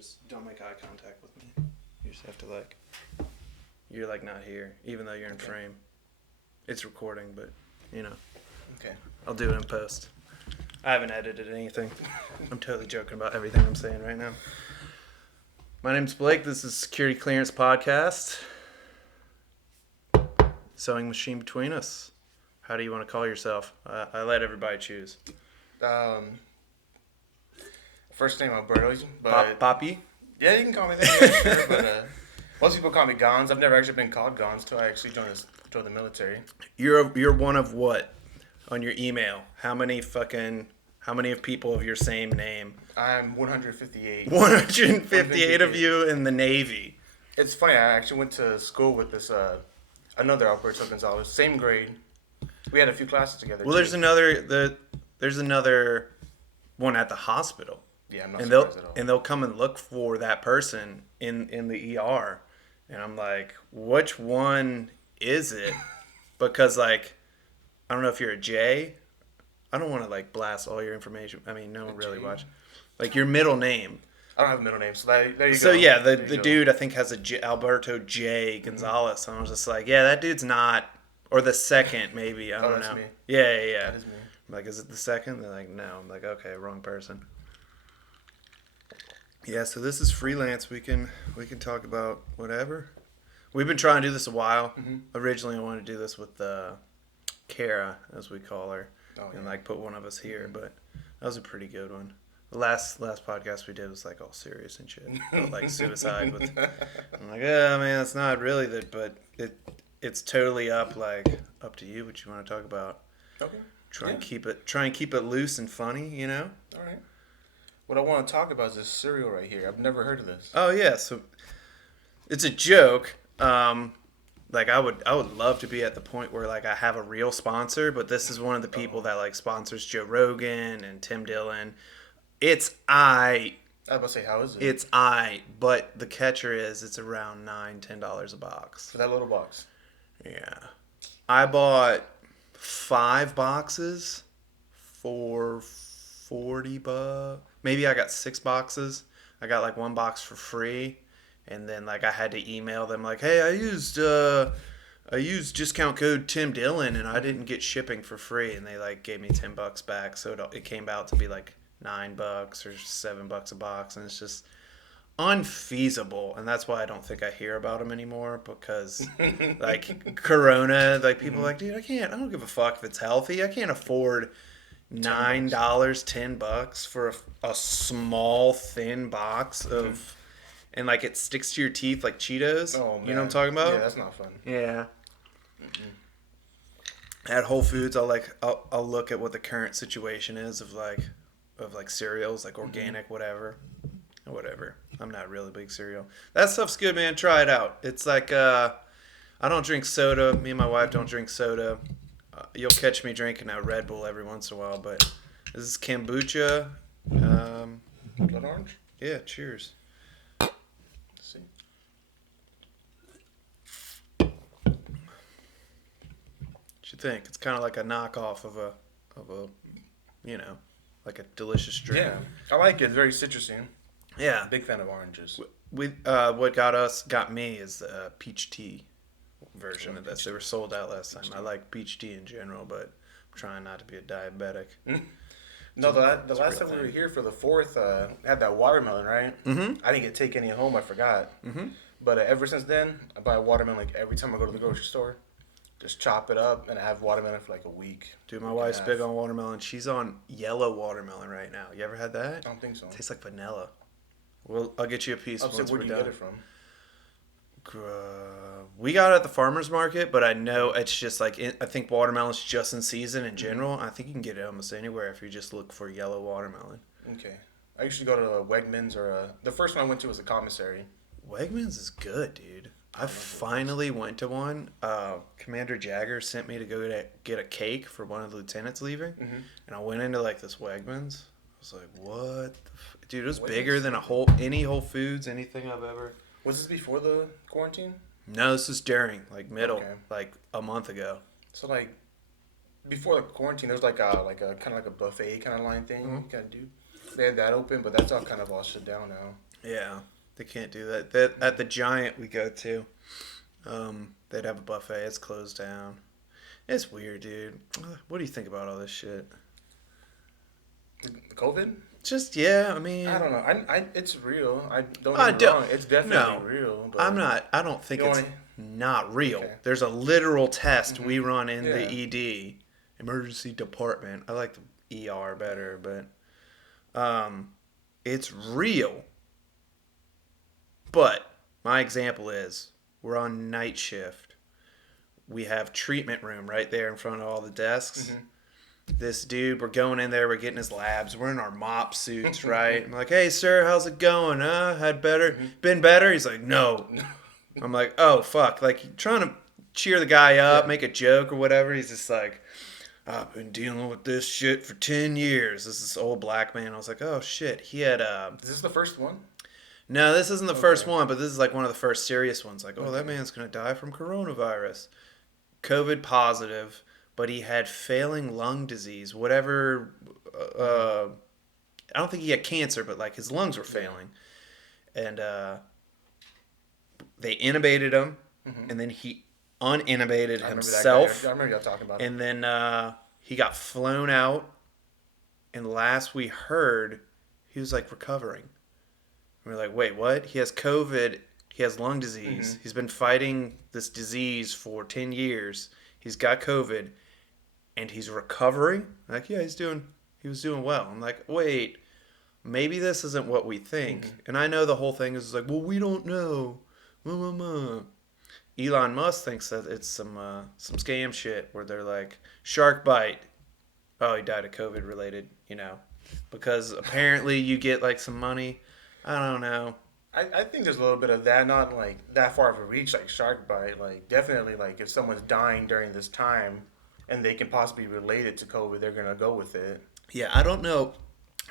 Just don't make eye contact with me. You just have to you're not here, even though you're in frame. It's recording, but Okay. I'll do it in post. I haven't edited anything. I'm totally joking about everything I'm saying right now. My name's Blake. This is Security Clearance Podcast. Sewing machine between us. How do you want to call yourself? I let everybody choose. First name Alberto, but Papi? yeah, you can call me that. Yeah, sure, but most people call me Gonzo. I've never actually been called Gonzo until I actually joined the military. You're one of what on your email? How many of people of your same name? I'm 158. 158 of you in the Navy. It's funny. I actually went to school with this another Alberto Gonzalez, same grade. We had a few classes together. Well, there's another one at the hospital. Yeah, I'm not surprised at all. And they'll come and look for that person in the ER, and I'm like, which one is it? Because I don't know if you're a J. I don't want to blast all your information. I mean, no one really watch. Your middle name. I don't have a middle name, so there you go. So yeah, the dude I think has Alberto J. Gonzalez. And I was just like, yeah, that dude's not, or the second maybe. I don't know. Me. Yeah. That is me. I'm like, is it the second? They're like, no. I'm like, okay, wrong person. Yeah, so this is freelance. We can talk about whatever. We've been trying to do this a while. Mm-hmm. Originally, I wanted to do this with Kara, as we call her, and put one of us here. Mm-hmm. But that was a pretty good one. The last podcast we did was all serious and shit, about, suicide. With I'm like, oh man, it's not really that, but it's totally up to you what you want to talk about. Okay. Try and keep it loose and funny, All right. What I want to talk about is this cereal right here. I've never heard of this. Oh yeah, so it's a joke. I would love to be at the point where I have a real sponsor, but this is one of the people that sponsors Joe Rogan and Tim Dillon. It's I was about to say, how is it? It's but the catcher is it's around $9-10 a box. For that little box. Yeah. I bought 5 boxes for $40. Maybe I got 6 boxes. I got 1 box for free, and then I had to email them hey, I used discount code Tim Dillon and I didn't get shipping for free, and they gave me $10 back, so it came out to be $9 or $7 a box, and it's just unfeasible. And that's why I don't think I hear about them anymore, because Corona, people are dude, I don't give a fuck if it's healthy. I can't afford $9, $10 for a small thin box of, and it sticks to your teeth like Cheetos. Oh man. You know what I'm talking about? Yeah, that's not fun. Yeah. At Whole Foods, I'll look at what the current situation is of cereals, organic, whatever. I'm not really a big cereal. That stuff's good, man. Try it out. It's I don't drink soda. Me and my wife don't drink soda. You'll catch me drinking a Red Bull every once in a while, but this is kombucha. Blood orange? Yeah, cheers. Let's see. What you think? It's kind of like a knockoff of a a delicious drink. Yeah, I like it. It's very citrusy. Yeah, big fan of oranges. What got me is the peach tea version of this. They were sold out last time. I like peach tea in general, but I'm trying not to be a diabetic. No, the last time we were here for the 4th, had that watermelon, right? Mm-hmm. I didn't get to take any home. I forgot. Mm-hmm. But ever since then, I buy watermelon every time I go to the grocery store. Just chop it up, and I have watermelon for a week. Dude, my wife's big on watermelon. She's on yellow watermelon right now. You ever had that? I don't think so. It tastes like vanilla. Well, I'll get you a piece once we're done. Where do you get it from? We got it at the farmer's market, but I know it's just I think watermelon's just in season in general. I think you can get it almost anywhere if you just look for yellow watermelon. Okay. I usually go to Wegmans or the first one I went to was a commissary. Wegmans is good, dude. I finally went to one. Commander Jagger sent me to go get a cake for one of the lieutenants leaving, and I went into this Wegmans. I was like, what? Dude, it was bigger than any Whole Foods, anything I've ever. Was this before the quarantine? No, this is during, middle, a month ago. So, before the quarantine, there was a kind of a buffet kind of line thing you kind of do? They had that open, but that's all kind of all shut down now. Yeah, they can't do that. That at the Giant we go to, they'd have a buffet. It's closed down. It's weird, dude. What do you think about all this shit? COVID? Just yeah, I I mean, don't know. It's real. I don't I get me don't. wrong. It's definitely No, real. I'm But not. I don't think you it's only not real. okay. There's a literal test we Hmm. run in the Yeah. ED, emergency department. I like the ER better, but it's real. But my example is we're on night shift. We have treatment room right there in front of all the desks. This dude, we're going in there, we're getting his labs, we're in our mop suits, right? I'm like, hey sir, how's it going? Had better? Been better? He's like, no. I'm like, oh fuck. Like trying to cheer the guy up, Yeah. make a joke or whatever. He's just like, I've been dealing with this shit for 10 years. This is old black man. I was like, oh shit. He had Is this the first one? no, this isn't the first Okay. one, but this is like one of the first serious ones. Like, oh, that Okay. man's gonna die from coronavirus. COVID positive, but he had failing lung disease, whatever. Uh, I don't think he had cancer, but like his lungs were Yeah. failing, and they intubated him, Hmm. and then he unintubated I remember that guy. himself, I remember y'all talking about it. and then he got flown out. And last we heard, he was like recovering. We were like, wait, what? He has COVID. He has lung disease. Hmm. He's been fighting this disease for 10 years. He's got COVID and he's recovering. Like, yeah, he was doing well. I'm like, wait, maybe this isn't what we think. Hmm. And I know the whole thing is like, well, we don't know. Elon Musk thinks that it's some scam shit where they're like, shark bite. Oh, he died of COVID related, because apparently you get like some money. I don't know. I think there's a little bit of that, not like that far of a reach, like shark bite. Like definitely, like if someone's dying during this time, and they can possibly relate it to COVID, they're gonna go with it. Yeah, I don't know.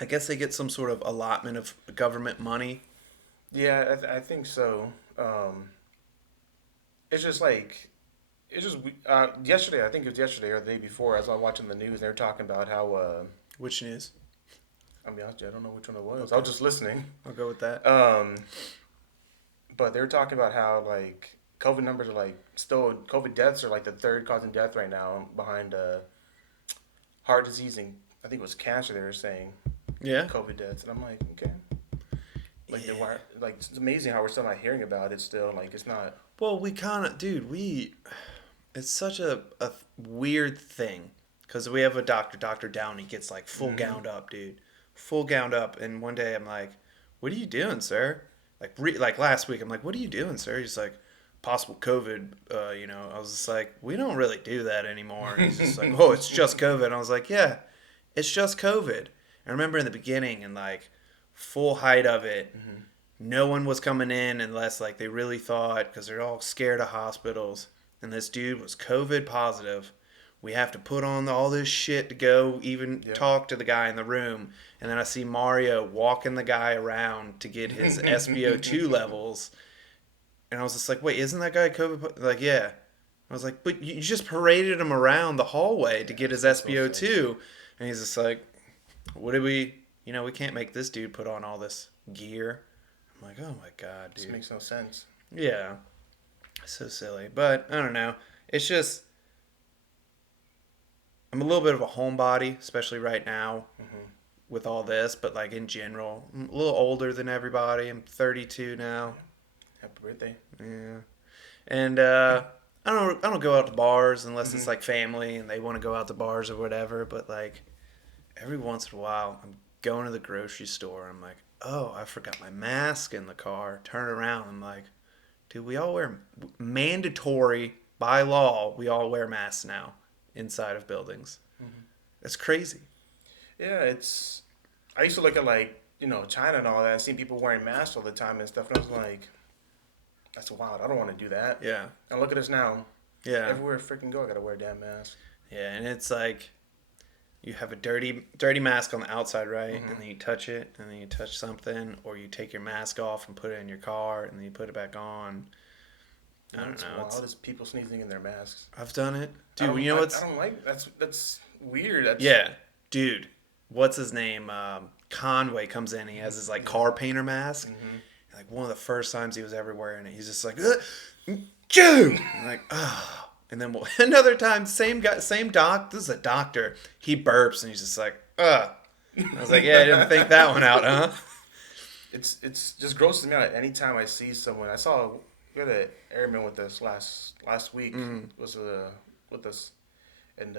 I guess they get some sort of allotment of government money. Yeah, I think so. It's just like it's just yesterday. I think it was yesterday or the day before. As I was watching the news, they were talking about how. Which news? I'll be honest, with you, I don't know which one it was. I Okay, was just listening. I'll go with that. Um, but they were talking about how like COVID numbers are like still COVID deaths are like the third causing death right now behind heart disease and I think it was cancer. They were saying Yeah. COVID deaths, and I'm like, okay, like Yeah. like it's amazing how we're still not hearing about it. Still, like it's not. Well, we kind of, dude, it's such a weird thing because we have a doctor, Dr. Downey, gets like full Hmm. gowned up, dude. Full gowned up. And one day I'm like, what are you doing, sir? Like last week, I'm like, what are you doing, sir? He's like, possible COVID, I was just like, we don't really do that anymore. And he's just like, oh, it's just COVID. And I was like, yeah, it's just COVID. I remember in the beginning and like full height of it, Hmm. no one was coming in unless like they really thought because they're all scared of hospitals. And this dude was COVID positive. We have to put on all this shit to go even Yeah. talk to the guy in the room. And then I see Mario walking the guy around to get his SBO2 levels. And I was just like, wait, isn't that guy COVID? Like, yeah. I was like, but you just paraded him around the hallway to get his Makes no sense. SBO2. And he's just like, what did we can't make this dude put on all this gear. I'm like, oh my God, This dude. makes no sense. Yeah. So silly. But I don't know. It's just, I'm a little bit of a homebody, especially right now Hmm. with all this. But like in general, I'm a little older than everybody. I'm 32 now. Happy birthday. Yeah. And I don't go out to bars unless it's Hmm. like family and they want to go out to bars or whatever. But like every once in a while, I'm going to the grocery store. I'm like, oh, I forgot my mask in the car. Turn around. I'm like, dude, we all wear mandatory by law. We all wear masks now inside of buildings. Hmm. It's crazy. Yeah, it's. I used to look at like China and all that. And see people wearing masks all the time and stuff, and I was like, that's wild. I don't want to do that. Yeah. And look at us now. Yeah. Everywhere I freaking go, I gotta wear a damn mask. Yeah. And it's like you have a dirty mask on the outside, right? Hmm. And then you touch it, and then you touch something, or you take your mask off and put it in your car, and then you put it back on. I don't It's know. wild. It's people sneezing in their masks. I've done it, I dude. don't, You know I, what's I don't like that's weird. That's yeah, dude. What's his name? Conway comes in. He has his like car painter mask. Mm-hmm. Like one of the first times he was ever wearing it, he's just like, Chew! I'm like, oh. And then another time, same guy, same doc. This is a doctor. He burps and he's just like, ugh. I was like, yeah, I didn't think that one out, huh? It's just grosses me out anytime I see someone. I saw we had an airman with us last week was with us, and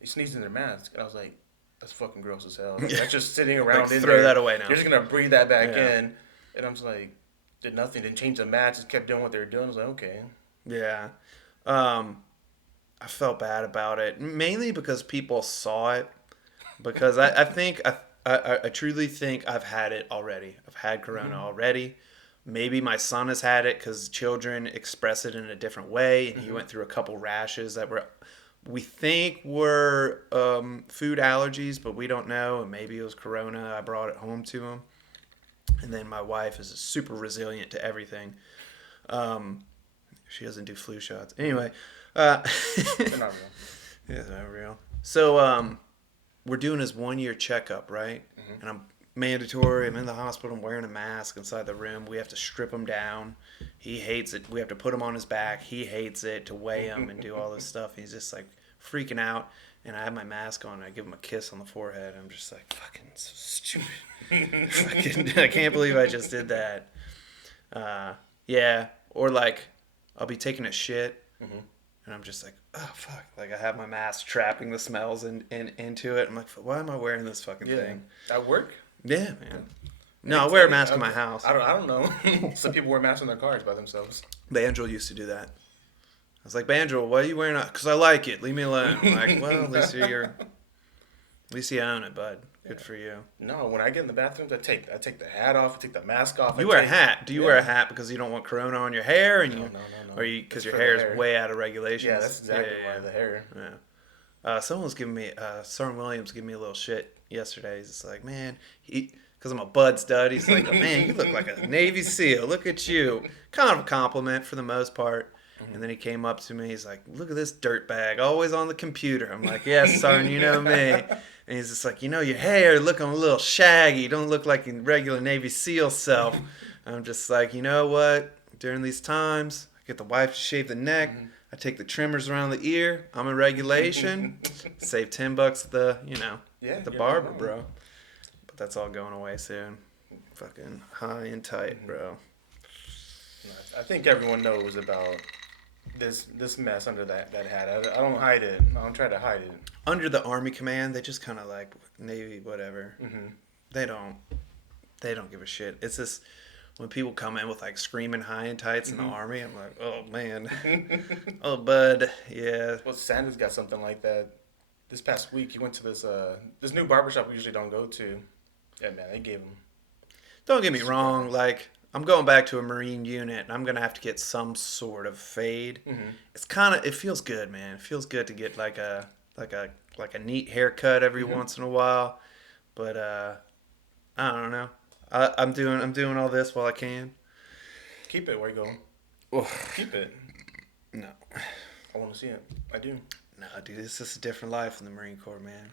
he sneezed in their mask, and I was like, that's fucking gross as hell. Like, that's just sitting around Like, in throw there. that away now. You're just gonna breathe that back Yeah. in, and I'm just like, did nothing, didn't change the match, just kept doing what they were doing. I was like, okay. Yeah. I felt bad about it, mainly because people saw it. Because I think, I truly think I've had it already. I've had Corona already. Maybe my son has had it because children express it in a different way, and he went through a couple rashes that we think were food allergies, but we don't know. And maybe it was Corona. I brought it home to him. And then my wife is super resilient to everything. She doesn't do flu shots. Anyway. They're not real. Yeah, they're not real. So, we're doing his 1 year checkup, right? And I'm mandatory. I'm in the hospital. I'm wearing a mask inside the room. We have to strip him down. He hates it. We have to put him on his back. He hates it to weigh him and do all this stuff. He's just like freaking out. And I have my mask on. And I give him a kiss on the forehead. I'm just like, fucking so stupid. Fucking, I can't believe I just did that. Yeah. Or like, I'll be taking a shit. And I'm just like, oh, fuck. Like, I have my mask trapping the smells into it. I'm like, why am I wearing this fucking thing? At work? Yeah, man. No, I wear a mask in my house. I don't know. Some people wear masks in their cars by themselves. Banjo used to do that. I was like, Banjo, why are you wearing it? Because I like it. Leave me alone. I'm like, well, at least you own it, bud. Good for you. No, when I get in the bathrooms, I take the hat off, I take the mask off. You wear a hat. Do you wear a hat because you don't want Corona on your hair? And No. Or because your for hair the hair. is way out of regulations? Yeah, that's exactly why, the hair. Yeah. Someone was giving me, Sergeant Williams giving me a little shit yesterday. He's just like, man, because I'm a bud stud. He's like, oh, man, you look like a Navy SEAL. Look at you. Kind of a compliment for the most part. And then he came up to me. He's like, look at this dirtbag, always on the computer. I'm like, yes, Sergeant, you know me. And he's just like, you know, your hair looking a little shaggy. You don't look like your regular Navy SEAL self. I'm just like, you know what? During these times, I get the wife to shave the neck. I take the trimmers around the ear. I'm in regulation. Save $10 at the barber, bro. But that's all going away soon. Fucking high and tight, bro. I think everyone knows about this mess under that hat. I don't hide it. I don't try to hide it. Under the Army command, they just kind of like Navy, whatever. They don't give a shit. It's just when people come in with like screaming high and tights in the Army, I'm like, oh man, oh bud, yeah. Well, Santa's got something like that. This past week, he went to this new barbershop we usually don't go to. Yeah, man, they gave him. Don't get me wrong, like I'm going back to a Marine unit, and I'm gonna have to get some sort of fade. It's it feels good, man. It feels good to get like a neat haircut every once in a while. But I don't know. I'm doing all this while I can. Keep it where you going. Oh, Keep it. no, I want to see it. I do. no, dude, it's just a different life in the Marine Corps, man.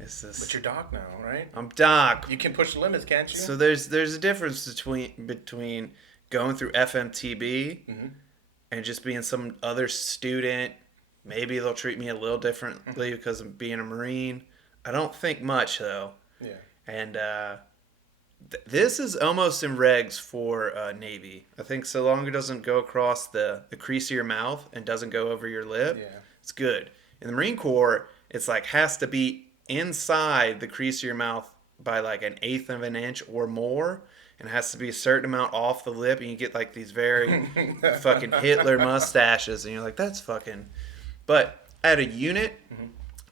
It's just. But you're Doc now, right? I'm Doc. You can push the limits, can't you? So there's a difference between going through FMTB and just being some other student. Maybe they'll treat me a little differently because of being a Marine. I don't think much though. Yeah. And this is almost in regs for Navy. I think so long as it doesn't go across the crease of your mouth and doesn't go over your lip, it's good. In the Marine Corps, it's like has to be inside the crease of your mouth by like 1/8 of an inch or more, and it has to be a certain amount off the lip, and you get like these very fucking Hitler mustaches, and you're like, that's fucking. But at a unit,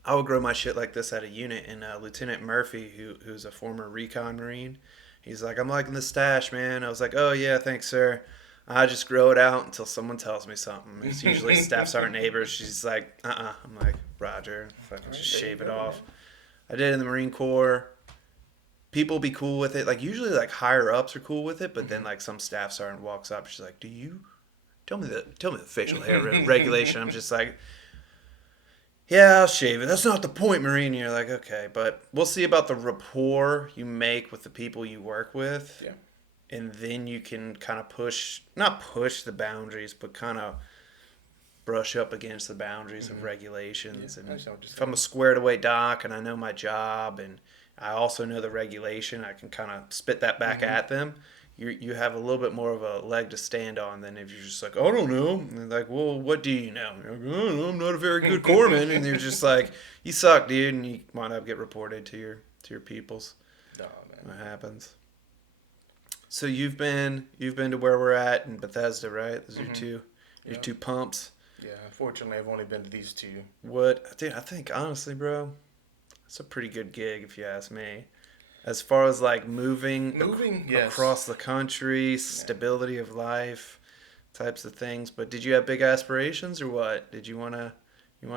I would grow my shit like this at a unit, and Lieutenant Murphy, who's a former recon Marine, he's like, I'm liking the stash, man. I was like, oh yeah, thanks, sir. I just grow it out until someone tells me something. It's usually Staff Sergeant Neighbors. She's like, I'm like, Roger, fucking just shave it off. I did it in the Marine Corps. People be cool with it. Like usually like higher ups are cool with it, but then like some staff sergeant walks up, she's like, do you tell me the facial hair regulation? I'm just like, yeah, I'll shave it. That's not the point, Marine. You're like, okay, but we'll see about the rapport you make with the people you work with. Yeah. And then you can kind of push, not push the boundaries, but kind of brush up against the boundaries of Mm-hmm. Yeah, regulations. I And understand what you're if I'm a saying. squared away doc and I know my job and I also know the regulation, I can kind of spit that back Mm-hmm. at them. You have a little bit more of a leg to stand on than if you're just like, oh, I don't know. And they're like, well, what do you know? You're like, I don't know, I'm not a very good corpsman. And you're just like, you suck, dude. And you might not get reported to your peoples. No, man. What happens? So you've been to where we're at in Bethesda, right? Those are Mm-hmm. your Yeah. two pumps. Yeah. Unfortunately, I've only been to these two. What, dude? I think honestly, bro, it's a pretty good gig if you ask me. As far as like moving Moving, yes. across the country, Yeah. stability of life, types of things. But did you have big aspirations or what? Did you wanna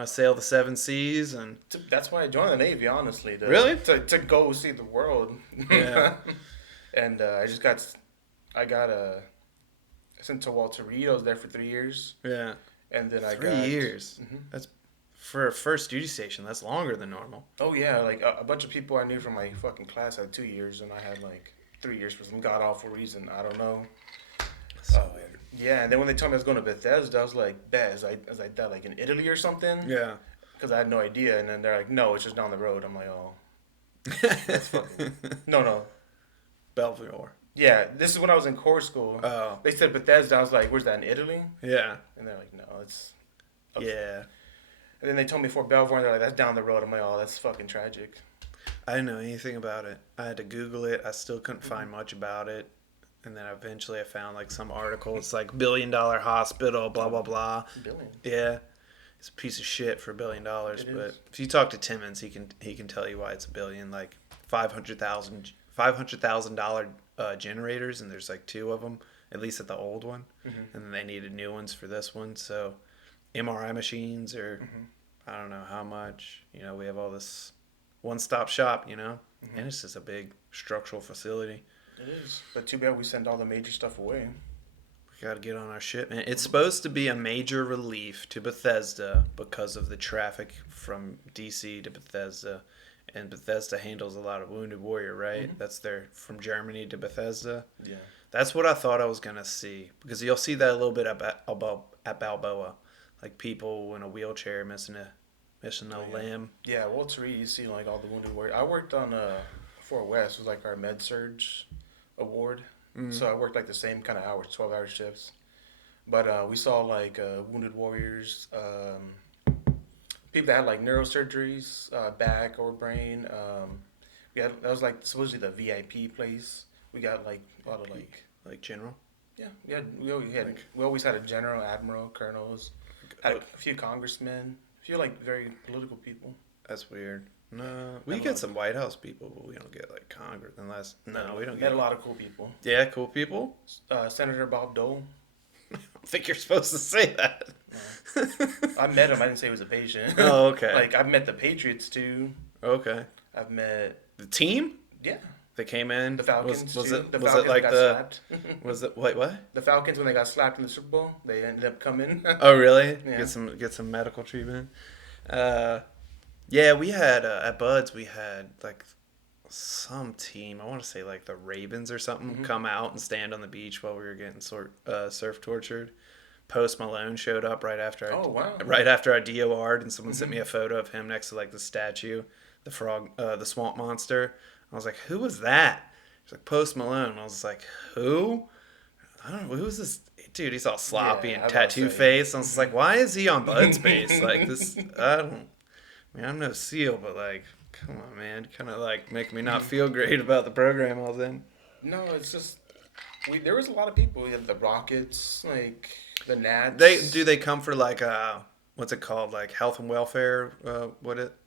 sail the seven seas and That's why I joined the Navy, honestly, really? to go see the world. Yeah, And I got sent to Walter Reed. I was there for 3 years, yeah. and then I 3 years. Mhm. That's for a first duty station. That's longer than normal. Oh yeah, like a bunch of people I knew from my fucking class had 2 years, and I had like 3 years for some god awful reason. I don't know. So Um, weird. yeah, and then when they told me I was going to Bethesda, I was like, "Bet, is I that like in Italy or something?" Yeah. Because I had no idea. And then they're like, "No, it's just down the road." I'm like, "Oh, that's fucking no, no." Belvoir. Yeah, this is when I was in core school. Oh, They said Bethesda. I was like, "Where's that in Italy?" yeah. And they're like, "No, it's okay." Yeah. And then they told me Fort Belvoir, and they're like, "That's down the road." I'm like, "Oh, that's fucking tragic." I didn't know anything about it. I had to Google it. I still couldn't Mm-hmm. find much about it. And then eventually I found like some article. It's like $1 billion hospital, blah, blah, Oh, blah. billion. Yeah. It's a piece of shit for $1 billion. It But is. if you talk to Timmons, he can tell you why it's a billion. Like $500,000 generators, and there's like two of them, at least at the old one. Mm-hmm. And then they needed new ones for this one. So MRI machines are, Mm-hmm. I don't know how much. We have all this one-stop shop, Mm-hmm. and it's just a big structural facility. It is. But too bad we send all the major stuff away. We got to get on our shit, man. It's supposed to be a major relief to Bethesda because of the traffic from DC to Bethesda, and Bethesda handles a lot of wounded warrior, right? Mm-hmm. That's their from Germany to Bethesda. Yeah. That's what I thought I was gonna see because you'll see that a little bit at Balboa, like people in a wheelchair missing a Oh yeah. limb. Yeah, Walter Reed, you see like all the wounded warrior. I worked on Fort West, it was like our med surge award. Mm. So I worked like the same kind of hours, 12-hour shifts. But we saw like wounded warriors, people that had like neurosurgeries, back or brain. We had that was like supposedly the VIP place. We got like a lot of like Like general. yeah. We always had a general, admiral, colonels, had Oh, a few congressmen, a few like very political people. that's weird. No, we Had a get lot. some White House people, but we don't get like Congress unless no, we don't Met get. a lot of cool people. Yeah, cool people. Senator Bob Dole. I don't think you're supposed to say that. I met him. I didn't say he was a patient. Oh, okay. Like I've met the Patriots too. Okay. I've met The team yeah that came in the Falcons was too. it The was Falcons it like got the slapped. was it wait what? The Falcons when they got slapped in the Super Bowl, they ended up coming. Oh really? Yeah. Get some medical treatment. Uh, yeah, we had at Buds we had like some team. I want to say like the Ravens or something Mhm. come out and stand on the beach while we were getting surf tortured. Post Malone showed up Oh wow. right after I DOR'd, and someone sent Mhm. me a photo of him next to like the statue, the frog, the swamp monster. I was like, who was that? He's like Post Malone. I was like, who? I don't know. Who's this dude? He's all sloppy Yeah, and I was about to tattoo say. face. I was like, why is he on Bud's base? Like this, I don't. I mean, I'm no SEAL, but like, come on, man. Kind of like make me not feel great about the program I was in. No, it's just there was a lot of people. We had the Rockets, like the Nats. They come for like what's it called, like health and welfare,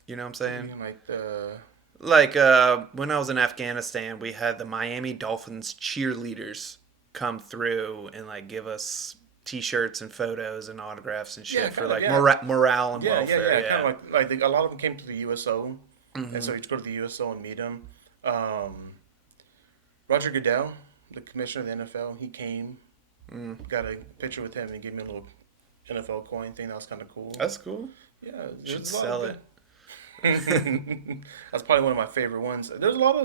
you know what I'm saying? Like the Like when I was in Afghanistan, we had the Miami Dolphins cheerleaders come through and like give us T-shirts and photos and autographs and shit yeah, for kind of like yeah. morale and Yeah, welfare. yeah. Kind of like a lot of them came to the USO, and so Hmm. you just go to the USO and meet them. Roger Goodell, the commissioner of the NFL, he came. Mm. Got a picture with him and gave me a little NFL coin thing. That was kind of cool. That's cool. Yeah, Should there's a lot of sell good. it. That's probably one of my favorite ones. There's a lot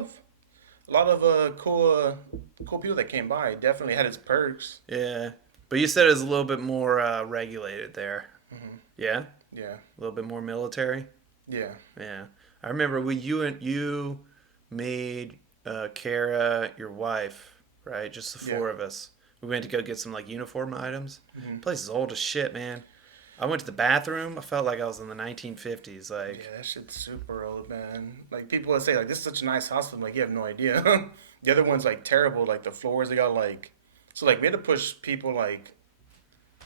of cool people that came by. It definitely had its perks. Yeah. But you said it was a little bit more regulated there. Hmm. Yeah? Yeah, A little bit more military? yeah. Yeah. I remember when you made Kara your wife, right? Just the Yeah. four of us. We went to go get some like uniform items. Hmm. Place is old as shit, man. I went to the bathroom. I felt like I was in the 1950s. Yeah, Like, that shit's super old, man. Like people would say, like this is such a nice hospital. Like you have no idea. The other one's like terrible. Like the floors, they got like, so like we had to push people like,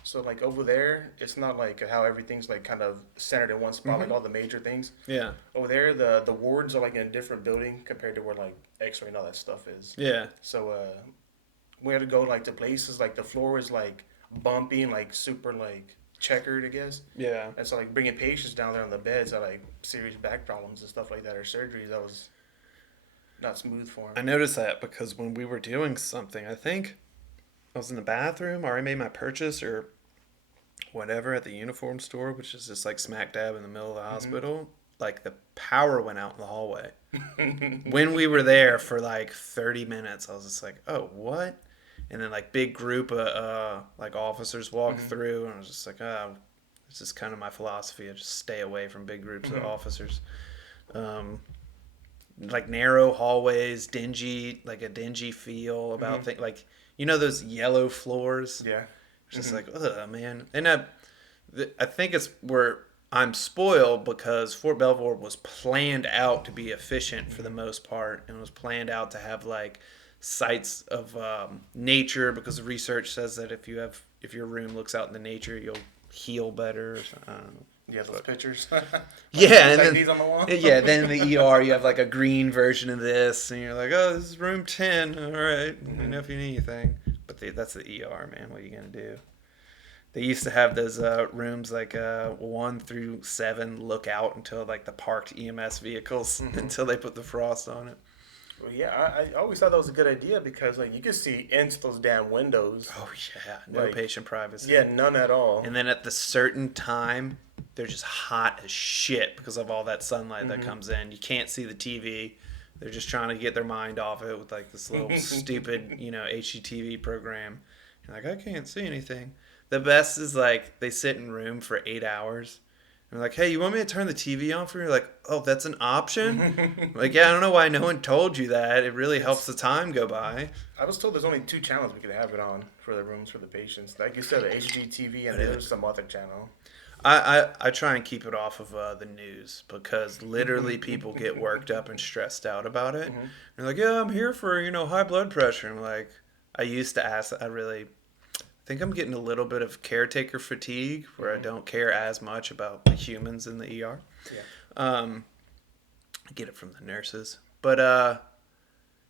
so like over there, it's not like how everything's like kind of centered in one spot, like hmm all the major things. yeah, Over there, the wards are like in a different building compared to where like X-ray and all that stuff is. yeah, So we had to go like to places like the floor is like bumpy and like super like checkered, I guess. yeah. And so like bringing patients down there on the beds had like serious back problems and stuff like that or surgeries that was not smooth for I him. noticed that because when we were doing something, I think I was in the bathroom, or I made my purchase or whatever at the uniform store, which is just like smack dab in the middle of the hospital. Like the power went out in the hallway. When we were there for like 30 minutes, I was just like, oh, what? And then like big group of like officers walked Hmm. through, and I was just like, oh, this is kind of my philosophy. I just stay away from big groups of Hmm. officers. Um, like narrow hallways, dingy, like a dingy feel Hmm. about things. Like, you know those yellow floors? Yeah. It's just Hmm. like, ugh, man. And I think it's where I'm spoiled because Fort Belvoir was planned out to be efficient for the Hmm. most part, and was planned out to have like sites of nature because the research says that if your room looks out into nature, you'll heal better. Or something. I don't know. Yeah, those But pictures. yeah, and Like then these on the wall. yeah, then in the ER you have like a green version of this, and you're like, oh, this is room 10. All right, let me Hmm. know if you need anything. But that's the ER, man. What are you gonna do? They used to have those rooms like 1 through 7 look out until like the parked EMS vehicles Hmm. until they put the frost on it. Well, yeah, I always thought that was a good idea because like you could see into those damn windows. Oh yeah, no Like patient privacy. yeah, none at all. And then at the certain time, they're just hot as shit because of all that sunlight that Hmm. comes in. You can't see the TV. They're just trying to get their mind off it with like this little stupid, HGTV program. You're like, I can't see anything. The best is like they sit in room for 8 hours. And they're like, hey, you want me to turn the TV on for you? You're like, oh, that's an option? I'm like, yeah, I don't know why no one told you that. It really helps It's the time go by. I was told there's only two channels we could have it on for the rooms for the patients. Like you said, the HGTV and there's some other channel. I try and keep it off of the news because literally people get worked up and stressed out about it. Hmm. They're like, yeah, I'm here for, high blood pressure. I'm like, I used to ask, I really think I'm getting a little bit of caretaker fatigue where I Hmm. don't care as much about the humans in the ER. Yeah. Um, I get it from the nurses. But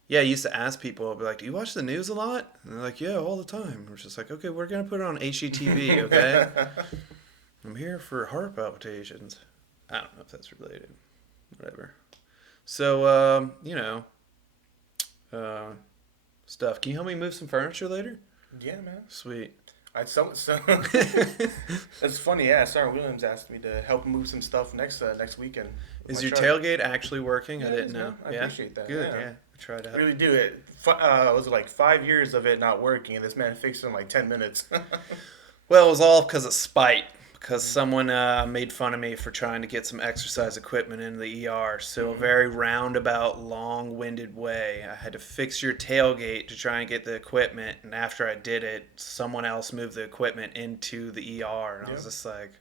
yeah, I used to ask people, I'd be like, do you watch the news a lot? And they're like, yeah, all the time. I was just like, okay, we're going to put it on HGTV, okay? I'm here for heart palpitations. I don't know if that's related. Whatever. So, uh, stuff. Can you help me move some furniture later? Yeah, man. Sweet. I so it's funny. Yeah, Sarah Williams asked me to help move some stuff next weekend with my Is your truck. tailgate actually working? I Yeah, it didn't is, know. man. I Yeah? appreciate that. Good, Yeah, yeah. I tried I out. really do. It was like 5 years of it not working, and this man fixed it in like 10 minutes. Well, it was all because of spite. Because someone made fun of me for trying to get some exercise equipment in the ER. So, a Hmm. very roundabout, long winded way. I had to fix your tailgate to try and get the equipment. And after I did it, someone else moved the equipment into the ER. And I Yeah. was just like,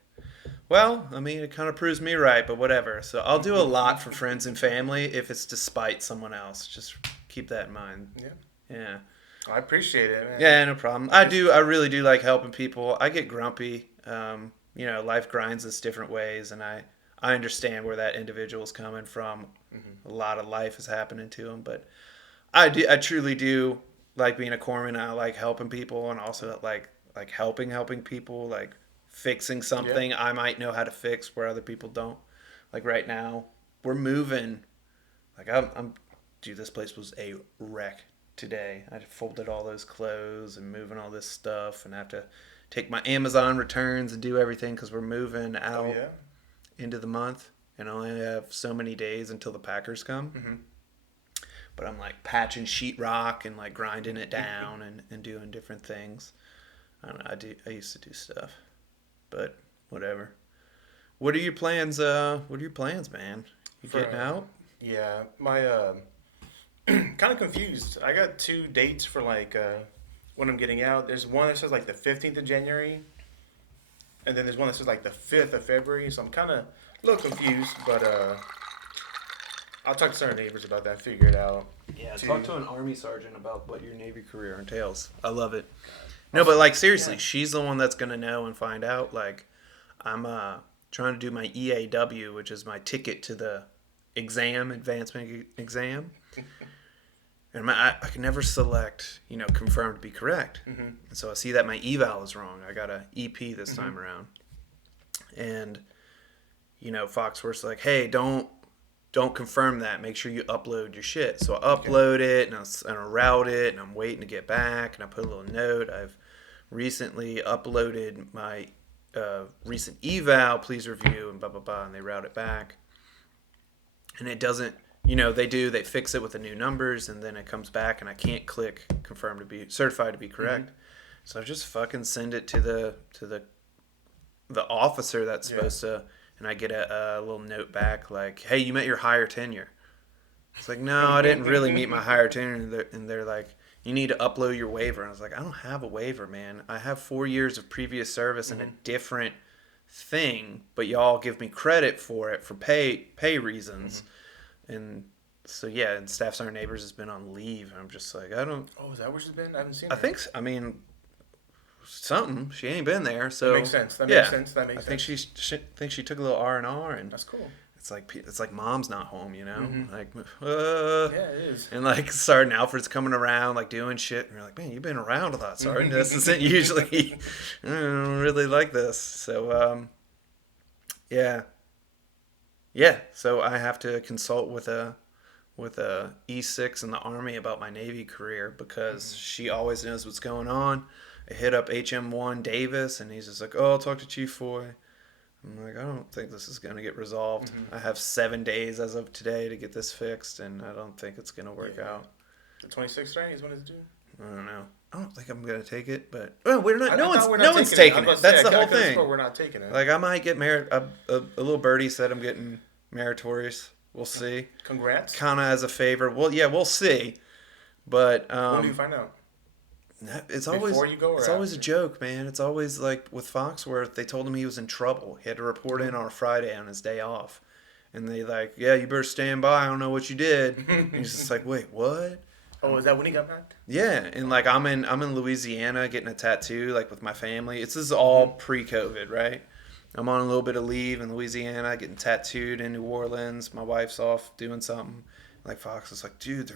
well, I mean, it kind of proves me right, but whatever. So, I'll do a lot for friends and family if it's despite someone else. Just keep that in mind. Yeah. Yeah. I appreciate it, man. Yeah, no problem. I just I really do like helping people. I get grumpy. Life grinds us different ways, and I understand where that individual's coming from. Mhm. A lot of life is happening to them, but I truly do like being a corpsman. I like helping people, and also like helping people, like fixing Yeah. something I might know how to fix where other people don't. Like right now, we're moving. Like dude, this place was a wreck today. I folded all those clothes and moving all this stuff, and I have to take my Amazon returns and do everything because we're moving Oh out. yeah. into the month and I only have so many days until the Packers come. Mm-hmm. But I'm like patching sheetrock and like grinding it down and doing different things. I don't know. I used to do stuff, but whatever. What are your plans? What are your plans, man? You For getting out? yeah, my kind of confused. I got two dates for like when I'm getting out. There's one that says like the 15th of January, and then there's one that says like the 5th of February. So I'm kind of a little confused, but I'll talk to certain neighbors about that. Figure it out. Yeah, Too. talk to an army sergeant about what your Navy career entails. I love it. No, but like seriously, Yeah. she's the one that's gonna know and find out. Like, I'm trying to do my EAW, which is my ticket to the advancement exam, and I can never select confirmed to be correct. Mm-hmm. And so I see that my eval is wrong. I got a EP this Mm-hmm. time around, and Foxworth's like, hey, don't confirm that. Make sure you upload your shit. So I upload it and I route it and I'm waiting to get back and I put a little note. I've recently uploaded my recent eval. Please review and blah blah blah. And they route it back. And it doesn't. They fix it with the new numbers and then it comes back and I can't click confirm to be certified to be correct. Mm-hmm. So I just fucking send it to the officer that's supposed to. And I get a little note back like, hey, you met your higher tenure. It's like, no, I didn't really meet my higher tenure. And they're like, you need to upload your waiver. And I was like, I don't have a waiver, man. I have 4 years of previous service in a different thing, but y'all give me credit for it for pay reasons. Mm-hmm. And so, yeah, and Staff Sergeant Neighbors has been on leave. And I'm just like, I don't. Oh, is that where she's been? I haven't seen I her. think, I mean, something. She ain't been there, so that makes sense. That makes sense. I think she took a little R&R, and that's cool. It's like mom's not home, Mm-hmm. like yeah, it is. And like Sergeant Alfred's coming around, like doing shit, and you're like, man, you've been around a lot, Sergeant. This isn't usually. I don't really like this, so yeah. So I have to consult with a E6 in the Army about my Navy career because she always knows what's going on. I hit up HM1 Davis, and he's just like, oh, I'll talk to Chief Foy. I'm like, I don't think this is going to get resolved. Mm-hmm. I have 7 days as of today to get this fixed, and I don't think it's going to work out. The 26th, right, is when it's due? I don't know. I don't think I'm going to take it, but we're not. No one's taking it. That's the whole thing. We're not taking it. Like, I might get married. A little birdie said I'm getting meritorious. We'll see. Congrats. Kind of as a favor. Well, yeah, we'll see. But when do you find out? It's always before you go, or it's always a joke, man. It's always like with Foxworth, they told him he was in trouble. He had to report in on a Friday on his day off, and they like, yeah, you better stand by. I don't know what you did. And he's just like, wait, what? Oh, is that when he got back? Yeah, and like I'm in Louisiana getting a tattoo like with my family. This is all pre-COVID, right? I'm on a little bit of leave in Louisiana, getting tattooed in New Orleans. My wife's off doing something. Like Fox is like, dude,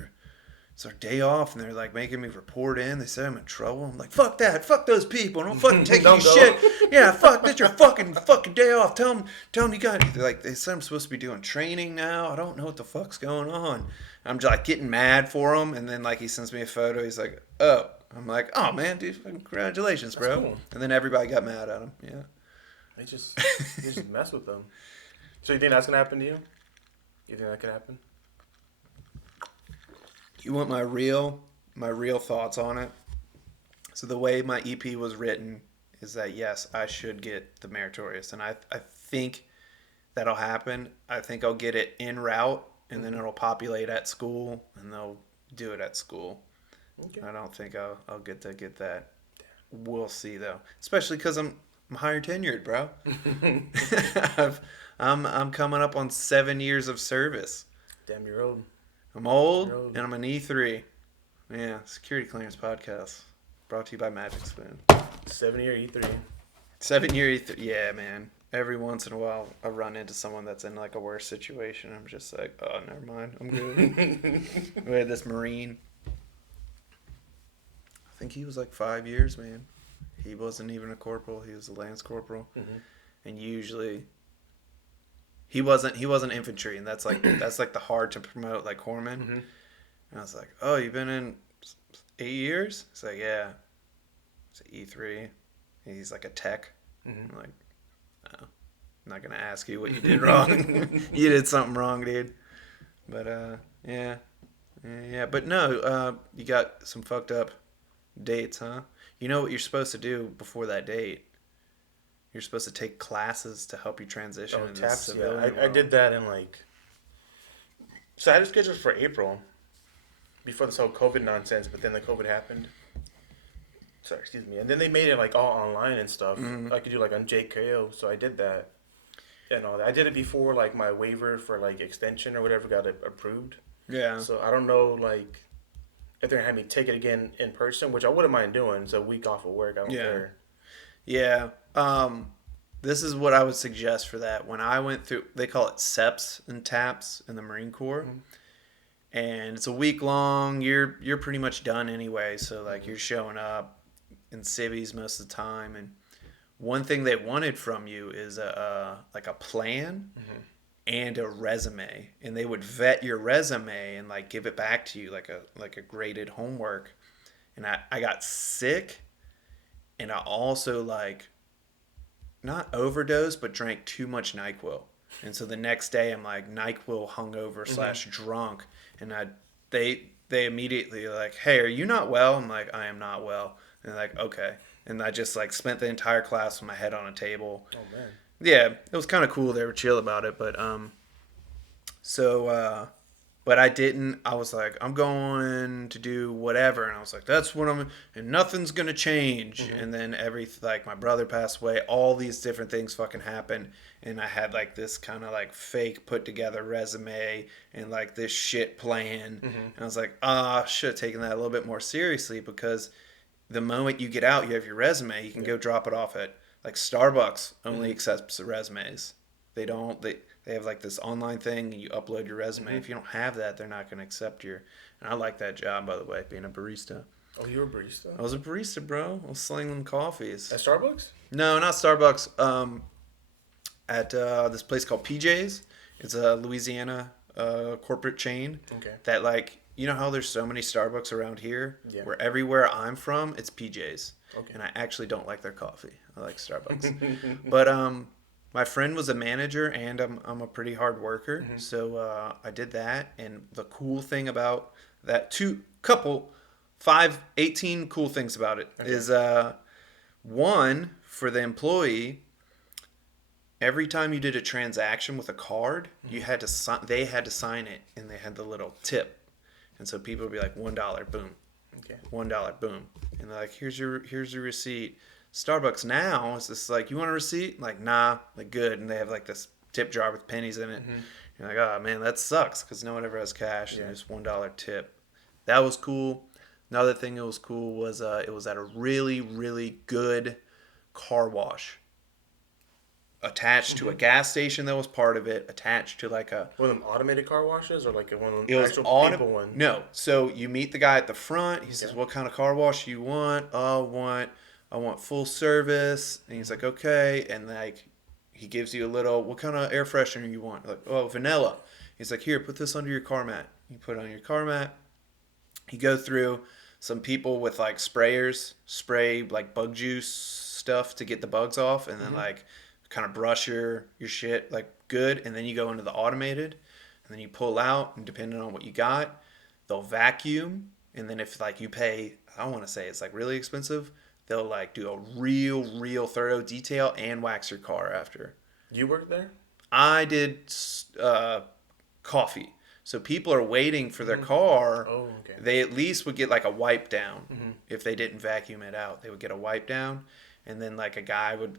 it's our day off, and they're like making me report in. They say I'm in trouble. I'm like, fuck that, fuck those people. Don't fucking take any shit. Yeah, fuck, that's your fucking day off. Tell them you got it. Like they said I'm supposed to be doing training now. I don't know what the fuck's going on. I'm just like getting mad for him, and then like he sends me a photo. He's like, oh. I'm like, oh man, dude, congratulations, bro. Cool. And then everybody got mad at him. Yeah. They just mess with them. So you think that's gonna happen to you? You think that could happen? You want my real thoughts on it? So the way my EP was written is that yes, I should get the meritorious, and I think that'll happen. I think I'll get it en route, and then it'll populate at school, and they'll do it at school. Okay. I don't think I'll get that. We'll see though, especially because I'm higher tenured, bro. I'm coming up on 7 years of service. Damn, you're old. I'm old, and I'm an E3. Yeah, Security Clearance Podcast. Brought to you by Magic Spoon. 7-year E3. 7-year E3. Yeah, man. Every once in a while, I run into someone that's in like a worse situation. I'm just like, oh, never mind. I'm good. We had this Marine. I think he was like 5 years, man. He wasn't even a corporal. He was a lance corporal. Mm-hmm. And usually... He wasn't infantry, and that's like the hard to promote, like corpsman. Mm-hmm. And I was like, oh, you've been in 8 years? He's like, yeah. It's E3. He's like a tech. Mm-hmm. I'm like, oh. I'm not gonna ask you what you did wrong. You did something wrong, dude. But yeah, yeah. But no, you got some fucked up dates, huh? You know what you're supposed to do before that date? You're supposed to take classes to help you transition Oh, into the taps. Yeah, civilian I world. did that in like. So I had it scheduled for April before this whole COVID nonsense, but then the COVID happened. Sorry, excuse me. And then they made it like all online and stuff. Hmm. I could do like on JKO, so I did that and all that. I did it before like my waiver for like extension or whatever got approved. Yeah, So I don't know like if they're gonna have me take it again in person, which I wouldn't mind doing. It's a week off of work. I don't yeah, care. yeah. This is what I would suggest for that. When I went through, they call it SEPs and TAPS in the Marine Corps, Mm-hmm. and it's a week long. You're pretty much done anyway. So like you're showing up in civvies most of the time, and one thing they wanted from you is a like a plan Mm-hmm. and a resume, and they would vet your resume and like give it back to you like a graded homework. And I got sick, and I also like not overdosed, but drank too much NyQuil. And so the next day I'm like NyQuil hungover Mm-hmm. slash drunk, and they immediately like, hey, are you not well? I'm like, I am not well. And they're like, okay. And I just like spent the entire class with my head on a table. Oh man. Yeah, it was kind of cool. They were chill about it, but so but I didn't. I was like, I'm going to do whatever, and I was like, that's what I'm, and nothing's gonna change. Mm-hmm. And then like my brother passed away, all these different things fucking happened, and I had like this kind of like fake put together resume and like this shit plan, Mm-hmm. and I was like, I should have taken that a little bit more seriously, because the moment you get out, you have your resume, you can Yeah. go drop it off at like Starbucks only Mm-hmm. accepts resumes. They don't. They have like this online thing, and you upload your resume. Mm-hmm. If you don't have that, they're not going to accept your. And I like that job, by the way, being a barista. Oh, you're a barista I was a barista, bro. I was slinging them coffees. at Starbucks. No, not Starbucks. At this place called PJ's. It's a Louisiana corporate chain Okay. that like, you know how there's so many Starbucks around here. Yeah. Where everywhere I'm from, it's PJ's. Okay. And I actually don't like their coffee. I like Starbucks. But my friend was a manager, and I'm a pretty hard worker, Mm-hmm. so I did that. And the cool thing about that, two couple, 5, 18 cool things about it Okay. is one, for the employee, every time you did a transaction with a card, you had to they had to sign it, and they had the little tip, and so people would be like $1, boom, Okay. $1, boom, and they're like, here's your receipt. Starbucks now is just like, you want a receipt? Like, nah, like good, and they have like this tip jar with pennies in it. Mm-hmm. You're like, oh man, that sucks, because no one ever has cash, Yeah. and there's $1 tip. That was cool. Another thing that was cool was it was at a really really good car wash, attached to a Mm-hmm. gas station that was part of it, attached to like a. One of them automated car washes or like one of It them was actual on. people one? No, so you meet the guy at the front. He says, Okay. "What kind of car wash do you want?" "Oh, I want full service." And he's like, "Okay." And like, he gives you a little. "What kind of air freshener you want?" Like, "Oh, vanilla." He's like, "Here, put this under your car mat." You put it on your car mat. You go through some people with like sprayers, spray like bug juice stuff to get the bugs off, and then Mm-hmm. like kind of brush your shit like good, and then you go into the automated, and then you pull out, and depending on what you got, they'll vacuum, and then if like you pay, I don't want to say it's like really expensive, they'll like do a real thorough detail and wax your car after. You work there? I did coffee. So people are waiting for their car. Oh, okay. They at least would get like a wipe down. Mm-hmm. If they didn't vacuum it out, they would get a wipe down, and then like a guy would.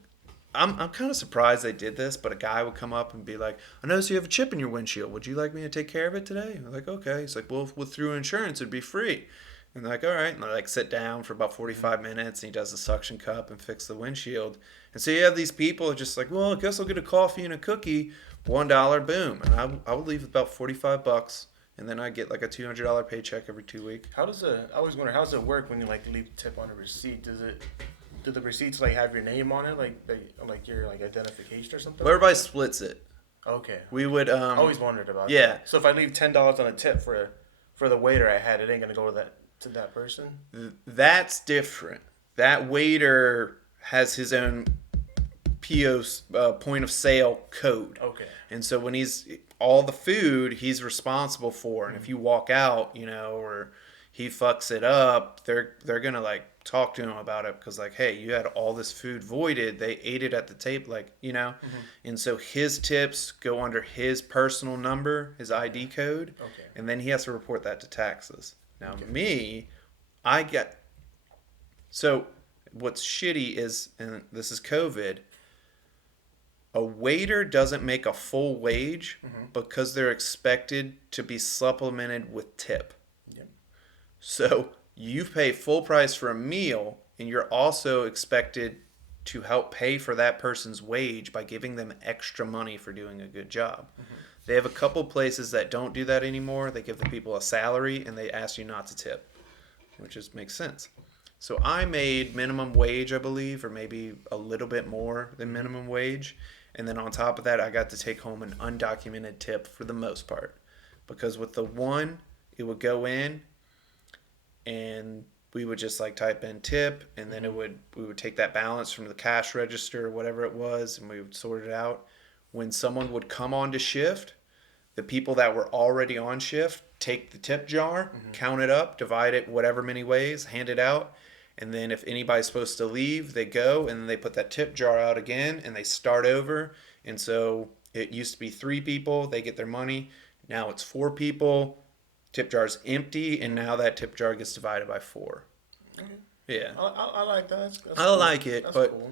I'm kind of surprised they did this, but a guy would come up and be like, "I noticed you have a chip in your windshield. Would you like me to take care of it today?" I'm like, "Okay." He's like, "Well, through insurance, it'd be free." And they're like, "All right." And they like sit down for about 45 minutes, and he does the suction cup and fix the windshield. And so you have these people just like, "Well, I guess I'll get a coffee and a cookie, $1, boom." And I would leave about $45, and then I get like a $200 paycheck every 2 weeks. How does it? I always wonder how does it work when you like leave a tip on a receipt? Do the receipts like have your name on it, like your like identification or something? Well, everybody splits it. Okay. We would I always wondered about yeah. that. So if I leave $10 on a tip for the waiter I had, it ain't gonna go to that person. That's different. That waiter has his own PO's point of sale code. Okay. And so when he's all the food he's responsible for, and if you walk out, or he fucks it up, they're gonna like talk to him about it because like, hey, you had all this food voided. They ate it at the table, and so his tips go under his personal number, his ID code, Okay. and then he has to report that to taxes. Now me, I get so what's shitty is, and this is COVID, a waiter doesn't make a full wage because they're expected to be supplemented with tip. Yep. So you pay full price for a meal, and you're also expected to help pay for that person's wage by giving them extra money for doing a good job. They have a couple places that don't do that anymore. They give the people a salary and they ask you not to tip, which just makes sense. So I made minimum wage, I believe, or maybe a little bit more than minimum wage. And then on top of that, I got to take home an undocumented tip for the most part. Because with the one, it would go in and we would just like type in tip, and then we would take that balance from the cash register or whatever it was, and we would sort it out. When someone would come on to shift, the people that were already on shift take the tip jar, count it up, divide it whatever many ways, hand it out, and then if anybody's supposed to leave, they go, and then they put that tip jar out again, and they start over. And so it used to be 3 people, they get their money. Now it's 4 people, tip jar's empty, and now that tip jar gets divided by 4. Okay. Yeah. I like that. That's I cool. like it, That's but cool.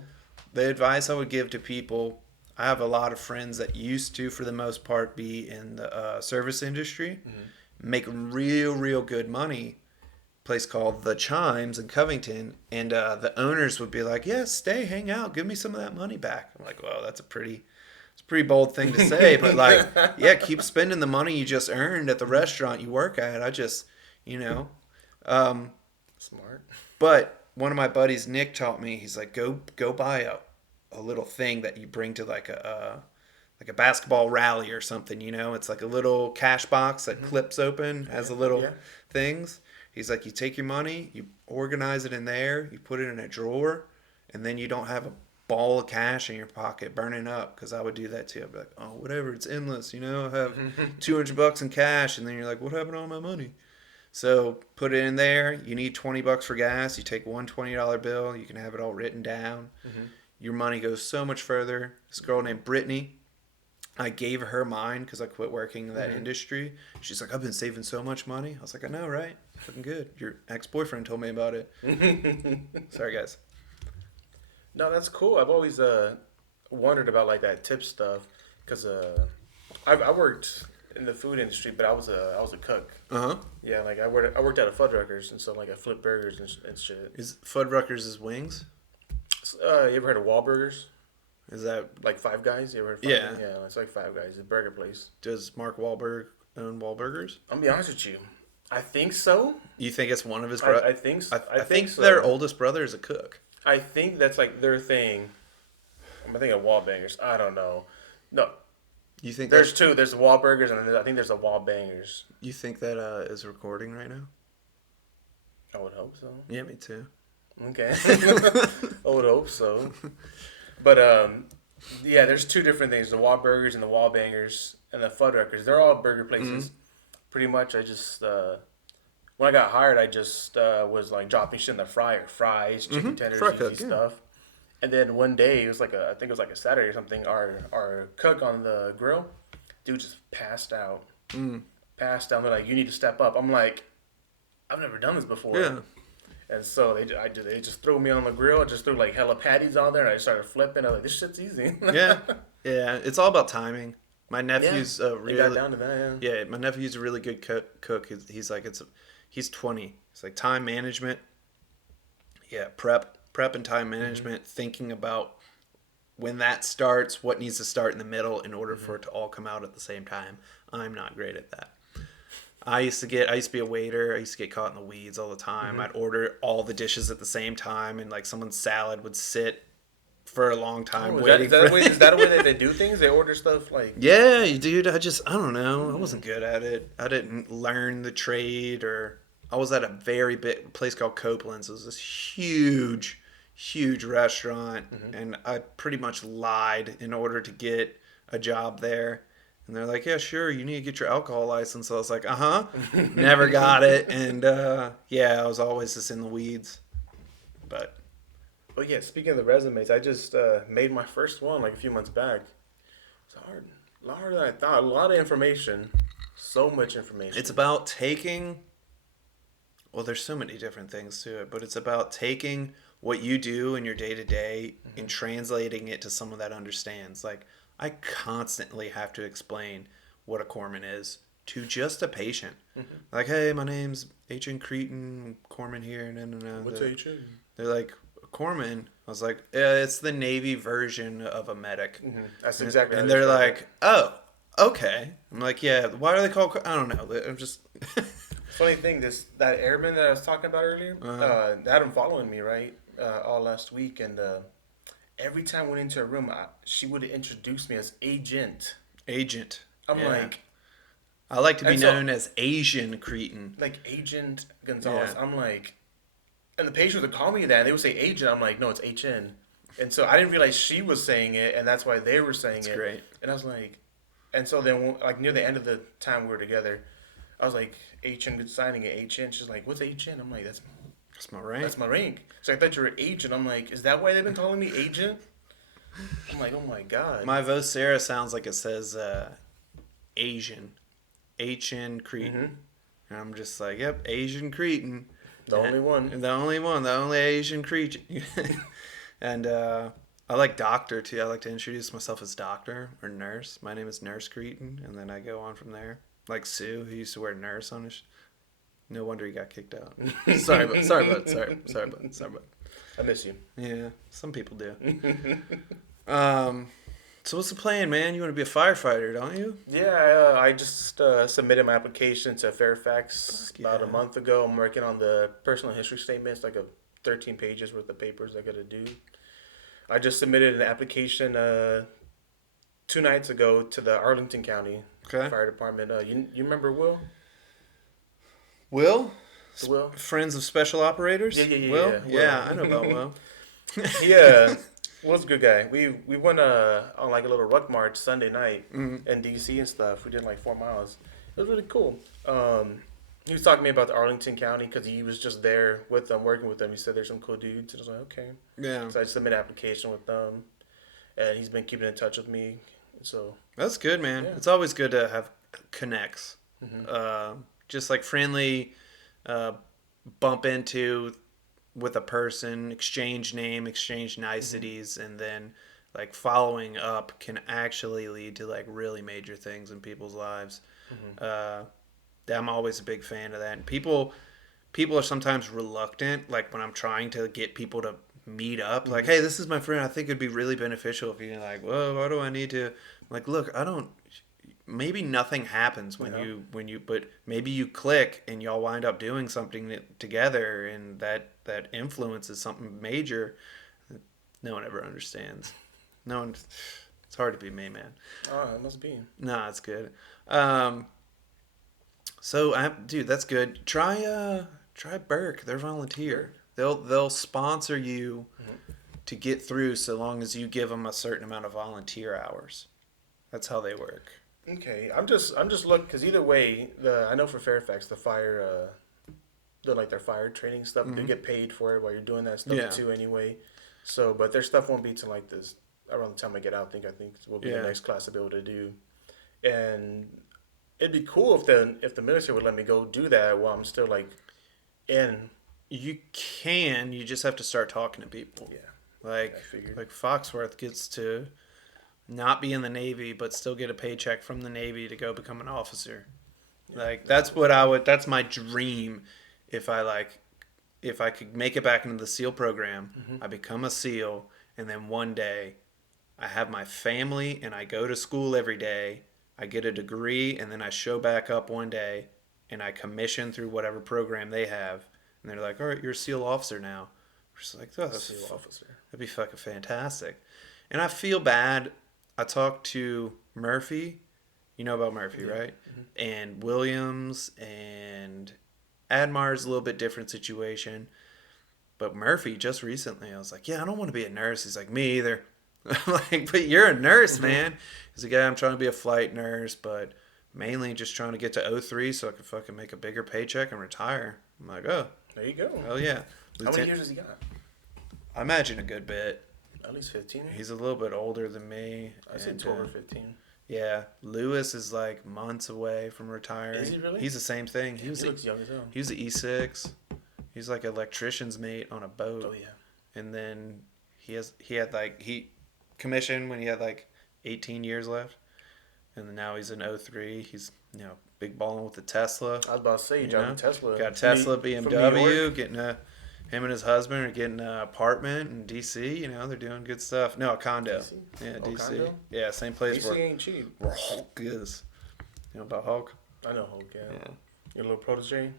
the advice I would give to people, I have a lot of friends that used to, for the most part, be in the service industry, make real good money. Place called The Chimes in Covington, and the owners would be like, "Yeah, stay, hang out, give me some of that money back." I'm like, "Well, it's a pretty bold thing to say, but like, yeah, keep spending the money you just earned at the restaurant you work at." I just, Smart. But one of my buddies, Nick, taught me. He's like, go buy a little thing that you bring to like a basketball rally or something. It's like a little cash box that clips open, has a little things. He's like, you take your money, you organize it in there, you put it in a drawer, and then you don't have a ball of cash in your pocket burning up. Because I would do that too. I'd be like, oh, whatever, it's endless. I have $200 in cash, and then you're like, what happened to all my money? So put it in there. You need $20 for gas. You take one $20 bill. You can have it all written down. Your money goes so much further. This girl named Brittany, I gave her mine because I quit working in that industry. She's like, I've been saving so much money. I was like, I know, right? Fucking good. Your ex-boyfriend told me about it. Sorry, guys. No, that's cool. I've always wondered about like that tip stuff because I worked in the food industry, but I was a cook. Yeah, like I worked at a Fuddruckers, and so like I flipped burgers and shit. Is Fuddruckers' wings? You ever heard of Wahlburgers? Is that Like Five Guys? You ever heard of Five Guys? Yeah, it's like Five Guys, a burger place. Does Mark Wahlberg own Wahlburgers? I'm gonna be honest with you. I think so. You think it's one of his brothers? I think so. I think so. Their oldest brother is a cook. I think that's like their thing. I'm thinking of Wallbangers. I don't know. No. You think there's 2? There's the Wahlburgers, and then I think there's the Wallbangers. You think that is recording right now? I would hope so. Yeah, me too. Okay. I would hope so. But yeah, there's 2 different things: the Wahlburgers and the Wallbangers and the Fuddruckers. They're all burger places. Pretty much, I just when I got hired, I just was like dropping shit in the fryer, fries, chicken tenders, easy stuff. And then one day, it was like I think it was like a Saturday or something. Our cook on the grill, dude, just passed out. Passed out. They're like, "You need to step up." I'm like, "I've never done this before." Yeah. And so they just threw me on the grill. I just threw like hella patties on there, and I started flipping. I was like, "This shit's easy." Yeah. It's all about timing. My nephew's really got down to that. Yeah, my nephew's a really good cook. He's like he's 20. It's like time management. Yeah, prep and time management. Thinking about when that starts, what needs to start in the middle in order for it to all come out at the same time. I'm not great at that. I used to be a waiter. I used to get caught in the weeds all the time. I'd order all the dishes at the same time, and like someone's salad would sit for a long time waiting. Is that a way that they do things? They order stuff like... Yeah, dude. I don't know. I wasn't good at it. I didn't learn the trade, or I was at a very big place called Copeland's. It was this huge huge restaurant, Mm-hmm. and I pretty much lied in order to get a job there. And they're like, "Yeah, sure, you need to get your alcohol license." So I was like, "Uh huh." Never got it, and yeah, I was always just in the weeds. But Oh yeah, speaking of the resumes, I just made my first one like a few months back. It's hard, a lot harder than I thought. A lot of information, so much it's information. about taking. Well, there's so many different things to it, but it's about taking what you do in your day to day and Mm-hmm. translating it to someone that understands. Like, I constantly have to explain what a corpsman is to just a patient. Mm-hmm. Like, hey, my name's Agent Cretan, corpsman here. No, no, no. What's HN? They're like, corpsman. I was like, yeah, it's the Navy version of a medic. Mm-hmm. That's exactly how And they they're describe it. like, oh, okay. I'm like, yeah, why are they called? I don't know. I'm just. Funny thing, this that airman that I was talking about earlier, uh, they had him following me right all last week, and every time I went into a room, she would introduce me as agent. Agent. I'm Yeah. like, I like to be and so known as Asian Cretan. like Agent Yeah. Gonzalez. I'm like, and the patients would call me that. They would say agent. I'm like, no, it's HN. And so I didn't realize she was saying it, and that's why they were saying That's it. great. And I was like, and so then like near the end of the time we were together, I was like, HN signing it, HN. She's like, what's HN? I'm like, That's my rank. that's my rank. So I thought you were agent. I'm like, is that why they've been calling me agent? I'm like, oh my god. My Vocera sounds like it says Asian. HN Mm-hmm. Cretan. And I'm just like, yep, Asian Cretan. The only one. The only one, the only Asian Cretan. And I like doctor too. I like to introduce myself as doctor or nurse. My name is Nurse Cretan, and then I go on from there. Like Sue, who used to wear nurse on his. No wonder he got kicked out. Sorry, but. I miss you. Yeah, some people do. Um, so what's the plan, man? You want to be a firefighter, don't you? Yeah, I just submitted my application to Fairfax Fuck about a yeah. month ago. I'm working on the personal history statements, like a 13 pages worth of papers I got to do. I just submitted an application 2 nights ago to the Arlington County Okay. Fire Department. You remember Will? Will? The Will? Friends of Special Operators? Yeah, Will? yeah. Yeah, I Will. know about Will. Yeah, Will's a good guy. We went on like a little ruck march Sunday night Mhm. in DC and stuff. We did like 4 miles. It was really cool. He was talking to me about the Arlington County because he was just there with them, working with them. He said there's some cool dudes. And I was like, okay. Yeah. So I submitted an application with them, and he's been keeping in touch with me. So That's good, man. yeah. It's always good to have connects. Hmm. Just like friendly, uh, bump into with a person, exchange name, exchange Hmm. niceties, and then like following up can actually lead to like really major things in people's lives. Hmm. Uh, I'm always a big fan of that. And people are sometimes reluctant, like when I'm trying to get people to meet up, like, Hmm. hey, this is my friend. I think it'd be really beneficial if you're like, whoa, why do I need to? Like, look, I don't. Maybe nothing happens You know. but maybe you click and y'all wind up doing something together, and that influences something major. No one ever understands. No one. It's hard to be me, man. Oh, it must be. Nah, it's good. Um, so dude, that's good. Try Burke. They're volunteer. Burke. They'll sponsor you Hmm. to get through so long as you give them a certain amount of volunteer hours. That's how they work. Okay, I'm just looking because either way, I know for Fairfax the fire like their fire training stuff. You Hmm. get paid for it while you're doing that stuff Yeah, too anyway. So, but their stuff won't be till like this around the time I get out. I think will be the yeah. next class to be able to do. And it'd be cool if the military would let me go do that while I'm still like in. You can. You just have to start talking to people. Yeah, Like I figured. like Foxworth gets to not be in the Navy, but still get a paycheck from the Navy to go become an officer. Yeah, Like that's that's cool. what I would. That's my dream. If I like, if I could make it back into the SEAL program, Hmm. I become a SEAL, and then one day I have my family and I go to school every day. I get a degree, and then I show back up one day and I commission through whatever program they have, and they're like, "All right, you're a SEAL officer now." We're just like, "Oh, SEAL officer. that'd be fucking fantastic." And I feel bad. I talked to Murphy. You know about Murphy, Yeah. right? Hmm. And Williams and Admar's a little bit different situation. But Murphy, just recently, I was like, yeah, I don't want to be a nurse. He's like, me either. I'm like, but you're a nurse, man. He's like, yeah, I'm trying to be a flight nurse, but mainly just trying to get to O3 so I can fucking make a bigger paycheck and retire. I'm like, oh, There you go. hell yeah. How many years has he got? I imagine a good bit. At least 15. He's a little bit older than me. I said 12 or 15. Yeah, Lewis is like months away from retiring. Is he really? He's the same thing. He looks young as hell. He was an E6. He's like an electrician's mate on a boat. Oh yeah. And then he commissioned when he had like 18 years left, and then now he's in O3. He's big balling with the Tesla. I was about to say, you drove a Tesla. Got a Tesla BMW. Him and his husband are getting an apartment in DC. They're doing good stuff. No, a condo. DC? Yeah, Oh, DC. condo? Yeah, same place DC ain't cheap. where Hulk is. You know about Hulk? I know Hulk, yeah. Yeah. Your little protege.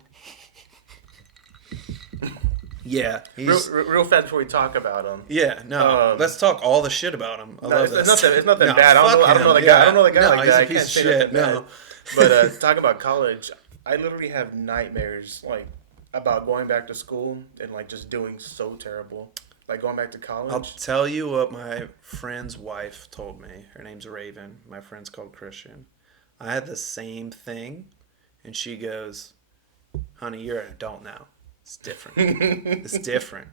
Yeah, he's Real fast before we talk about him. yeah. No, let's talk all the shit about him. I love this. It's nothing No, bad. fuck I don't know him. the guy. Yeah. I don't know the guy No, like he's that. a I piece can't of say shit. nothing No. bad. But talking about college, I literally have nightmares like about going back to school and like just doing so terrible. Like going back to college. I'll tell you what my friend's wife told me. Her name's Raven. My friend's called Christian. I had the same thing, and she goes, "Honey, you're an adult now. It's different. It's different.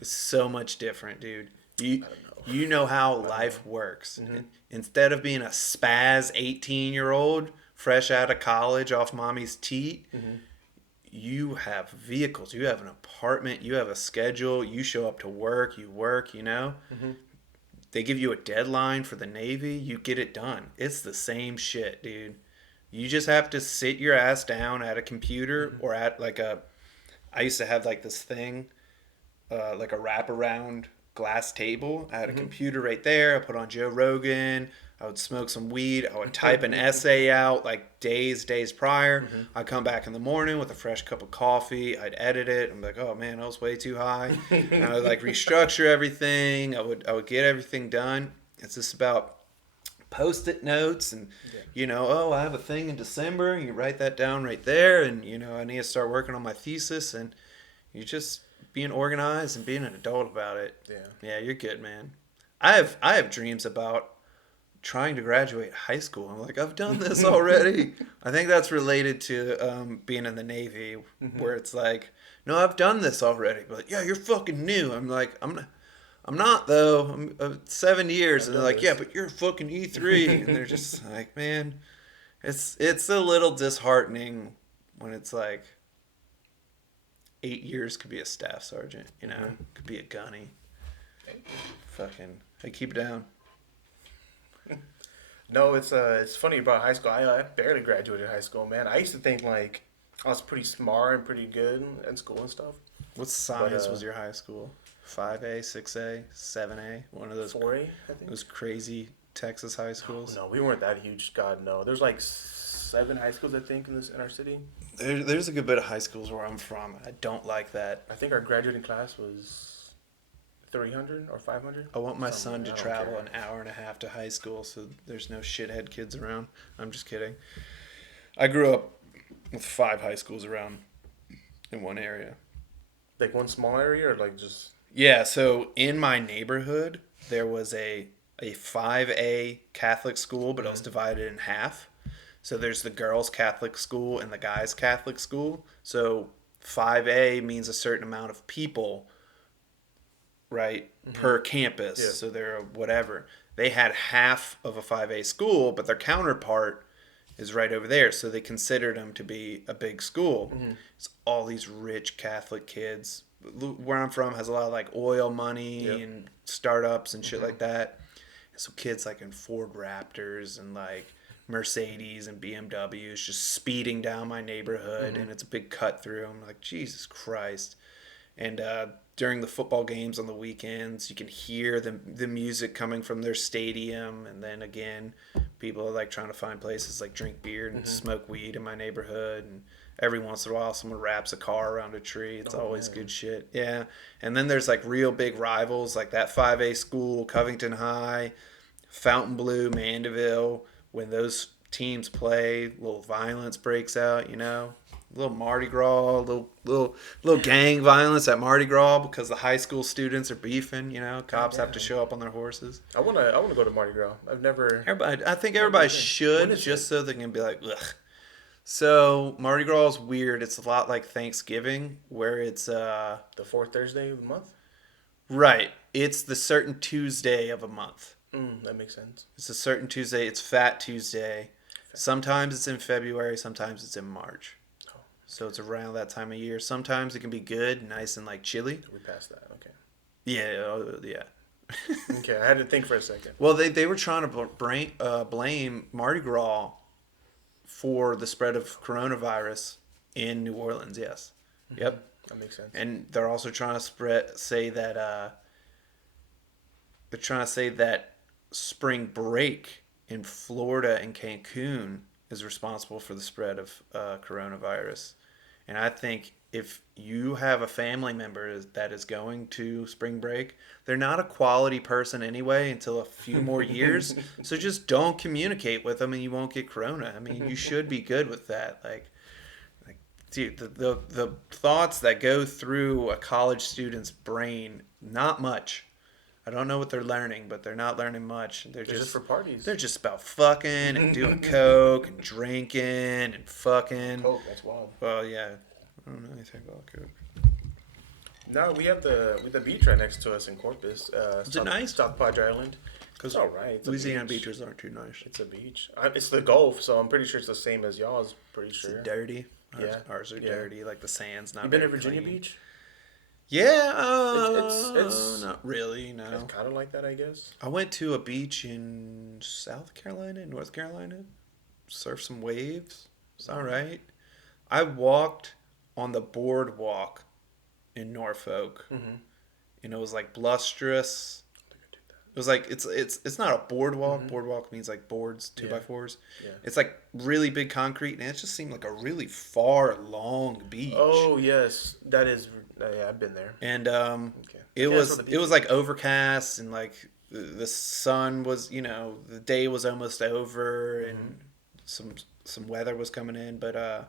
It's so much different, dude. You know how life works. Mm-hmm. Instead of being a spaz 18-year-old fresh out of college off mommy's teat, you have vehicles, you have an apartment, you have a schedule, you show up to work, you work, They give you a deadline for the Navy, you get it done. It's the same shit, dude. You just have to sit your ass down at a computer or at I used to have like this thing, like a wraparound glass table. I had a computer right there. I put on Joe Rogan. I would smoke some weed. I would type an essay out like days prior. I'd come back in the morning with a fresh cup of coffee. I'd edit it. I'm like, oh man, that was way too high. And I would like restructure everything. I would get everything done. It's just about Post-it notes and oh, I have a thing in December. You write that down right there, and I need to start working on my thesis, and you just being organized and being an adult about it. Yeah, you're good, man. I have dreams about trying to graduate high school. I'm like, I've done this already. I think that's related to being in the Navy, where it's like, no, I've done this already. But yeah, you're fucking new. I'm like, I'm not though. I'm 7 years, and they're like, yeah, but you're a fucking E3, and they're just like, man, it's a little disheartening when it's like 8 years could be a staff sergeant, could be a gunny. Fucking, hey, keep it down. No, it's funny about high school. I barely graduated high school, man. I used to think like I was pretty smart and pretty good in school and stuff. What size was your high school? 5A, 6A, 7A? One of those 4A, I think. Those crazy Texas high schools? No, we weren't that huge. God, no. There's like 7 high schools, I think, in our city. There's a good bit of high schools where I'm from. I don't like that. I think our graduating class was 300 or 500. I want my son to travel an hour and a half to high school so there's no shithead kids around. I'm just kidding. I grew up with 5 high schools around in one area. Like one small area or like just... Yeah, so in my neighborhood, there was a 5A Catholic school, but it was divided in half. So there's the girls' Catholic school and the guys' Catholic school. So 5A means a certain amount of people, right, per campus. Yeah. So they're whatever. They had half of a 5A school, but their counterpart is right over there. So they considered them to be a big school. It's all these rich Catholic kids. Where I'm from has a lot of like oil money and startups and shit like that. And so kids like in Ford Raptors and like Mercedes and BMWs just speeding down my neighborhood, and it's a big cut through. I'm like, Jesus Christ. And during the football games on the weekends, you can hear the music coming from their stadium. And then again, people are like trying to find places like drink beer and smoke weed in my neighborhood. And every once in a while, someone wraps a car around a tree. It's always good shit. Yeah. And then there's like real big rivals like that 5A school, Covington High, Fontainebleau, Mandeville. When those teams play, little violence breaks out, little Mardi Gras, little gang violence at Mardi Gras because the high school students are beefing. You know, cops have to Damn. show up on their horses. I wanna go to Mardi Gras. I've never. Everybody, I think Never everybody been. When should is just it? so they can be like, ugh. So Mardi Gras is weird. It's a lot like Thanksgiving, where it's The fourth Thursday of the month. right. It's the certain Tuesday of a month. That makes sense. It's a certain Tuesday. It's Fat Tuesday. Sometimes it's in February. Sometimes it's in March. Oh, So it's around that time of year. Sometimes it can be good, nice and like chilly. we passed that. Okay. Yeah, yeah. Okay, I had to think for a second. Well, they were trying to blame Mardi Gras for the spread of coronavirus in New Orleans. Yes. Yep. That makes sense. And they're also trying to say that they're trying to say that spring break in Florida and Cancun is responsible for the spread of coronavirus. And I think if you have a family member that is going to spring break, they're not a quality person anyway until a few more years. So just don't communicate with them and you won't get corona. I mean, you should be good with that. Like dude, the thoughts that go through a college student's brain, not much. I don't know what they're learning, but they're not learning much. They're just for parties. They're just about fucking and doing coke and drinking and fucking. Coke, that's wild. Well, yeah, I don't know anything about coke. No, we have the beach right next to us in Corpus. Is it nice? South Padre Island. Because It's all right. It's a Louisiana beach. beaches aren't too nice. It's a beach. It's the Gulf, so I'm pretty sure it's the same as y'all's. Pretty It's sure. dirty. Ours are Yeah. dirty. Like the sand's not. You been to very Virginia clean. Beach? Yeah, It's not really. No, It's kind of like that, I guess. I went to a beach in South Carolina, North Carolina, surfed some waves. It's all right. I walked on the boardwalk in Norfolk, and it was like blusterous. It was like it's not a boardwalk. Boardwalk means like boards, 2x4s. Yeah. It's like really big concrete, and it just seemed like a really far, long beach. Oh yes, that is. Yeah, I've been there. And Okay. it Yeah, was that's what the it was like overcast and like the sun was the day was almost over and some weather was coming in, but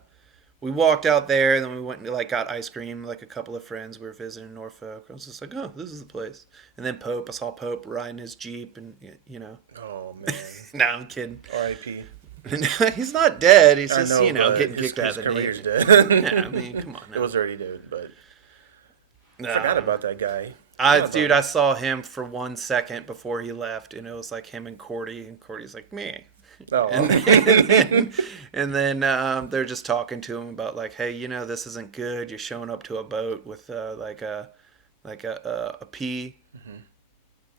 we walked out there and then we went and like got ice cream like a couple of friends we were visiting Norfolk. I was just like, oh, this is the place. And then I saw Pope riding his Jeep and Oh man. no, I'm kidding. R.I.P. He's not dead. He's I just know, but getting his kicked out of the career's Navy. dead. Yeah, I mean, come on now. It was already dead, but No. I forgot about that guy. I saw him for 1 second before he left, and it was like him and Cordy, and Cordy's like, me. Oh. And then they're just talking to him about like, hey, this isn't good. You're showing up to a boat with like a P.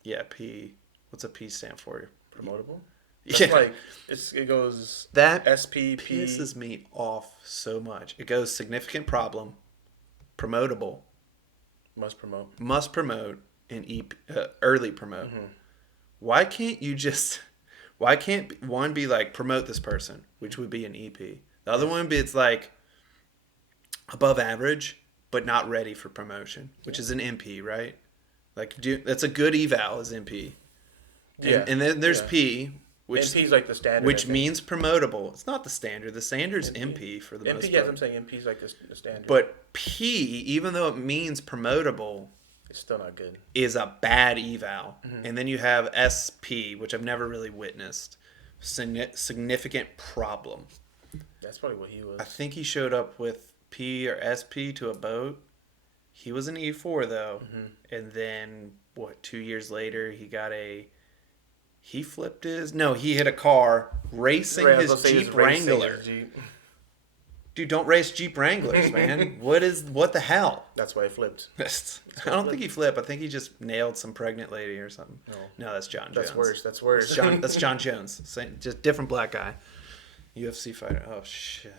Yeah, P. What's a P stand for? Promotable. Yeah. That's like it goes That SPP. pisses me off so much. It goes significant problem, promotable, Must promote. must promote, and early promote. Why can't one be like promote this person, which would be an EP. The other one be it's like above average but not ready for promotion, which is an MP, right? Like that's a good eval is MP. And then there's P, which MP's like the standard. which means promotable. It's not the standard. The standard's MP for the most MP, yes, part. I'm saying MP's like the standard. But P, even though it means promotable, it's still not good. is a bad eval. And then you have SP, which I've never really witnessed. Significant problem. That's probably what he was. I think he showed up with P or SP to a boat. He was an E4 though. And then 2 years later he hit a car racing Right, I was his gonna say Jeep racing Wrangler. his Jeep. Dude, don't race Jeep Wranglers, man. What the hell? That's why it flipped. I don't think he flipped. I think he just nailed some pregnant lady or something. No. No, that's John Jones. That's worse. That's worse. That's John Jones. Just different black guy. UFC fighter. Oh, shit.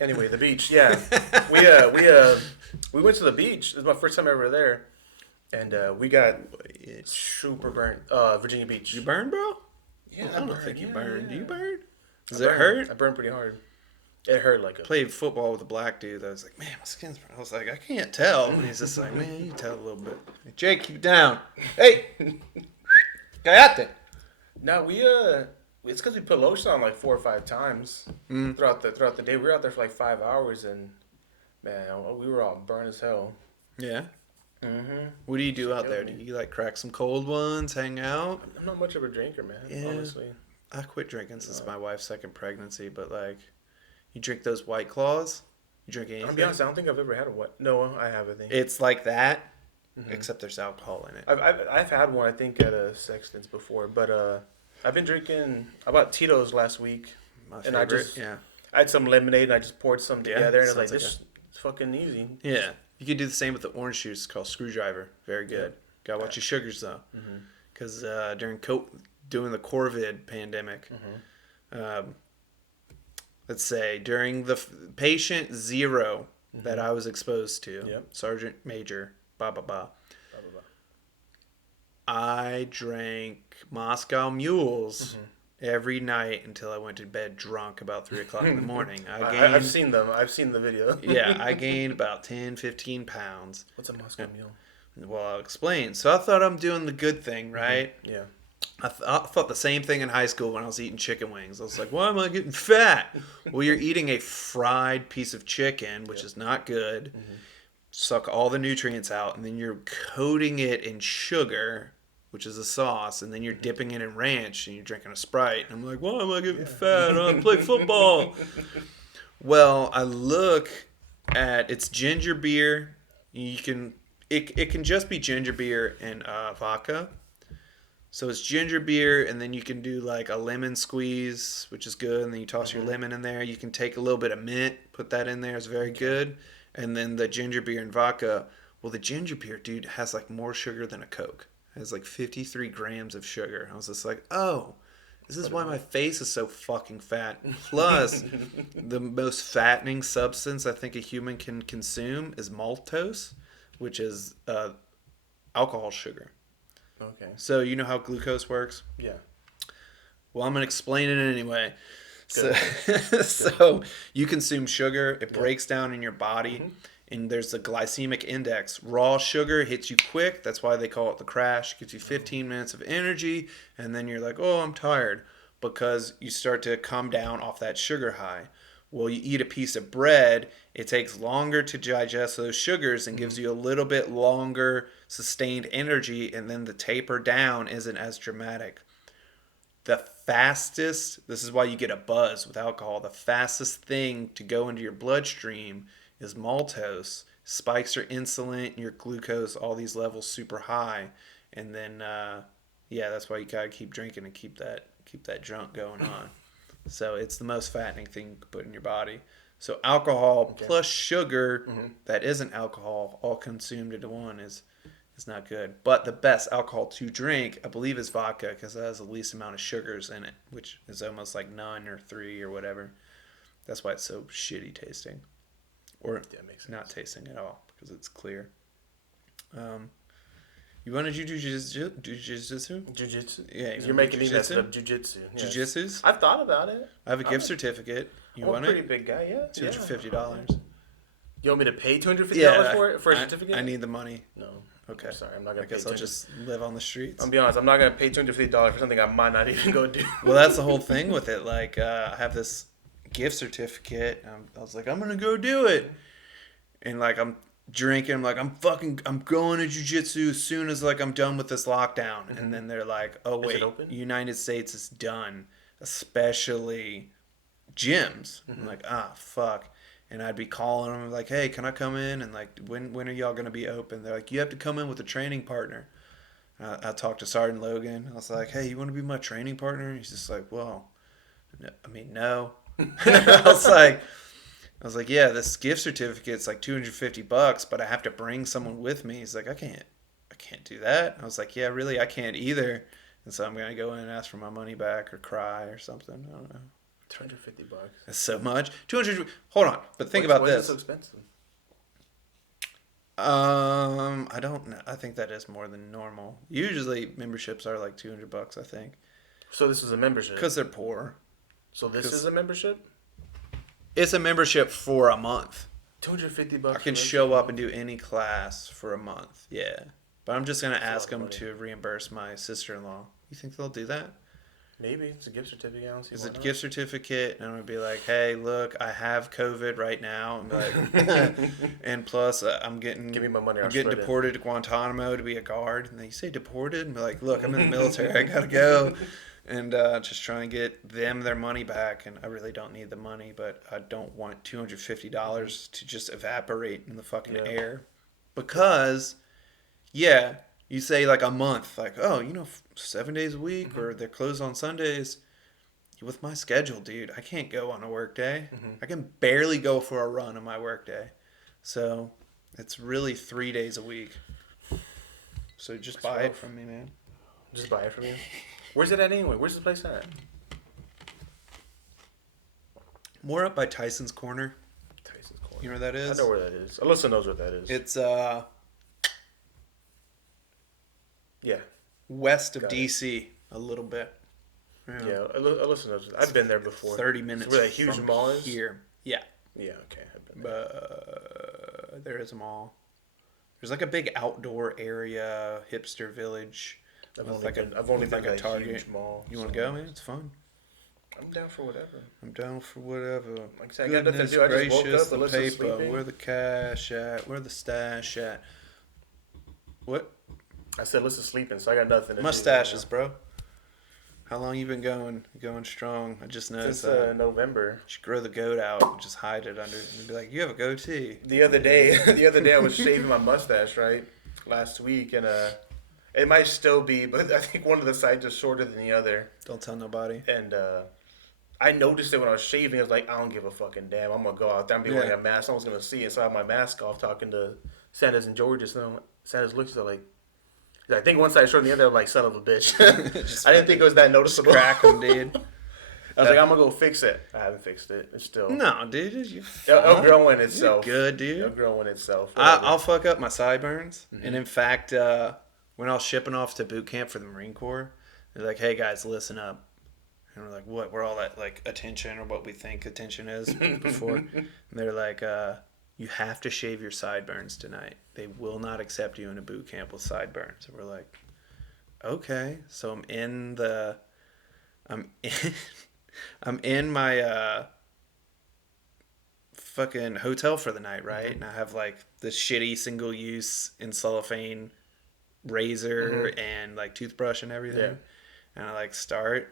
Anyway, the beach. Yeah, we went to the beach. It was my first time ever there, and we got super burnt. Virginia Beach. You burned, bro? Yeah, I don't think you burned. Do you burn? Does I it burned. hurt? I burned pretty hard. It hurt like a. Played football with a black dude. I was like, man, my skin's burnt. I was like, I can't tell. And he's just like, man, you can tell a little bit. Jake, keep it down. Hey, cállate. No, It's because we put lotion on like 4 or 5 times Mm. throughout the day. We were out there for like 5 hours, and man, we were all burnt as hell. Yeah. Mm-hmm. What do you do out there? Killing Do me. you like crack some cold ones, hang out? I'm not much of a drinker, man. Yeah. Honestly. I quit drinking since No. my wife's second pregnancy, but like, you drink those White Claws? You drink I'll be anything? honest. I don't think I've ever had a what. No, I have. I think. It's like that, Mm-hmm. except there's alcohol in it. I've had one. I think at a Sexton's before, but I've been drinking. I bought Tito's last week, My and I favorite. just Yeah. I had some lemonade and I just poured some Yeah, together, and it's like sounds like this. It's fucking easy. Yeah. You could do the same with the orange juice. It's called Screwdriver. Very good. Gotta watch your sugars though, Mm-hmm. because during doing the COVID pandemic, Mm-hmm. um, let's say during the patient 0 that I was exposed to, Yep. Sergeant Major, blah blah blah. Blah, blah, blah. I drank Moscow Mules Mm-hmm. every night until I went to bed drunk about 3 o'clock in the morning. I've seen them. I've seen the video. Yeah, I gained about 10, 15 pounds. What's a Moscow Mule? Well, I'll explain. So I thought I'm doing the good thing, right? Yeah. I thought the same thing in high school when I was eating chicken wings. I was like, why am I getting fat? Well, you're eating a fried piece of chicken, which is not good. Mm-hmm. Suck all the nutrients out, and then you're coating it in sugar, which is a sauce, and then you're dipping it in ranch, and you're drinking a Sprite. And I'm like, why am I getting fat? I play football. Well, I look at it's ginger beer. It can just be ginger beer and vodka. So it's ginger beer, and then you can do like a lemon squeeze, which is good, and then you toss your lemon in there. You can take a little bit of mint, put that in there. It's very good. And then the ginger beer and vodka. Well, the ginger beer, dude, has like more sugar than a Coke. It has like 53 grams of sugar. I was just like, oh, this is why my face is so fucking fat. Plus, the most fattening substance I think a human can consume is maltose, which is alcohol sugar. Okay. So you know how glucose works? Yeah. Well, I'm going to explain it anyway. So, Good. so you consume sugar, it breaks down in your body, and there's a glycemic index. Raw sugar hits you quick. That's why they call it the crash. It gives you 15 minutes of energy, and then you're like, oh, I'm tired, because you start to come down off that sugar high. Well, you eat a piece of bread, it takes longer to digest those sugars and gives you a little bit longer sustained energy, and then the taper down isn't as dramatic. The fastest, this is why you get a buzz with alcohol, the fastest thing to go into your bloodstream is maltose. Spikes your insulin, your glucose, all these levels super high. And then, yeah, that's why you gotta keep drinking and keep that drunk going on. So it's the most fattening thing you can put in your body. So alcohol plus sugar that isn't alcohol all consumed into one is not good. But the best alcohol to drink, I believe, is vodka because it has the least amount of sugars in it, which is almost like none or 3 or whatever. That's why it's so shitty tasting. Or makes not tasting at all because it's clear. You want to do jujitsu? Jiu-jitsu? Yeah, You're making me mess it up. Jiu-jitsu. Yes. Jujitsus? I've thought about it. I have a gift certificate. You I'm want a pretty it? big guy, yeah. $250. You want me to pay $250 Yeah, for it? For a certificate? I need the money. No. Okay. I'm sorry, I'm not I going to pay guess I'll just live on the streets. I'll be honest, I'm not going to pay $250 for something I might not even go do. Well, that's the whole thing with it. Like, I have this gift certificate. I was like, I'm going to go do it. And, like, I'm drinking. I'm like, I'm going to jiu-jitsu as soon as, like, I'm done with this lockdown. Mm-hmm. And then they're like, oh, wait, it open? United States is done. Especially gyms. I'm like, fuck. And I'd be calling them like, hey, can I come in? And like, when are y'all going to be open? They're like, you have to come in with a training partner. I talked to Sergeant Logan. I was like, hey, you want to be my training partner? And he's just like, well, no. I was like, yeah, this gift certificate's like $250, but I have to bring someone with me. He's like, I can't do that. I was like, yeah, really, I can't either. And so I'm going to go in and ask for my money back or cry or something. I don't know. $250. That's so much. 200. Hold on, but think about this. Why is it so expensive? I don't know. I think that is more than normal. Usually memberships are like $200, I think. So this is a membership. Because they're poor. So this is a membership. It's a membership for a month. $250. I can show up and do any class for a month. Yeah, but I'm just gonna ask them to reimburse my sister-in-law. You think they'll do that? Maybe it's a gift certificate. I don't see It's why a not. gift certificate, and I'm gonna be like, "Hey, look, I have COVID right now," and be like, and plus, Give me my money. I'm I'll getting spread it. deported to Guantanamo to be a guard. And they say deported, and be like, "Look, I'm in the military. I gotta go," and just try and get them their money back. And I really don't need the money, but I don't want $250 to just evaporate in the fucking Yeah. air, because yeah, you say like a month, like, oh, 7 days a week, Hmm. or they're closed on Sundays. With my schedule, dude, I can't go on a work day. Hmm. I can barely go for a run on my work day. So it's really 3 days a week. So just That's buy it rough. from me, man. Just buy it from you. Where's it at anyway? Where's the place at? More up by Tyson's Corner. Tyson's You know Corner. where that I is? know where that is. Alyssa knows where that is. It's Yeah. west of Got it. DC a little bit. Yeah. Alyssa knows. I've been there before. 30 It's minutes where that huge from mall is. here. Yeah. Yeah. Okay. I've been there. There is a mall. There's like a big outdoor area, hipster village. I've only with been like a to that Target. huge mall. You want to so- go, man? It's fun. I'm down for whatever. I'm down for whatever. Like I said, I got nothing to Goodness do. I just woke gracious, up, the Alyssa's paper. sleeping. Where the cash at? Where the stash at? What? I said Alyssa's sleeping, so I got nothing to Mustaches, do. bro. How long you been going? Going strong. I just noticed Since that. November. You should grow the goat out and just hide it under and be like, you have a goatee. The other day, I was shaving my mustache right last week, and it might still be, but I think one of the sides is shorter than the other, Don't tell nobody. and I noticed it when I was shaving. I was like, I don't give a fucking damn. I'm gonna go out there and be wearing a mask. Someone's gonna see it. So I have my mask off, talking to Santa's and George's. And Santa's looks at like, I think one side shorter than the other. I'm like, son of a bitch. Just I didn't think it was that noticeable. crack them, dude. I was like, I'm gonna go fix it. I haven't fixed it. It's still No, dude. You it'll grow in You're itself. good, It'll dude. grow in itself. I'll fuck up my sideburns. And in fact, when I was shipping off to boot camp for the Marine Corps, they're like, hey, guys, listen up. And we're like, what? We're all at like attention, or what we think attention is before. And they're like, you have to shave your sideburns tonight. They will not accept you in a boot camp with sideburns. And we're like, okay. So I'm in, I'm in my fucking hotel for the night, right? And I have like this shitty single use in cellophane razor and like toothbrush and everything. Yeah. And I like start.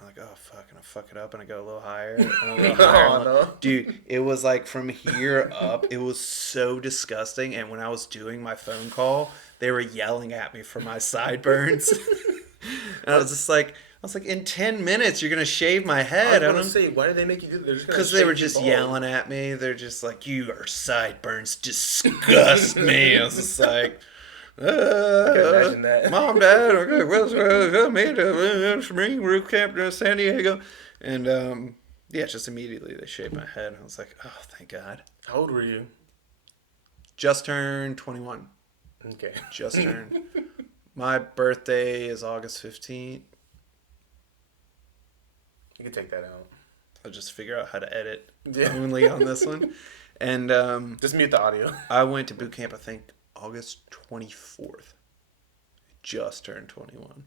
I'm like, oh fuck, and I fuck it up, and I go a little higher, and a little higher. Oh, no. Dude, it was like from here up, it was so disgusting. And when I was doing my phone call, they were yelling at me for my sideburns. And I was like, in 10 minutes, you're gonna shave my head. I was gonna say, why did they make you do that? Because they were just yelling at me. They're just like, your sideburns disgust me. I was just like, imagine that. Mom, Dad, okay, well, me to Marine Group Camp in San Diego. And yeah, just immediately they shaved my head. I was like, oh, thank God. How old were you? Just turned 21. Okay. Just turned. My birthday is August 15th. You can take that out. I'll just figure out how to edit Yeah. only on this one. And Just mute the audio. I went to boot camp, I think, August 24th. Just turned 21.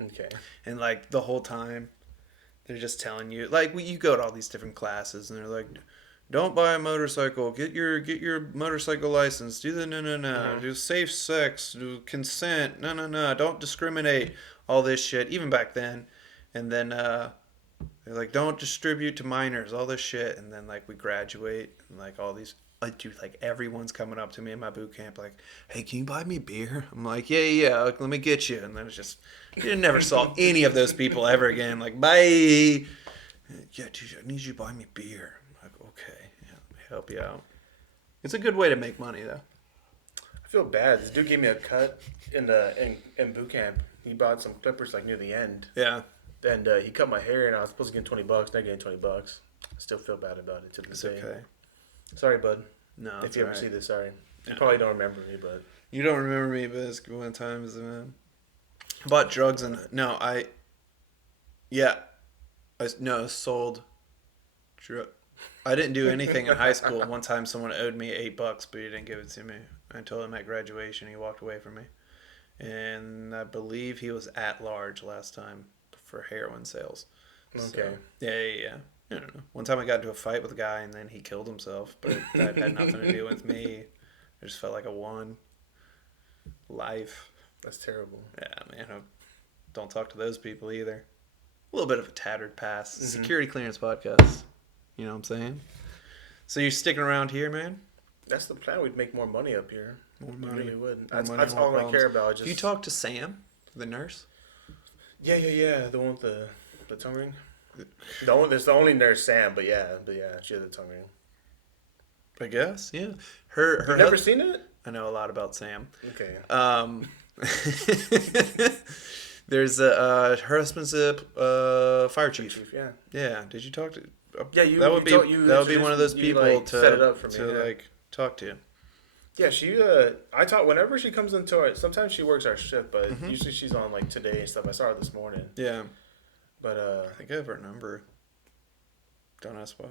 Okay. And like the whole time, they're just telling you, like, you go to all these different classes, and they're like, don't buy a motorcycle, get your motorcycle license, do the no, do safe sex, do consent, no, don't discriminate, all this shit, even back then. And then they're like, don't distribute to minors, all this shit. And then like we graduate, and like all these, like, dude, like everyone's coming up to me in my boot camp, like, hey, can you buy me beer? I'm like, yeah, let me get you. And then it's just, you never saw any of those people ever again. Like, bye. Yeah, dude, I need you to buy me beer. I'm like, okay, yeah, let me help you out. It's a good way to make money, though. I feel bad. This dude gave me a cut in boot camp. He bought some clippers like near the end. Yeah, And he cut my hair, and I was supposed to get $20. Not getting $20. I still feel bad about it to this it's day. okay. Sorry, bud. No, If it's you ever all see right. this, sorry. You Yeah. probably don't remember me, but You don't remember me, but it's good one times, man. I bought drugs and sold. I didn't do anything in high school. One time, someone owed me $8, but he didn't give it to me. I told him at graduation. He walked away from me, and I believe he was at large last time for heroin sales. So, Okay. yeah. I don't know. One time I got into a fight with a guy and then he killed himself, but that had nothing to do with me. I just felt like I won life. That's terrible. Yeah, man. Don't talk to those people either. A little bit of a tattered past. Mm-hmm. Security clearance podcast. You know what I'm saying? So you're sticking around here, man? That's the plan. We'd make more money up here. More We money. really would. More That's, money, that's more all I problems. care about. Do you talk to Sam, the nurse? Yeah. The one with the tongue ring. There's the only nurse, Sam, but yeah, she has a tongue ring. I guess, yeah. Her You've never seen it? I know a lot about Sam. Okay. There's her husband's a fire chief. Yeah. Yeah. Did you talk to? Yeah, that would be one of those people like, to set it up for me, like talk to. Yeah, I talk whenever she comes into our. Sometimes she works our shift, but usually she's on like today and stuff. I saw her this morning. Yeah. But I think I have her number. Don't ask why.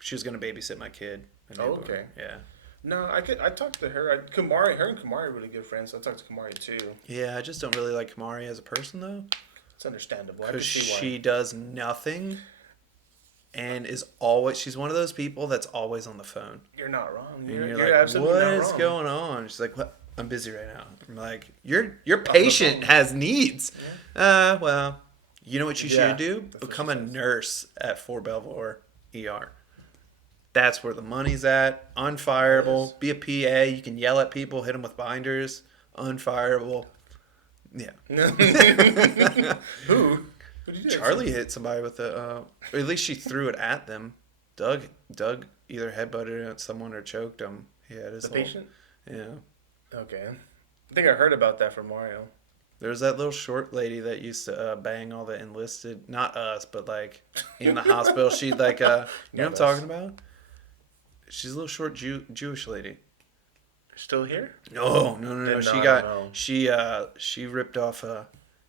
She was gonna babysit my kid. Oh, okay. Yeah. No, I talked to her. Her and Kamari are really good friends. So I talked to Kamari too. Yeah, I just don't really like Kamari as a person though. It's understandable. Because she does nothing, and she's one of those people that's always on the phone. You're not wrong. And you're you're like, absolutely what not is wrong. going on? She's like, what? I'm busy right now. I'm like, your patient has needs. Yeah. Well, you know what you should do? That's Become a nurse at Fort Belvoir ER. That's where the money's at. Unfireable. Be a PA. You can yell at people, hit them with binders. Unfireable. Yeah. Who? Who did you Charlie hit somebody with or at least she threw it at them. Doug either headbutted at someone or choked him. He had his patient? Yeah. Okay. I think I heard about that from Mario. There was that little short lady that used to bang all the enlisted, not us, but like in the hospital. She'd like, you know what I'm talking about? She's a little short Jewish lady. Still here? No. She ripped off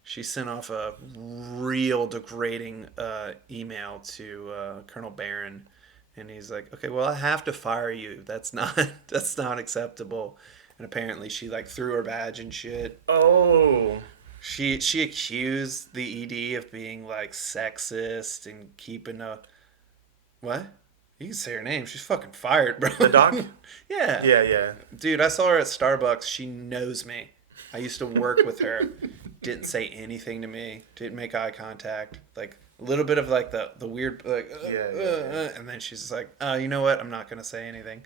she sent off a real degrading email to Colonel Barron, and he's like, okay, well, I have to fire you. That's not acceptable. And apparently she like threw her badge and shit. Oh. She accused the ED of being like sexist and keeping a what? You can say her name. She's fucking fired, bro. The doc? Yeah. Yeah. Dude, I saw her at Starbucks. She knows me. I used to work with her. Didn't say anything to me. Didn't make eye contact. Like a little bit of like the weird like and then she's just like, you know what? I'm not gonna say anything.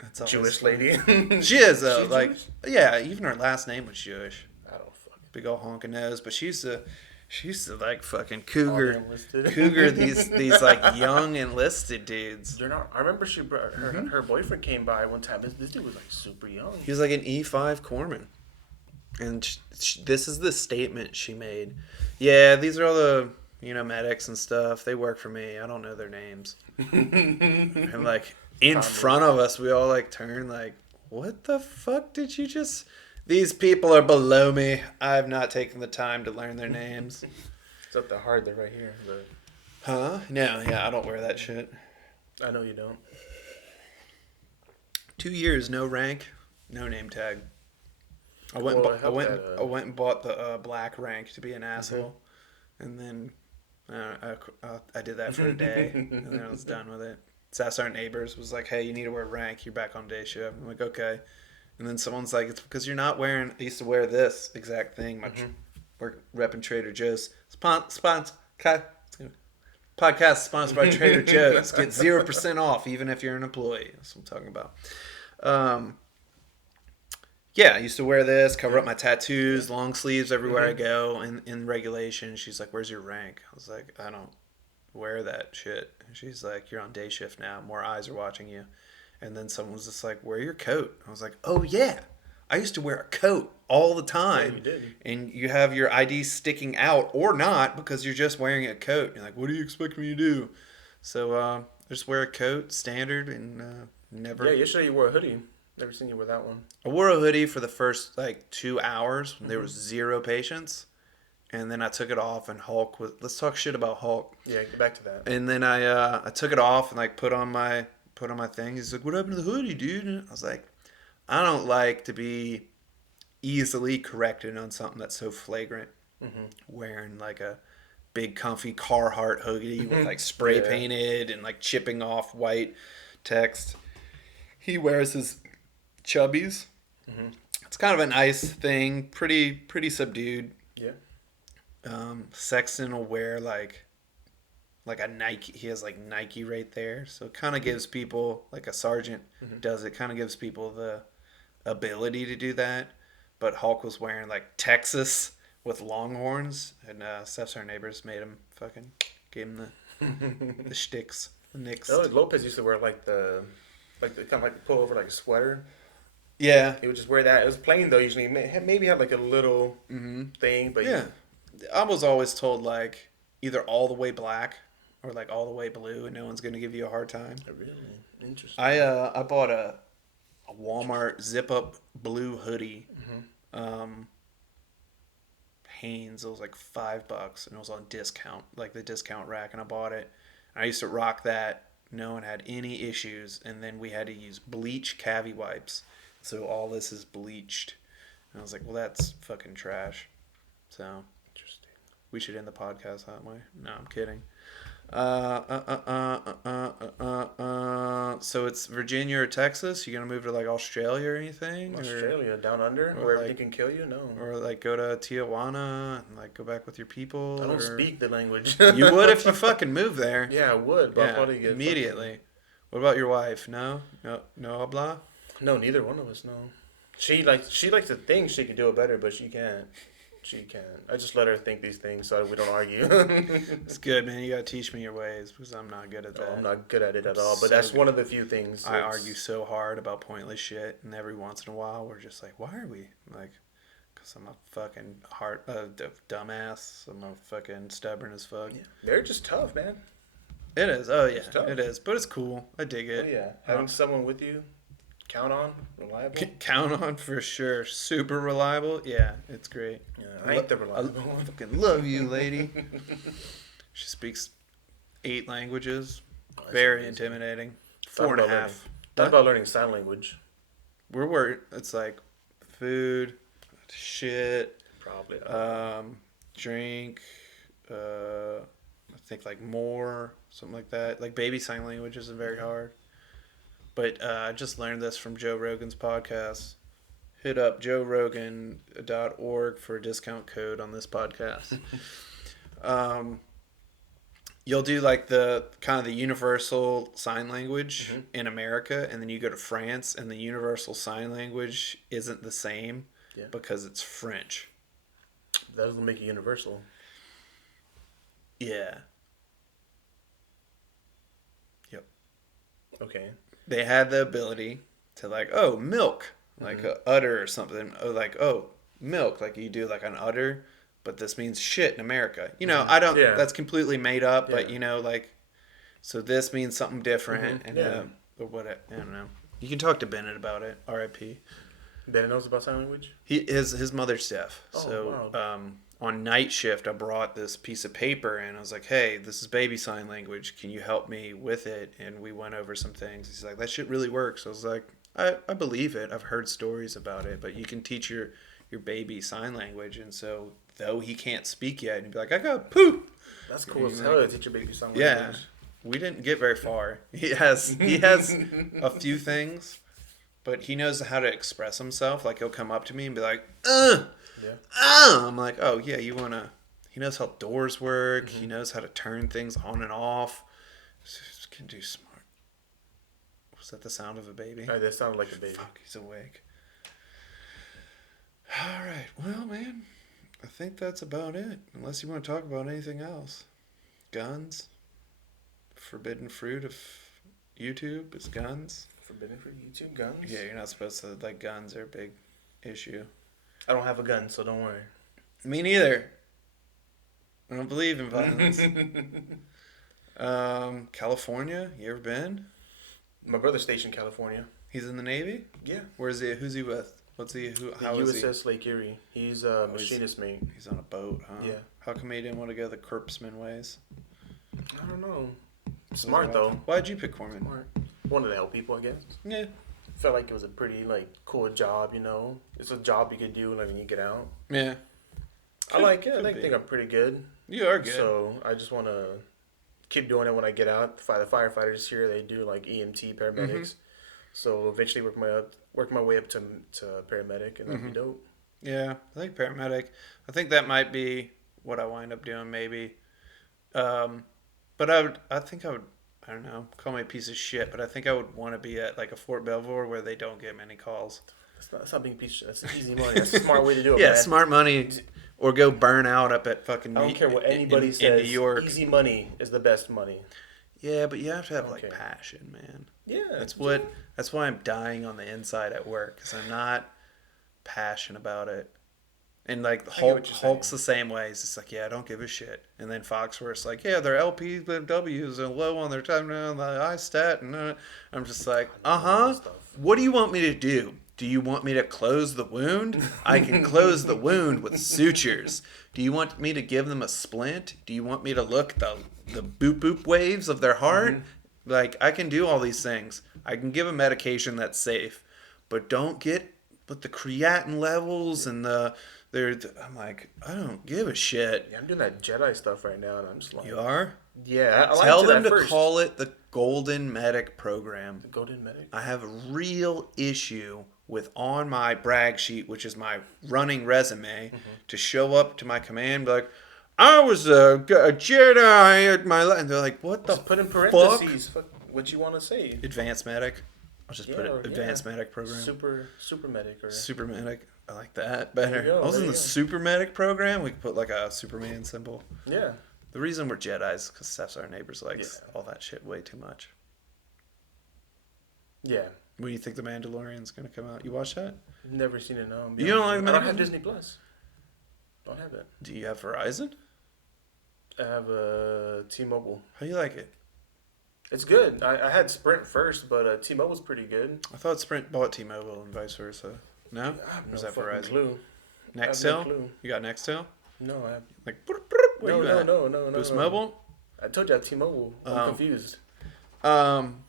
That's Jewish lady. She is She like Jewish? Yeah, even her last name was Jewish. I don't fuck. Big old honking nose, but she used to like fucking cougar these like young enlisted dudes. They're not. I remember she brought her boyfriend came by one time. This dude was like super young. He was like an E5 corpsman, and this is the statement she made. Yeah, these are all the medics and stuff. They work for me. I don't know their names. And like in front of us, we all like turn like, what the fuck did you just? These people are below me. I have not taken the time to learn their names. It's up the heart. They're right here. But Huh? No, yeah, I don't wear that shit. I know you don't. 2 years, no rank, no name tag. I went and bought the black rank to be an asshole, and then I did that for a day, and then I was done with it. So that's our neighbors was like, "Hey, you need to wear rank. You're back on day shift." I'm like, "Okay." And then someone's like, "It's because you're not wearing." I used to wear this exact thing. My work repping Trader Joe's. Podcast sponsored by Trader Joe's. Get 0% off even if you're an employee. That's what I'm talking about. Yeah, I used to wear this, cover up my tattoos, long sleeves everywhere I go. In regulation, she's like, "Where's your rank?" I was like, "I don't wear that shit." And she's like, "You're on day shift now. More eyes are watching you." And then someone was just like, "Wear your coat." I was like, "Oh yeah, I used to wear a coat all the time." Yeah, you did. And you have your ID sticking out or not because you're just wearing a coat. And you're like, "What do you expect me to do?" So just wear a coat, standard, and never. Yeah, yesterday you wore a hoodie. Never seen you wear that one. I wore a hoodie for the first 2 hours when there was 0 patients. And then I took it off and Hulk was. Let's talk shit about Hulk. Yeah, get back to that. And then I took it off and put on my thing. He's like, "What happened to the hoodie, dude?" And I was like, I don't like to be easily corrected on something that's so flagrant. wearing like a big comfy Carhartt hoodie with like spray Yeah. painted and like chipping off white text. He wears his chubbies. It's kind of a nice thing, pretty subdued. Yeah. Sexton will wear like a Nike. He has like Nike right there, so it kind of gives people like a sergeant does. It kind of gives people the ability to do that. But Hulk was wearing like Texas with Longhorns, and Steph's our neighbors made him fucking gave him the shticks, the nicks. Oh, Lopez used to wear like the kind of like pull over like a sweater. Yeah, He would just wear that. It was plain though. Usually, maybe had like a little thing, but yeah. I was always told like either all the way black or like all the way blue, and no one's gonna give you a hard time. Really interesting. I bought a Walmart zip up blue hoodie. Hanes. It was like $5, and it was on discount, like the discount rack, and I bought it. I used to rock that. No one had any issues, and then we had to use bleach cavi wipes, so all this is bleached. And I was like, well, that's fucking trash. So Interesting. we should end the podcast that way. No, I'm kidding. So it's Virginia or Texas? You gonna move to like Australia or anything? Australia, down under, or where like- everything can kill you? No. Or like go to Tijuana and like go back with your people? I don't or... speak the language. You would if you fucking moved there. Yeah, I would, but I'll Yeah, probably get immediately. What about your wife? No, no habla. No, neither one of us. No. She likes to think she can do it better, but she can't. She can't. I just let her think these things so we don't argue. It's good, man. You gotta teach me your ways because I'm not good at that. No, I'm not good at it at all, but So that's good. one of the few things. I argue so hard about pointless shit, and every once in a while we're just like, why are we like? Because I'm a fucking dumbass. I'm a fucking stubborn as fuck. Yeah. They're just tough, man. It is. Oh yeah, tough. it is. But it's cool. I dig Oh it. yeah, having someone with you, count on, reliable. Count on for sure. Super reliable. Yeah, it's great. Yeah, I ain't the reliable I one. fucking love you, lady. She speaks 8 languages. That's Very amazing. intimidating. Thought 4 and a about half. Thought about learning sign language. It's like food, shit, Probably. drink, I think like more, something like that. Like baby sign language isn't very hard. But I just learned this from Joe Rogan's podcast. Hit up joerogan.org for a discount code on this podcast. You'll do like the kind of the universal sign language in America, and then you go to France, and the universal sign language isn't the same because it's French. That doesn't make it universal. Yeah. Yep. Okay. They had the ability to like, oh, milk, like a udder or something. Oh, like, oh, milk, like you do like an udder, but this means shit in America. You know, I don't. Yeah. That's completely made up, but Yeah. you know, like, so this means something different, and Yeah. or what? I don't know. You can talk to Bennett about it. R.I.P. Ben knows about sign language? His mother's deaf. Oh, So wow. on night shift, I brought this piece of paper and I was like, "Hey, this is baby sign language. Can you help me with it?" And we went over some things. He's like, "That shit really works." I was like, "I believe it. I've heard stories about it, but you can teach your baby sign language." And so, though he can't speak yet, and he'd be like, "I got poop." That's cool as You're hell like- to teach your baby sign Yeah, language. we didn't get very far. He has a few things. But he knows how to express himself. Like, he'll come up to me and be like, Yeah. I'm like, oh, yeah, you want to... He knows how doors work. He knows how to turn things on and off. Just can do smart. Was that the sound of a baby? Oh, that sounded like a baby. Fuck, he's awake. All right. Well, man, I think that's about it. Unless you want to talk about anything else. Guns. Forbidden fruit of YouTube is guns. Forbidden for YouTube guns? Yeah, you're not supposed to, like, guns are a big issue. I don't have a gun, so don't worry. Me neither. I don't believe in violence. California, you ever been? My brother's stationed in California. He's in the Navy? Yeah. Where's he? Who's he with? How The is he? USS Lake Erie. He's a machinist mate. He's on a boat, huh? Yeah. How come he didn't want to go the Corpsman ways? I don't know. Smart, though. Why'd you pick Corpsman? Smart. Wanted to help people, I guess. Yeah. Felt like it was a pretty, like, cool job, you know? It's a job you could do, like, when you get out. Yeah. I like it. I be. think I'm pretty good. You are good. So I just want to keep doing it when I get out. The firefighters here, they do like EMT paramedics. So eventually work my way up to paramedic, and that'd be dope. Yeah, I think paramedic. I think that might be what I wind up doing, maybe. Um, but I would. I don't know. Call me a piece of shit, but I think I would want to be at like a Fort Belvoir where they don't get many calls. That's not being a piece of shit. That's easy money. That's a smart way to do it, Yeah, man. smart money, or go burn out up at fucking. I don't care what anybody says. In New York. Easy money is the best money. Yeah, but you have to have Okay. like passion, man. Yeah. That's what. That's why I'm dying on the inside at work because I'm not passionate about it. And like I get what you're Hulk's the same way. He's just like, yeah, I don't give a shit. And then Foxworth's like, yeah, their LPWs are low on their time on the iStat, and I'm just like, What do you want me to do? Do you want me to close the wound? I can close the wound with sutures. Do you want me to give them a splint? Do you want me to look the boop boop waves of their heart? Like I can do all these things. I can give a medication that's safe, but don't get with the creatinine levels and I'm like, I don't give a shit. Yeah, I'm doing that Jedi stuff right now, and I'm just like, You are? yeah. I Tell liked it them at to first. call it the Golden Medic Program. The Golden Medic. I have a real issue with on my brag sheet, which is my running resume, to show up to my command and be like, I was a Jedi at my life. And they're like, what the Just put in fuck? parentheses what you want to say. Advanced Medic. I'll just put it Advanced Medic Program. Super medic or Super Medic. I like that better. go, I was there in you the go. Super Medic program. We could put like a Superman symbol. yeah. The reason we're Jedis because Steph's our neighbors likes Yeah. all that shit way too much. Yeah. When do you think the Mandalorian's gonna come out? You watch that? Never seen it. No. You don't like I don't Mandalorian? have Disney Plus. Don't have it. Do you have Verizon? I have a T-Mobile. How do you like it? It's good. I had Sprint first, but T-Mobile's pretty good. I thought Sprint bought T-Mobile and vice versa. No? I have Or no is that fucking Verizon? clue. I have Nextel? no clue. You got Nextel? No, I have. Like, where no, you no, at? no. Boost no. Mobile? I told you I have T-Mobile. I'm Oh. confused. Um,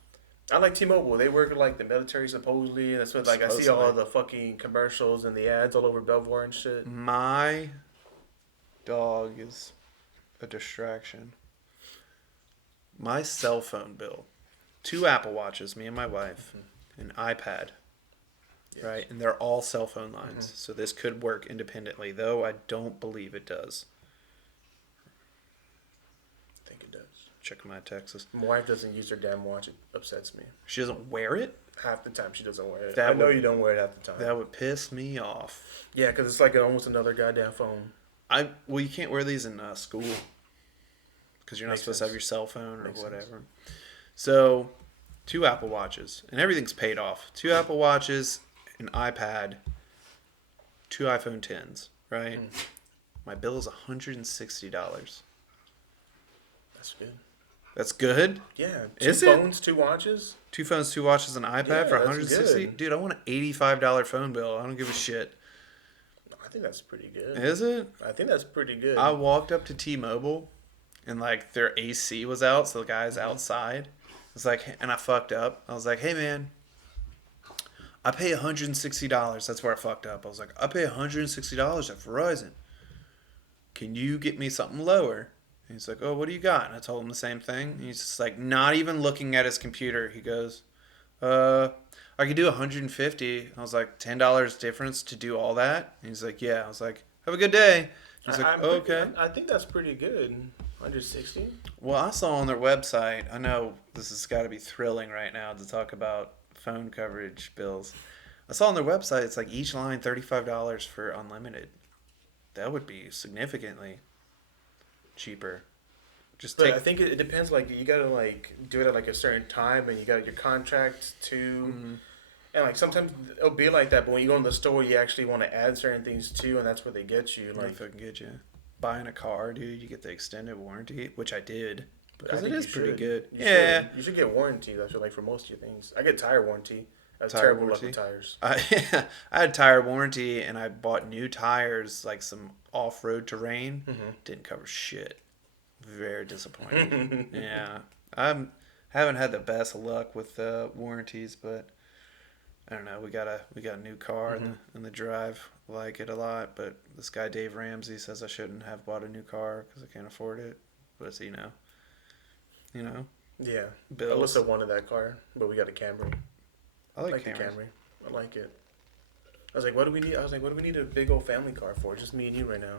I like T-Mobile. They work with like the military supposedly. That's what like I see all Supposedly. the fucking commercials and the ads all over Belvoir and shit. my dog is a distraction. My cell phone bill, 2 Apple Watches, me and my wife, an iPad, Yes. right? And they're all cell phone lines. So this could work independently, though I don't believe it does. I think it does. Check my Texas. My wife doesn't use her damn watch. It upsets me. She doesn't wear it? Half the time she doesn't wear it. That I know would- you don't wear it half the time. That would piss me off. Yeah, because it's like almost another goddamn phone. Well, you can't wear these in school because you're not Makes supposed to have sense. your cell phone or Makes whatever. sense. So, 2 Apple Watches, and everything's paid off. 2 Apple Watches, an iPad, 2 iPhone 10s, right? My bill is $160. That's good. That's good. Yeah. Is Two it? phones, 2 watches. 2 phones, 2 watches, an iPad Yeah, for that's 160. good. Dude, I want an $85 phone bill. I don't give a shit. I think that's pretty good. Is it? I think that's pretty good. I walked up to T-Mobile, and like their AC was out, so the guy's outside. It's like, and I fucked up. I was like, "Hey man, I pay $160." That's where I fucked up. I was like, "I pay $160 at Verizon. Can you get me something lower?" And he's like, "Oh, what do you got?" And I told him the same thing. And he's just like, not even looking at his computer. He goes, I could do 150. I was like, $10 difference to do all that. And he's like, yeah. I was like, have a good day. He's like, I'm okay. I think that's pretty good. 160. Well, I saw on their website, I know this has got to be thrilling right now to talk about phone coverage bills. I saw on their website, it's like each line $35 for unlimited. That would be significantly cheaper. Just But take. I think it depends. Like you gotta like do it at like a certain time, and you got your contract to. And like sometimes it'll be like that, but when you go in the store, you actually want to add certain things too, and that's where they get you. Like, Like fucking get you. Buying a car, dude, you get the extended warranty, which I did. I Because it think is you pretty should. good. You Yeah. should. You should get warranty. That's like for most of your things. I get tire warranty. I have Tire terrible warranty? luck with tires. I had tire warranty and I bought new tires, like some off-road terrain. Didn't cover shit. Very disappointing. Yeah. I haven't had the best luck with warranties, but I don't know. We got a new car Mm-hmm. in the drive. Like it a lot, but this guy Dave Ramsey says I shouldn't have bought a new car because I can't afford it. What does he know? You know, Yeah. bills. Alyssa wanted that car, but we got a Camry. I I like like the Camrys. Camry. I like it. I was like, what do we need? I was like, what do we need a big old family car for? Just me and you right now.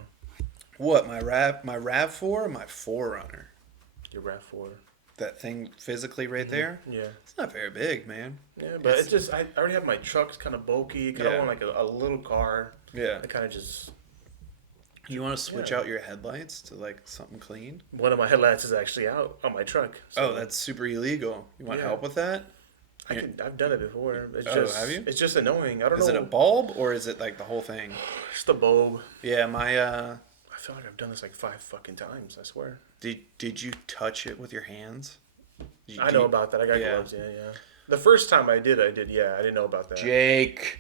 What my Rav 4 or my Forerunner? Your RAV4. That thing physically right there. Mm-hmm. Yeah. It's not very big, man. Yeah, but It's it's just I already have my truck. It's kind of bulky. I kind of yeah, want like a little car. yeah. I kind of just You want to switch yeah. out your headlights to like something clean? One of my headlights is actually out on my truck. Oh, So that's super illegal. You want yeah, help with that? I've done it before. Oh, have you? It's just annoying. I don't Is it a know. bulb or is it like the whole thing? Just the bulb. Yeah, my I feel like I've done this like 5 fucking times. I swear. did you touch it with your hands? I know about that. I got yeah. gloves. Yeah, yeah. The first time I did. Yeah, I didn't know about that. Jake.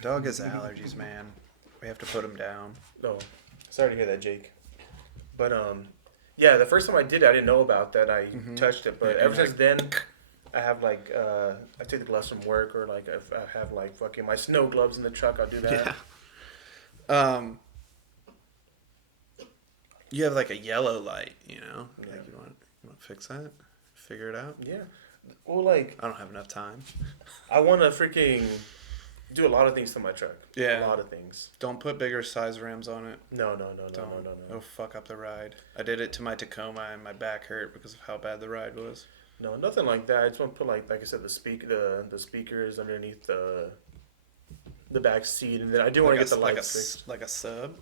Dog has allergies, man. We have to put him down. No, sorry to hear that, Jake. But yeah, the first time I did it, I didn't know about that. I touched it, but Yeah, ever since then, I have like I take the gloves from work, or like if I have like fucking my snow gloves in the truck, I'll do that. Yeah. You have like a yellow light, you know? Yeah. Like you want to fix that? Figure it out? Yeah. Well, like I don't have enough time. I want to freaking do a lot of things to my truck. Yeah. A lot of things. Don't put bigger size rims on it. No. Don't. It'll fuck up the ride. I did it to my Tacoma and my back hurt because of how bad the ride was. No, nothing like that. I just want to put like I said, the speakers underneath the back seat, and then I do want to get the lights fixed. Like a sub.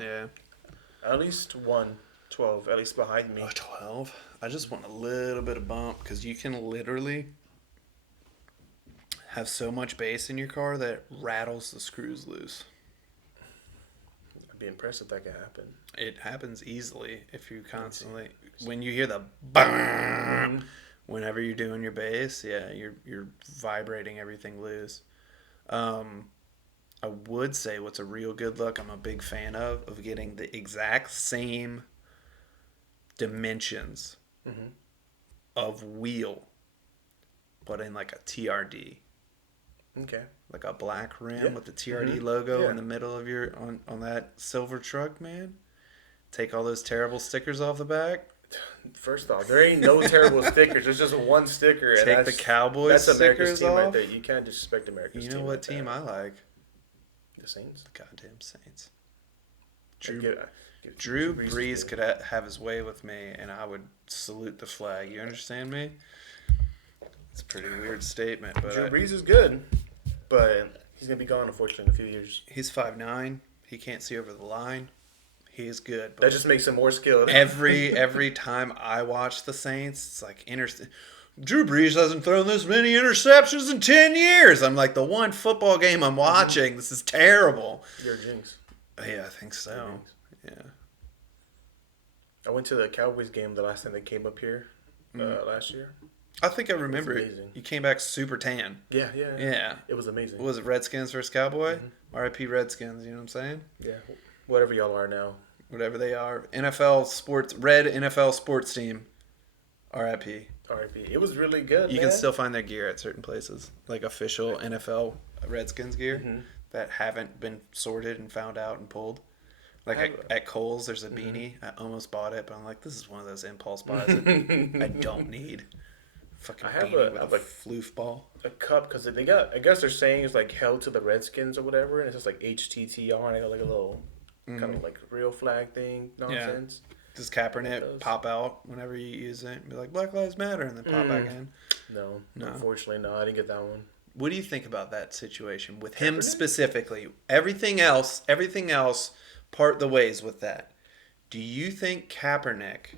Yeah. At least 112, at least behind me. Oh, 12. I just want a little bit of bump because you can literally have so much bass in your car that it rattles the screws loose. I'd be impressed if that could happen. It happens easily if you constantly when you hear the bang whenever you're doing your bass, yeah, you're vibrating everything loose. I would say what's a real good look I'm a big fan of getting the exact same dimensions of wheel but in like a TRD. Okay. Like a black rim with the TRD logo in the middle of your on that silver truck, man. Take all those terrible stickers off the back. First off, there ain't no terrible stickers. There's just one sticker. And Take the Cowboys that's America's stickers team right off. there. You can't disrespect America's You team. know what like team that. I like? The Saints. The goddamn Saints. Give Drew Brees Brees to- could have his way with me, and I would salute the flag. You understand me? It's a pretty weird statement, but Drew Brees is good, but he's gonna be gone unfortunately in a few years. he's 5'9". He can't see over the line. He is good. But That just makes him more skilled. every time I watch the Saints, it's like Drew Brees hasn't thrown this many interceptions in 10 years. I'm like, the one football game I'm watching, this is terrible. You're a jinx. Yeah, I think so. Yeah. I went to the Cowboys game the last time they came up here last year. I think I remember it. amazing. You came back super tan. Yeah. Yeah. It was amazing. What was it, Redskins versus Cowboy? R.I.P. Redskins, you know what I'm saying? Yeah. Whatever y'all are now. Whatever they are. NFL sports, red NFL sports team. R.I.P. R.I.P. It was really good. You man. can still find their gear at certain places, like official NFL Redskins gear that haven't been sorted and found out and pulled. Like at Kohl's, there's a beanie. I almost bought it, but I'm like, this is one of those impulse buys that I don't need. Fucking beanie with a floof ball. A cup because they got. I guess they're saying it's like held to the Redskins or whatever, and it's just like HTTR, and they got like a little kind of like real flag thing nonsense. Does Kaepernick pop out whenever you use it and be like Black Lives Matter and then pop back in? No, unfortunately, no. I didn't get that one. What do you think about that situation with him specifically? Everything else, part the ways with that. Do you think Kaepernick?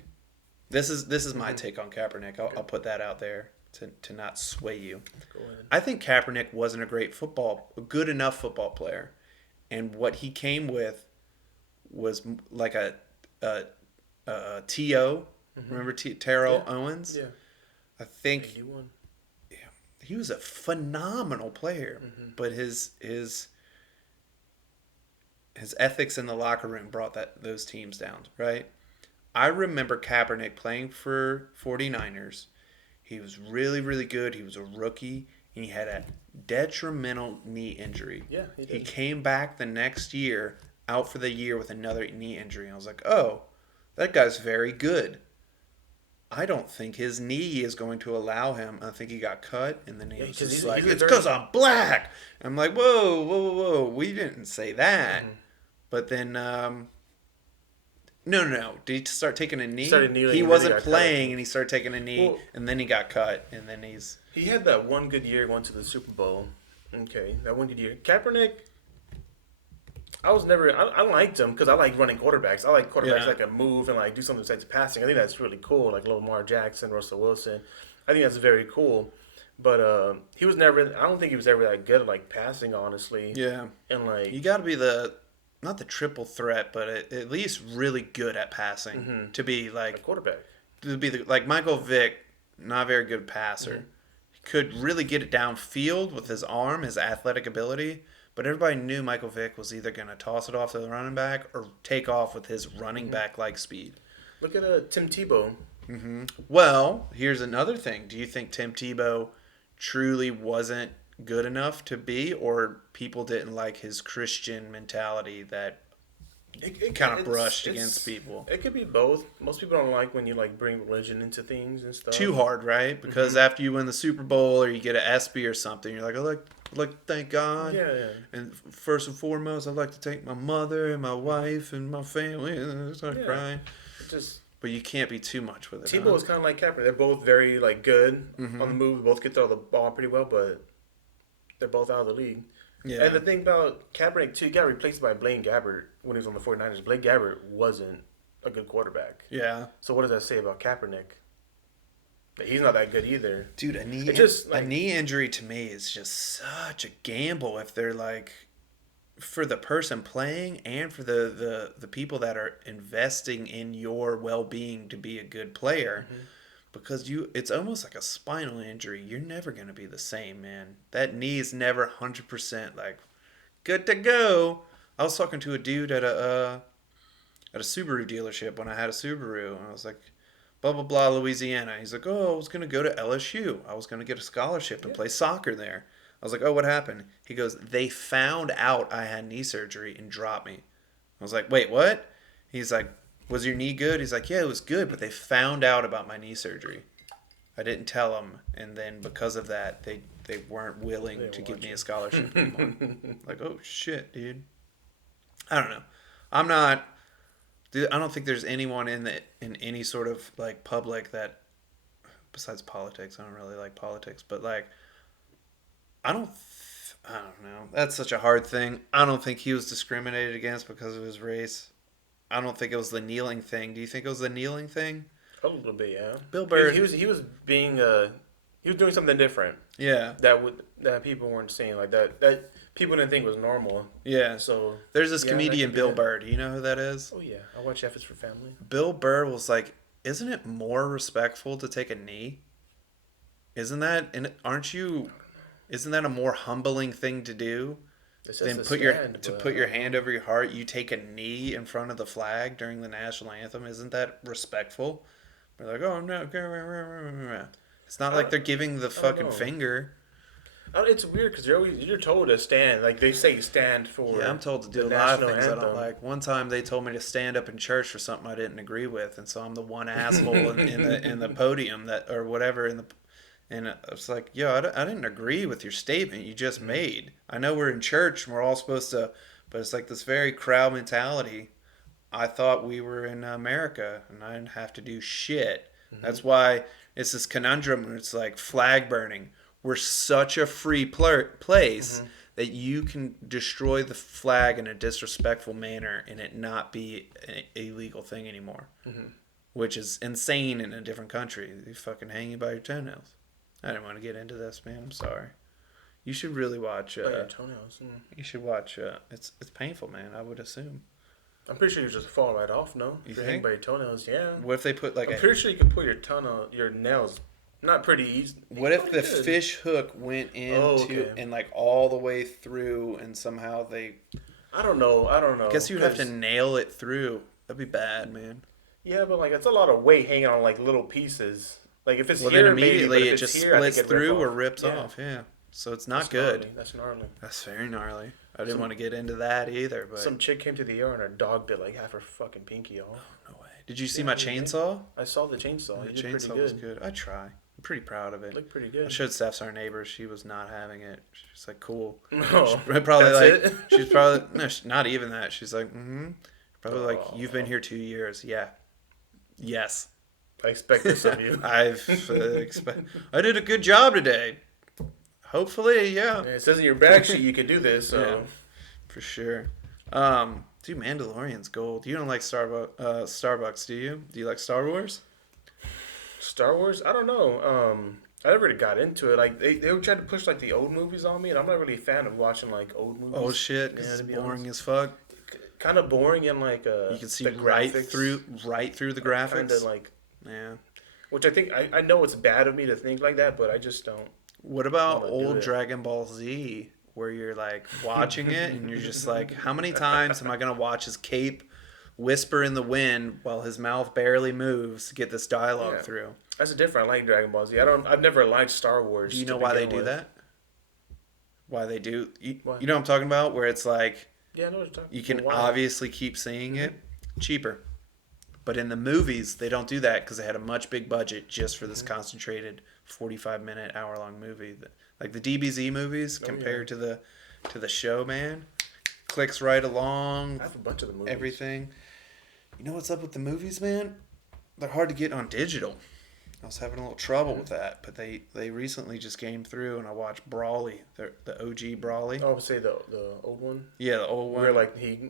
This is my take on Kaepernick. I'll put that out there to not sway you. Go ahead. I think Kaepernick wasn't a good enough football player, and what he came with was like a T.O. Remember Terrell Owens? Yeah. I think 81. he was a phenomenal player, but his ethics in the locker room brought those teams down, right? I remember Kaepernick playing for 49ers. He was really, really good. He was a rookie, and he had a detrimental knee injury. Yeah, he He did. came back the next year, out for the year with another knee injury. I was like, oh, that guy's very good. I don't think his knee is going to allow him. I think he got cut, and then he Yeah, was because just he's like, a it's very. because I'm black. I'm like, whoa, whoa, whoa. We didn't say that. Mhm. But then, no. Did he start taking a He knee? started kneeling He and then he wasn't got cut, I playing, think. and he started taking a knee, Well, and then he got cut, and then he's. he had that one good year going to the Super Bowl. Okay, that one good year. Kaepernick, I was never. I liked him because I like running quarterbacks. I like quarterbacks Yeah. that can move and like do something besides passing. I think that's really cool. Like Lamar Jackson, Russell Wilson. I think that's very cool. But he was never. I don't think he was ever that good at like passing, honestly. Yeah. And You like, got to be not the triple threat, but at least really good at passing mm-hmm, to be a like, quarterback. like Michael Vick, not a very good passer. He could really get it downfield with his arm, his athletic ability, but everybody knew Michael Vick was either going to toss it off to the running back or take off with his running Mm-hmm. back like speed. Look at Tim Tebow. Well, here's another thing. Do you think Tim Tebow truly wasn't good enough to be, or people didn't like his Christian mentality that kind of brushed against people? It could be both. Most people don't like when you like bring religion into things and stuff. Too hard, right? Because after you win the Super Bowl or you get an ESPY or something, you're like, I'd like to thank God. Yeah, yeah. And first and foremost, I'd like to thank my mother and my wife and my family. And I start Yeah. crying. It just But you can't be too much with it. Tebow Huh? was kind of like Kaepernick. They're both very like good on the move. Both can throw the ball pretty well, but they're both out of the league. Yeah. And the thing about Kaepernick too, he got replaced by Blaine Gabbert when he was on the 49ers. Blaine Gabbert wasn't a good quarterback. Yeah. So what does that say about Kaepernick? That he's not that good either. Dude, a knee injury to me is just such a gamble if they're like for the person playing and for the people that are investing in your well-being to be a good player because it's almost like a spinal injury. You're never going to be the same, man. That knee is never 100% like good to go. I was talking to a dude at a Subaru dealership when I had a Subaru, and I was like, blah blah blah, Louisiana. He's like, oh, I was gonna go to LSU. I was gonna get a scholarship and play soccer there. I was like, oh, what happened? He goes, they found out I had knee surgery and dropped me. I was like, wait, what? He's like, was your knee good? He's like, yeah, it was good, but they found out about my knee surgery. I didn't tell them, and then because of that, they weren't willing to give me a scholarship anymore. Like, oh shit, dude. I don't know. I'm not. Dude, I don't think there's anyone in any sort of like public that, besides politics, I don't really like politics, but like, I don't know. That's such a hard thing. I don't think he was discriminated against because of his race. I don't think it was the kneeling thing. Do you think it was the kneeling thing? A little bit, yeah. Bill Burr. He was being he was doing something different Yeah. that people weren't seeing like that people didn't think was normal. Yeah. So There's this yeah, comedian, that could be Bill it. Burr. Do you know who that is? Oh yeah, I watch F is for Family. Bill Burr was like, isn't it more respectful to take a knee? Isn't that, and isn't that a more humbling thing to do It says than to put stand, put your hand over your heart? You take a knee in front of the flag during the national anthem. Isn't that respectful? They're like, oh no, it's not like they're giving the fucking know. finger. It's weird because you're told to stand. Like they say, stand for. Yeah, I'm told to do the a lot of national things I don't anthem. like. One time they told me to stand up in church for something I didn't agree with, and so I'm the one asshole in the podium that or whatever and I was like, yo, I didn't agree with your statement you just made. I know we're in church and we're all supposed to, but it's like this very crowd mentality. I thought we were in America and I didn't have to do shit. That's why it's this conundrum where it's like flag burning. We're such a free place that you can destroy the flag in a disrespectful manner and it not be an illegal thing anymore, which is insane in a different country. You fucking hang you by your toenails. I didn't want to get into this, man. I'm sorry. You should really watch. Like your toenails. You should watch. It's painful, man. I would assume. I'm pretty sure you just fall right off. No, You if you're hanging think? by your toenails, yeah. What if they put like I'm pretty sure you can put your nails. Not pretty easy. What if the Good. fish hook went into okay. and like all the way through, and somehow they? I don't know. I guess you'd have to 'cause- nail it through. That'd be bad, man. Yeah, but like it's a lot of weight hanging on like little pieces. Like if it's Well, here, then maybe, but immediately if it it's just here, I think splits it'd rip through or off. rips Yeah. off. Yeah. so it's not That's good. gnarly. That's gnarly. That's very gnarly. I didn't Some want to get into that either, but some chick came to the ER and her dog bit like half her fucking pinky off. no way. Did you see Yeah, my he did. chainsaw? I saw the chainsaw. The He did pretty chainsaw was good. good. I try. I'm pretty proud of it. Looked pretty I good. showed Steph's our neighbor. She was not having it. She's like, cool. No, Probably that's like it? she's probably no, not even that. She's like, mm-hmm. Probably like you've been Oh. here 2 years. Yeah. Yes. I expect this of you. I did a good job today. Hopefully, yeah. It says in your back sheet you could do this, so. Yeah. For sure. Dude, Mandalorian's gold. You don't like Starbucks, do you? Do you like Star Wars? Star Wars? I don't know. I never really got into it. Like they would try to push like the old movies on me, and I'm not really a fan of watching like old movies. Oh shit, because Yeah, it's to be boring honest. as fuck. Kind of boring and like You can see the right graphics through the graphics. Kind of like, Yeah. which I think I know it's bad of me to think like that, but I just don't. What about wanna do old it. Dragon Ball Z, where you're like watching it and you're just like, how many times am I gonna watch his cape whisper in the wind while his mouth barely moves to get this dialogue Yeah. through? That's a different. I like Dragon Ball Z. I've never liked Star Wars. Do you know to why they begin do with. that? Why they do? Why? You know what I'm talking about? Where it's like Yeah, I know what you're talking. you can Why? obviously keep seeing it cheaper. But in the movies, they don't do that because they had a much big budget just for this concentrated 45-minute, hour-long movie. Like the DBZ movies compared to the show, man, clicks right along. I have a bunch of the movies. Everything. You know what's up with the movies, man? They're hard to get on digital. I was having a little trouble with that, but they recently just came through and I watched Brawly, the OG Brawly. Oh, say the old one. Yeah, the old one. Where like he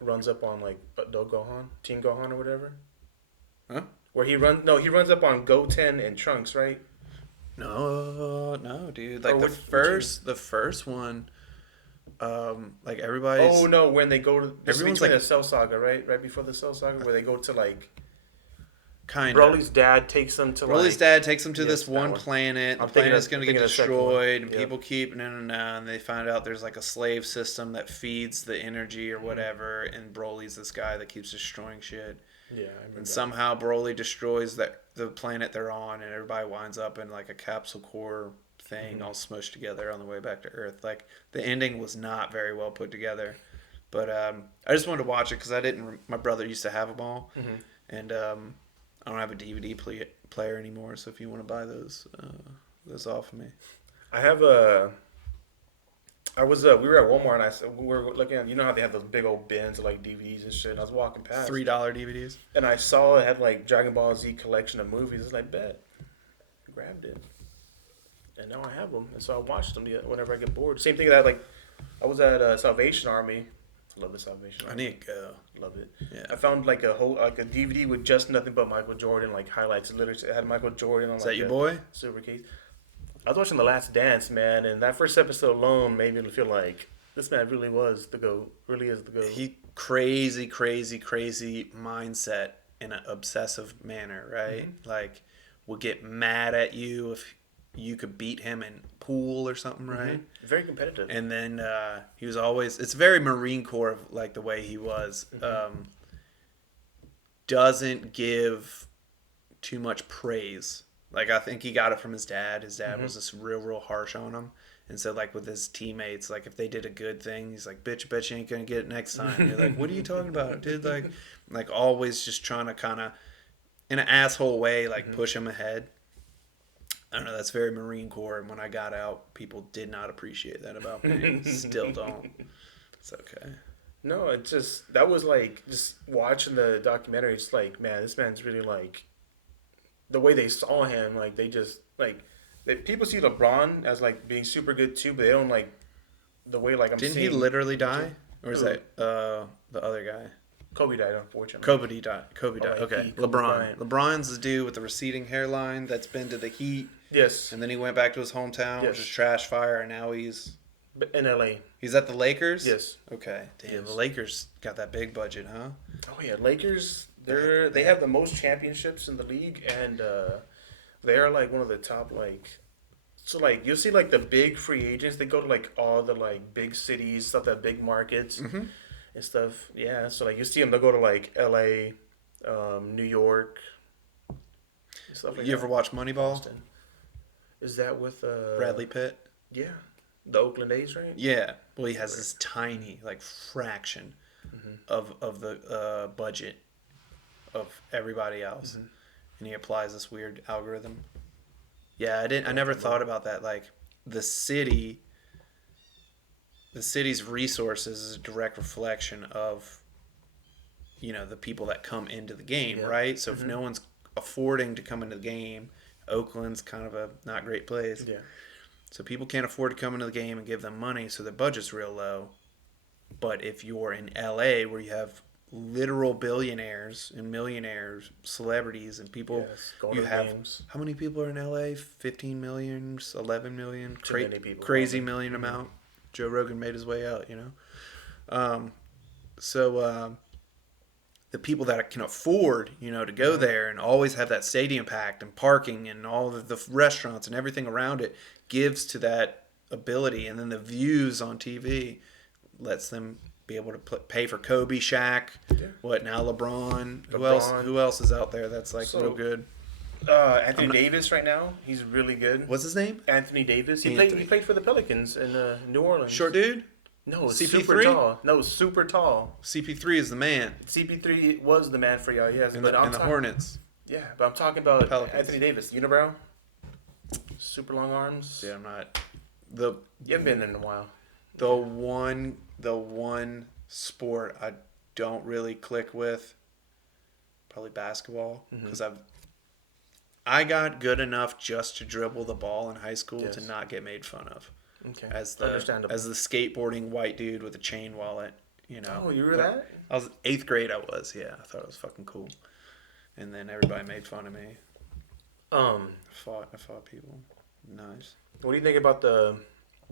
runs up on like Gohan, Team Gohan or whatever. Huh? Where he runs up on Goten and Trunks, right? No, dude. Or Like the first one, like everybody's. Oh no, when they go to Everyone's between like- the Cell Saga, right? Right before the Cell Saga, where they go to like Kind of. Broly's dad takes them to Broly's like dad takes them to Yes, this that one one. planet. The I'm thinking planet is of- going to get thinking of the second one. destroyed, and Yeah. people keep and they find out there's like a slave system that feeds the energy or whatever, and Broly's this guy that keeps destroying shit. Yeah, I remember. And that. somehow Broly destroys the planet they're on, and everybody winds up in like a capsule core thing, all smushed together on the way back to Earth. Like the ending was not very well put together, but I just wanted to watch it because I didn't. My brother used to have them all, and I don't have a DVD player anymore. So if you want to buy those off of me, I have a. We were at Walmart and we were looking at, you know how they have those big old bins of like DVDs and shit. And I was walking past $3 DVDs. and I saw it had like Dragon Ball Z collection of movies. I was like, bet. I grabbed it, and now I have them. And so I watched them whenever I get bored. Same thing that like I was at Salvation Army. Love the Salvation I Army. need to go. Love it. Yeah. I found like a whole like a DVD with just nothing but Michael Jordan like highlights. It literally had Michael Jordan on Is like that your a boy? silver case. I was watching The Last Dance, man, and that first episode alone made me feel like this man really was the GOAT. Really is the GOAT. He crazy mindset in an obsessive manner, right? Like, would get mad at you if you could beat him in pool or something, right? Very competitive. And then he was always, it's very Marine Corps of like the way he was. Doesn't give too much praise. Like, I think he got it from his dad. His dad was just real harsh on him. And so, like, with his teammates, like, if they did a good thing, he's like, bitch, bet you ain't gonna get it next time. You're like, what are you talking about, dude? Like always just trying to kind of, in an asshole way, like, push him ahead. I don't know, that's very Marine Corps. And when I got out, people did not appreciate that about me. Still don't. It's okay. No, it's just, that was like, just watching the documentary, it's like, man, this man's really like, the way they saw him, like, they just, like, people see LeBron as, like, being super good too, but they don't, like, the way, like, I'm Didn't seeing. he literally die? Or is Who? that the other guy? Kobe died, unfortunately. Kobe died. Oh, Okay. Kobe LeBron. Bryant. LeBron's the dude with the receding hairline that's been to the Heat. Yes. And then he went back to his hometown, which Yes. is trash fire, and now he's In LA. at the Lakers? Yes. Okay. Damn, Yes. the Lakers got that big budget, huh? Oh yeah, Lakers. They have the most championships in the league, and they are like one of the top like. So like you'll see like the big free agents. They go to like all the like big cities, stuff that big markets and stuff. Yeah, so like you see them. They'll go to like L.A., New York, stuff like You that. ever watch Moneyball? Boston. Is that with Bradley Pitt? Yeah, the Oakland A's, right? Yeah. Well, he has this tiny, like, fraction of the budget of everybody else, and he applies this weird algorithm. Yeah, I didn't. I never thought about that. Like, the city, the city's resources is a direct reflection of, the people that come into the game, Yeah. right? So if no one's affording to come into the game, Oakland's kind of a not great place. Yeah. So people can't afford to come into the game and give them money, so their budget's real low. But if you're in LA where you have literal billionaires and millionaires, celebrities, and people, Yes, going you to have games. how many people are in LA? 15 million, 11 million, Too many people. crazy million amount. Joe Rogan made his way out, So the people that can afford, to go there and always have that stadium packed and parking and all of the restaurants and everything around it gives to that ability. And then the views on TV lets them be able to pay for Kobe, Shaq, what now LeBron. Who else is out there that's like real good? Anthony Davis right now, he's really good. What's his name? Anthony Davis. He Anthony. played for the Pelicans in New Orleans. Short dude? No, CP3? super tall. No, super tall. CP3 is the man. CP3 was the man for y'all, yes. In but the Hornets. Yeah, but I'm talking about Pelicans. Anthony Davis, unibrow, super long arms. Yeah, I'm not. You haven't been in a while. The one sport I don't really click with, probably basketball, because I got good enough just to dribble the ball in high school to not get made fun of. Okay, As understandable. the skateboarding white dude with a chain wallet, Oh, you were that? I was 8th grade. I thought it was fucking cool, and then everybody made fun of me. I fought people. Nice. What do you think about the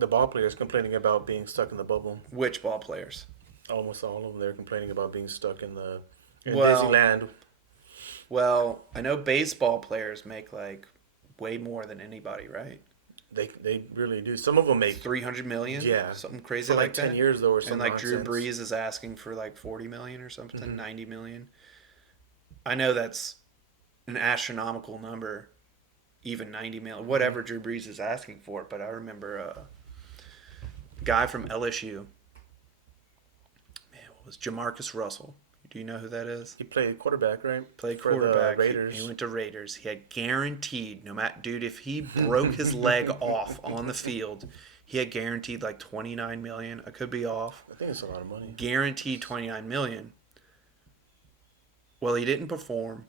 ball players complaining about being stuck in the bubble? Which ball players? Almost all of them. They're complaining about being stuck in Well- Disneyland. Well, I know baseball players make like way more than anybody, right? They really do. Some of them make 300 million, Yeah. something crazy for like that. 10 years though, or something. And like Drew nonsense. Brees is asking for like 40 million or something, 90 million. I know that's an astronomical number, even 90 million, whatever Drew Brees is asking for. But I remember a guy from LSU, what was Jamarcus Russell? Do you know who that is? He played quarterback, right? Played For the quarterback. Raiders. He went to Raiders. He had guaranteed, no matter, dude, if he broke his leg off on the field, he had guaranteed like 29 million. I could be off. I think it's a lot of money. Guaranteed 29 million. Well, he didn't perform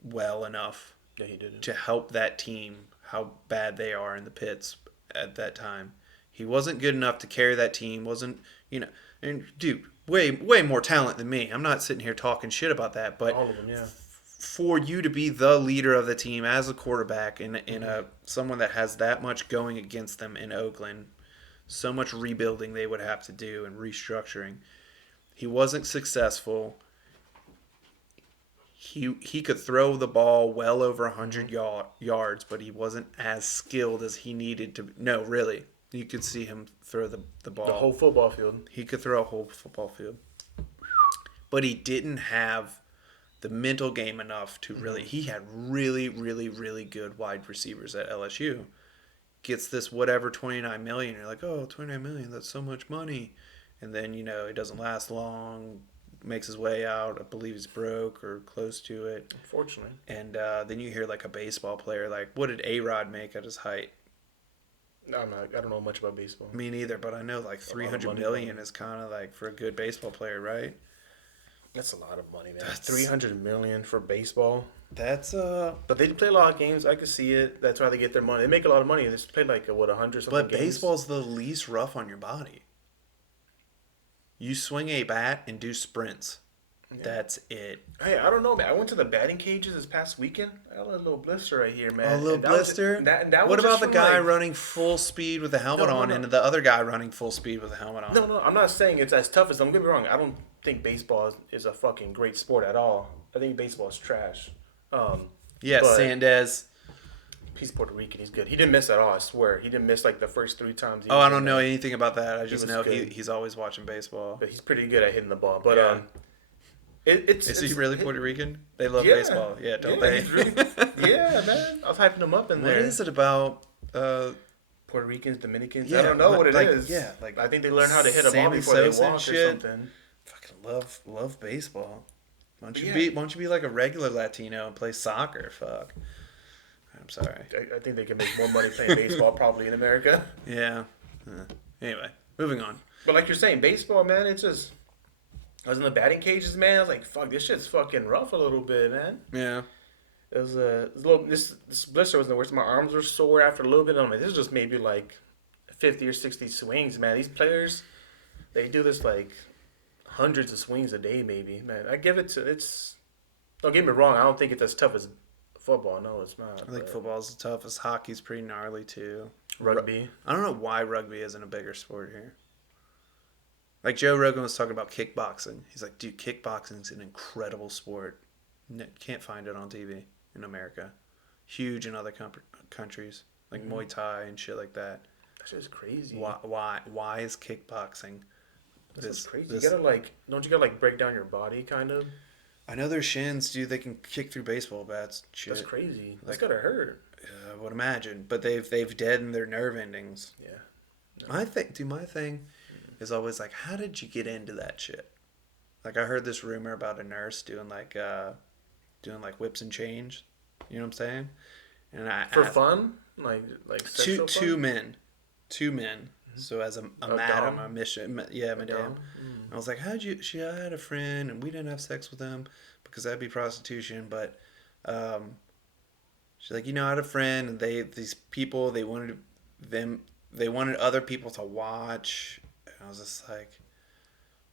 well enough Yeah, he did it. to help that team, how bad they are in the pits at that time. He wasn't good enough to carry that team. Wasn't, and dude, way more talent than me. I'm not sitting here talking shit about that, but All of them, yeah. for you to be the leader of the team as a quarterback in a someone that has that much going against them in Oakland, so much rebuilding they would have to do and restructuring. He wasn't successful. He could throw the ball well over 100 yards, but he wasn't as skilled as he needed to. No, really. You could see him throw the ball. The whole football field. He could throw a whole football field. But he didn't have the mental game enough to really... He had really, really, really good wide receivers at LSU. Gets this whatever 29 million. You're like, oh, 29 million, that's so much money. And then, it doesn't last long. Makes his way out. I believe he's broke or close to it. Unfortunately. And then you hear like a baseball player, like, what did A-Rod make at his height? I don't know much about baseball. Me neither, but I know like 300 million is kind of like for a good baseball player, right? That's a lot of money, man. 300 million for baseball. That's But they play a lot of games. I could see it. That's why they get their money. They make a lot of money. They play like 100 something But games. baseball's the least rough on your body. You swing a bat and do sprints. Yeah. That's it. Hey, I don't know, man. I went to the batting cages this past weekend. I got a little blister right here, man. A little blister? What about the guy running full speed with the helmet on and the other guy running full speed with the helmet on? No, I'm not saying it's as tough as... Don't get me wrong. I don't think baseball is a fucking great sport at all. I think baseball is trash. Sandez. He's Puerto Rican. He's good. He didn't miss at all, I swear. He didn't miss like the first 3 times. I don't know anything about that. I just know he's always watching baseball. But he's pretty good at hitting the ball. But Is he really Puerto Rican? They love baseball. Yeah, don't they? Yeah, man. I was hyping him up in there. What is it about Puerto Puerto Ricans, Dominicans. I Yeah, don't know what it like is. yeah, like I think they learn how to hit a ball Sammy before they Sosa and walk or shit. something. Fucking love baseball. But yeah, Why don't you be like a regular Latino and play soccer? Fuck. I'm sorry. I think they can make more money playing baseball probably in America. Yeah. Anyway, moving on. But like you're saying, baseball, man, it's just. I was in the batting cages, man. I was like, "Fuck, this shit's fucking rough a little bit, man." Yeah. It was a little. This blister wasn't the worst. My arms were sore after a little bit. I'm like, this is just maybe like 50 or 60 swings, man. These players, they do this like hundreds of swings a day, maybe. Man, I give it to it's. Don't get me wrong. I don't think it's as tough as football. No, it's not. I think football's the toughest. Hockey's pretty gnarly too. Rugby. I don't know why rugby isn't a bigger sport here. Like Joe Rogan was talking about kickboxing. He's like, dude, kickboxing's an incredible sport. Can't find it on TV in America. Huge in other countries, like Muay Thai and shit like that. That's just crazy. Why is kickboxing That's crazy. You gotta like, don't you gotta like break down your body, kind of? I know their shins, dude. They can kick through baseball bats. Shit. That's crazy. That's Like, gotta hurt. I would imagine, but they've deadened their nerve endings. Yeah. No. My thing is always like, how did you get into that shit? Like I heard this rumor about a nurse doing like whips and chains. You know what I'm saying? And For fun, like sexual two fun? men, two men. So as a madam, a mission, yeah, madam. I was like, I had a friend, and we didn't have sex with him because that'd be prostitution. But she's like, I had a friend, and these people, they wanted other people to watch. And I was just like,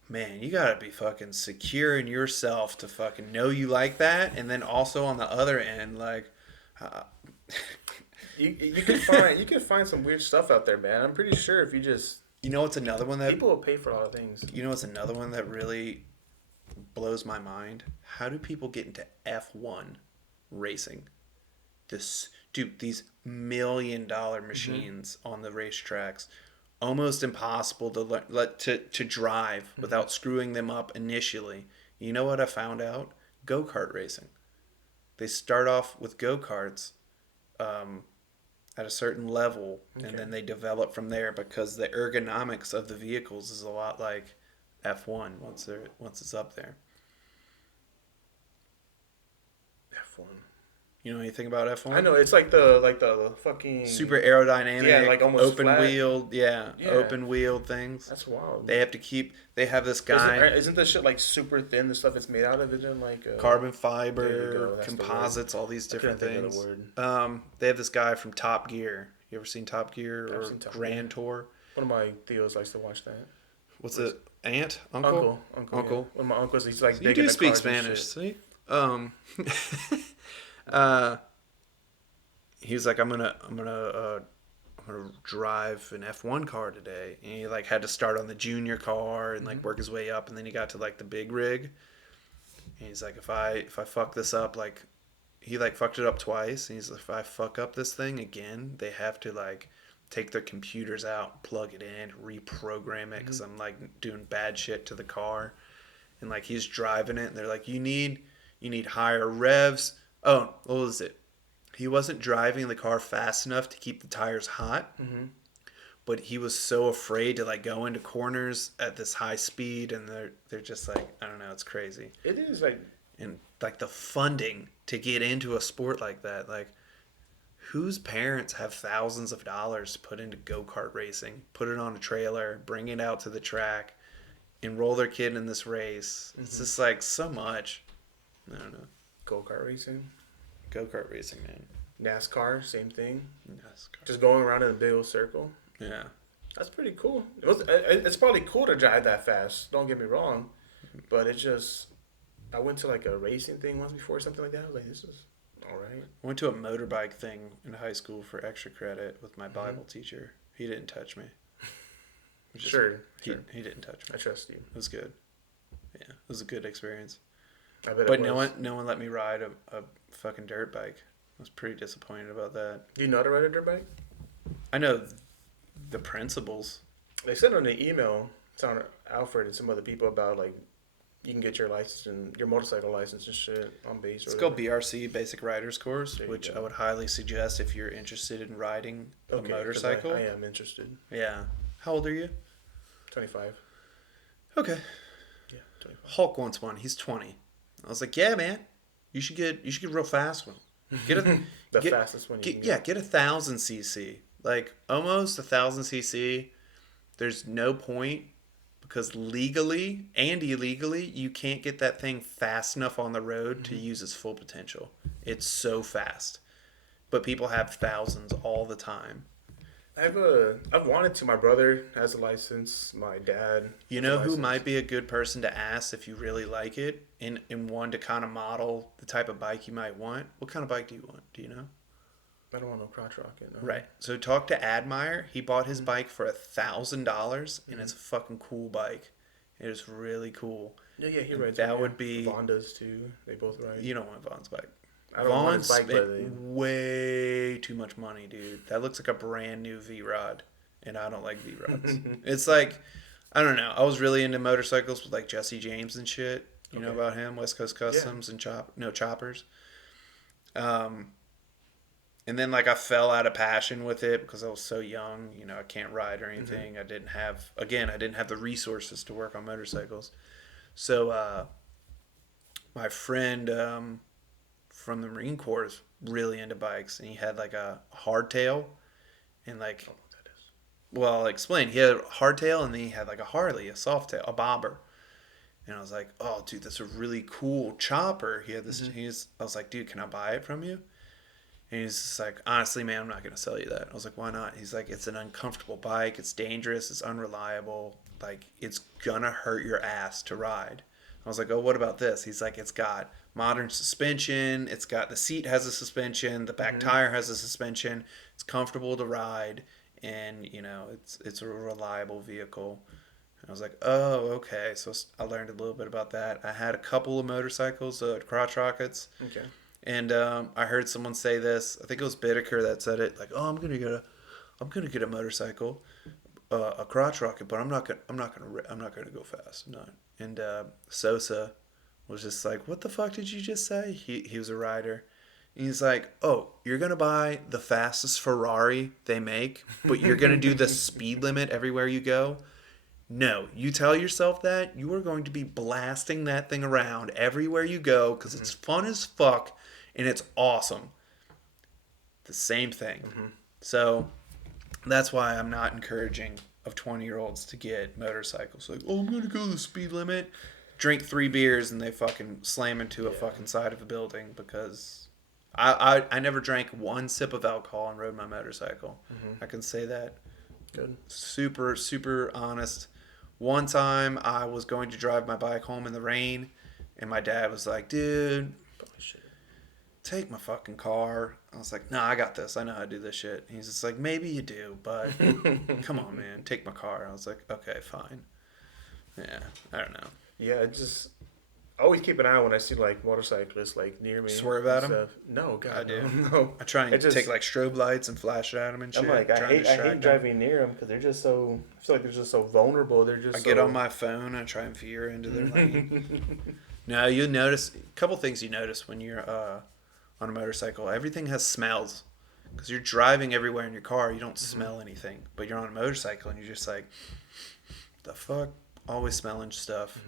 man, you gotta be fucking secure in yourself to fucking know you like that, and then also on the other end, like, You can find some weird stuff out there, man. I'm pretty sure if you just what's another one that people will pay for a lot of things. what's another one that really blows my mind? How do people get into F1 racing? These $1 million machines on the racetracks, almost impossible to drive without screwing them up initially. You know what I found out? Go-kart racing. They start off with go-karts at a certain level, and then they develop from there because the ergonomics of the vehicles is a lot like F1 once it's up there. F1. You know anything about F1? I know it's like the fucking Super aerodynamic, yeah, like almost open flat. wheeled, open wheeled things. That's wild. They have this guy. Isn't this shit like super thin? The stuff it's made out of isn't like carbon there you fiber, go, that's composites, all these different couldn't think things. of the word. They have this guy from Top Gear. You ever seen Top Gear I've or seen Top Grand Gear. Tour? One of my Theos likes to watch that. What's it? Aunt? Uncle? Uncle. Uncle. Yeah. One of my uncles, he's like So big you do into speak cars and Spanish, shit. see? He was like, I'm gonna drive an F1 car today, and he like had to start on the junior car and like work his way up, and then he got to like the big rig. And he's like, if I fuck this up, like he like fucked it up twice, and he's like, if I fuck up this thing again, they have to like take their computers out, plug it in, reprogram it because I'm like doing bad shit to the car, and like he's driving it, and they're like, you need higher revs. Oh, what was it? He wasn't driving the car fast enough to keep the tires hot, but he was so afraid to like go into corners at this high speed, and they're just like, I don't know, it's crazy. It is like, And like the funding to get into a sport like that, like whose parents have thousands of dollars to put into go-kart racing, put it on a trailer, bring it out to the track, enroll their kid in this race. It's just like so much. I don't know. go-kart racing. Go-kart racing, man. NASCAR, same thing. NASCAR. Just going around in a big old circle. Yeah. That's pretty cool. It's probably cool to drive that fast. Don't get me wrong, but it just. I went to like a racing thing once before, or something like that. I was like, this is all right. I went to a motorbike thing in high school for extra credit with my Bible teacher. He didn't touch me. Sure. He didn't touch me. I trust you. It was good. Yeah, it was a good experience. I bet. But it was. no one let me ride a fucking dirt bike. I was pretty disappointed about that. Do you know how to ride a dirt bike? I know the principles. They sent on an email to Alfred and some other people about like you can get your license and your motorcycle license and shit on base or It's called whatever. BRC, Basic Riders Course, There you which I go. would highly suggest if you're interested in riding a Okay, because I motorcycle. am interested. Yeah. How old are you? 25. Okay. Yeah, 25. Hulk wants one. He's 20. I was like, yeah, man. You should get a real fast one. Get a The get, fastest one you get can yeah, get. get 1,000 cc. Like almost 1,000 cc. There's no point because legally and illegally you can't get that thing fast enough on the road to use its full potential. It's so fast. But people have thousands all the time. I've wanted to. My brother has a license. My dad You has a know who license. might be a good person to ask if you really like it and one to kind of model the type of bike you might want? What kind of bike do you want? Do you know? I don't want no crotch rocket. No. Right. So talk to Admire. He bought his Mm-hmm. bike for $1,000 and Mm-hmm. it's a fucking cool bike. It is really cool. Yeah, he And rides. that One, would yeah. be Vaughn does too. They both ride. you don't want Vaughn's bike. I don't want Vaughn his bike, spent but way too much money, dude. That looks like a brand new V Rod, and I don't like V Rods. It's like, I don't know. I was really into motorcycles with like Jesse James and shit. You know Okay. about him, West Coast Customs and choppers. Um, and then like I fell out of passion with it because I was so young. You know, I can't ride or anything. I didn't have the resources to work on motorcycles. So my friend from the Marine Corps is really into bikes, and he had like a hardtail, and like, I don't know what that is. well, I'll explain. He had a hardtail, and then he had like a Harley, a softail, a bobber. And I was like, oh, dude, that's a really cool chopper. He had this. I was like, dude, can I buy it from you? And he's just like, honestly, man, I'm not gonna sell you that. I was like, why not? He's like, it's an uncomfortable bike. It's dangerous. It's unreliable. Like, it's gonna hurt your ass to ride. I was like, oh, what about this? He's like, it's got modern suspension. It's got the seat has a suspension. The back tire has a suspension. It's comfortable to ride, and you know, it's a reliable vehicle. And I was like, oh, okay. So I learned a little bit about that. I had a couple of motorcycles, crotch rockets. Okay. And I heard someone say this. I think it was Bittaker that said it. Like, oh, I'm gonna get a motorcycle, a crotch rocket, but I'm not gonna go fast. No. And Sosa was just like, what the fuck did you just say? He was a rider. And he's like, oh, you're gonna buy the fastest Ferrari they make, but you're gonna do the speed limit everywhere you go. No, you tell yourself that you are going to be blasting that thing around everywhere you go because it's fun as fuck and it's awesome. The same thing. So that's why I'm not encouraging of 20-year-olds to get motorcycles. Like, oh, I'm going to go the speed limit, drink 3 beers, and they fucking slam into a fucking side of a building because I never drank one sip of alcohol and rode my motorcycle. I can say that. Good. Super, super honest. One time I was going to drive my bike home in the rain, and my dad was like, dude, Probably should. take my fucking car. I was like, nah, I got this. I know how to do this shit. And he's just like, maybe you do, but come on, man, take my car. I was like, okay, fine. Yeah, I don't know. Yeah, I always keep an eye when I see like motorcyclists like near me. Swerve and at 'em? stuff. No, God, I do. No. I try and It just- take like strobe lights and flash it at them and shit. I'm like, I trying to hate distract them. driving near them because they're just so. I feel like they're just so vulnerable. They're just. I get on my phone and I try and veer into their lane. No, you notice a couple things you notice when you're on a motorcycle. Everything has smells because you're driving everywhere in your car. You don't smell anything, but you're on a motorcycle and you're just like, the fuck, always smelling stuff.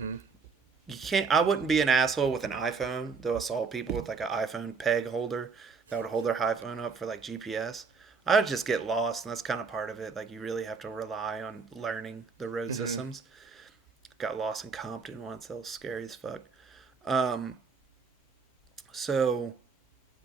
You can't. I wouldn't be an asshole with an iPhone, though. I saw people with like an iPhone peg holder that would hold their iPhone up for like GPS. I would just get lost, and that's kind of part of it. Like you really have to rely on learning the road systems. Got lost in Compton once. That was scary as fuck. So,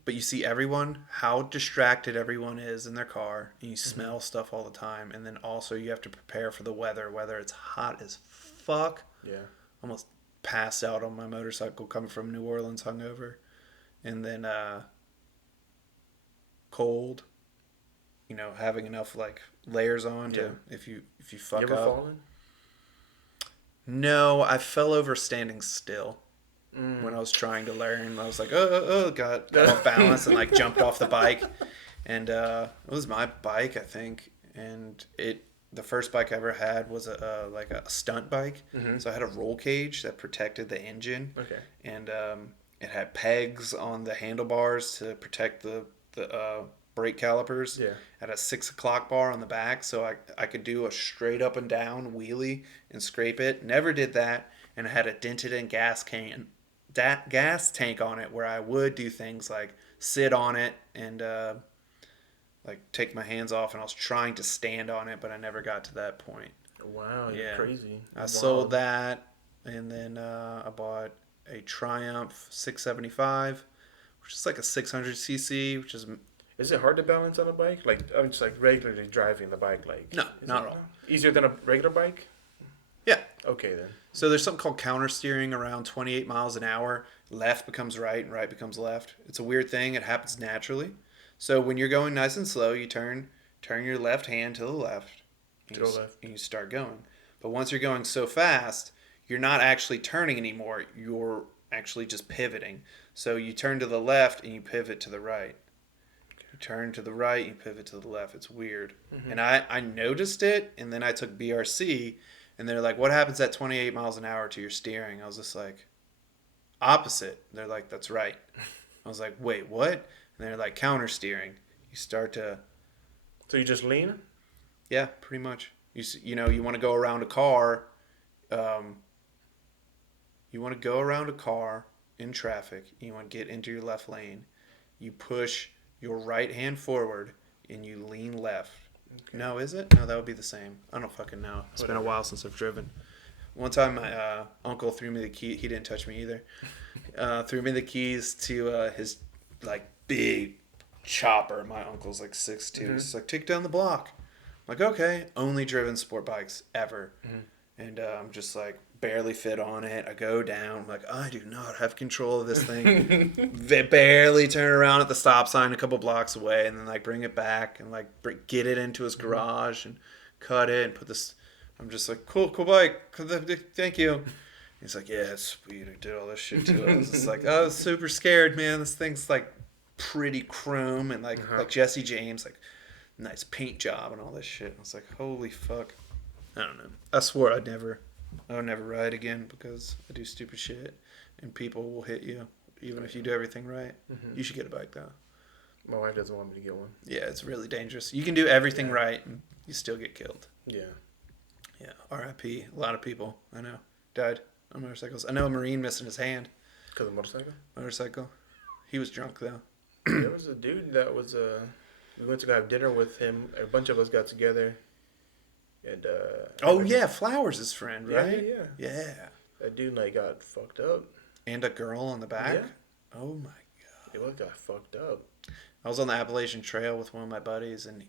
but you see everyone, how distracted everyone is in their car, and you smell stuff all the time. And then also you have to prepare for the weather, whether it's hot as fuck. Yeah. Almost passed out on my motorcycle coming from New Orleans hungover. And then cold, you know, having enough like layers on to if you fuck You ever up. fallen? No, I fell over standing still. When I was trying to learn, I was like, got off balance and like jumped off the bike, and it was my bike, I think, and the first bike I ever had was like a stunt bike. Mm-hmm. So I had a roll cage that protected the engine, Okay. and it had pegs on the handlebars to protect the brake calipers. Yeah. Had a 6 o'clock bar on the back, so I could do a straight up and down wheelie and scrape it. Never did that, and I had a dented in gas tank on it where I would do things like sit on it and like take my hands off, and I was trying to stand on it, but I never got to that point. Wow, you're Yeah, crazy. I You're sold wild. that, and then I bought a Triumph 675, which is like a 600 cc, which is Is it hard to balance on a bike? Like I'm just like regularly driving the bike. Like no, is not it at all. easier than a regular bike? Yeah. Okay then. So there's something called counter steering around 28 miles an hour. Left becomes right and right becomes left. It's a weird thing. It happens naturally. So when you're going nice and slow, you turn your left hand to the left, To the left. and you start going. But once you're going so fast, you're not actually turning anymore. You're actually just pivoting. So you turn to the left and you pivot to the right. You turn to the right, you pivot to the left. It's weird. Mm-hmm. And I noticed it, and then I took BRC, and they're like, what happens at 28 miles an hour to your steering? I was just like, opposite. They're like, that's right. I was like, wait, what? And they're like, counter steering. You start to, So you just lean? yeah, pretty much. You know, you want to go around a car. Um, you want to go around a car in traffic. You want to get into your left lane. You push your right hand forward and you lean left. Okay. No, is it? No, that would be the same. I don't fucking know. It's been a while since I've driven. One time, my uncle threw me the key. He didn't touch me either. Threw me the keys to his like big chopper. My uncle's like 6'2". Mm-hmm. He's like, take down the block. I'm like, okay. Only driven sport bikes ever, Mm-hmm. and I'm just like barely fit on it. I go down. I'm like, I do not have control of this thing. They barely turn around at the stop sign a couple blocks away, and then like bring it back and like get it into his garage and cut it and put this. I'm just like, cool bike. Thank you. He's like, yeah, it's sweet. I did all this shit to it. I was just like, oh, I was super scared, man. This thing's like pretty chrome and like Jesse James, like nice paint job and all this shit. I was like, holy fuck. I don't know. I swore I would never ride again because I do stupid shit and people will hit you even if you do everything right. Mm-hmm. You should get a bike though. My wife doesn't want me to get one. Yeah, it's really dangerous. You can do everything Yeah. right and you still get killed. Yeah. Yeah, R.I.P. A lot of people I know died on motorcycles. I know a Marine missing his hand. Because of motorcycle? Motorcycle. He was drunk though. There was a dude that was we went to go have dinner with him. A bunch of us got together, and Oh yeah, Flowers' friend, right? yeah. Yeah. That dude like got fucked up. And a girl on the back. Yeah. Oh my. They both got fucked up. I was on the Appalachian Trail with one of my buddies, and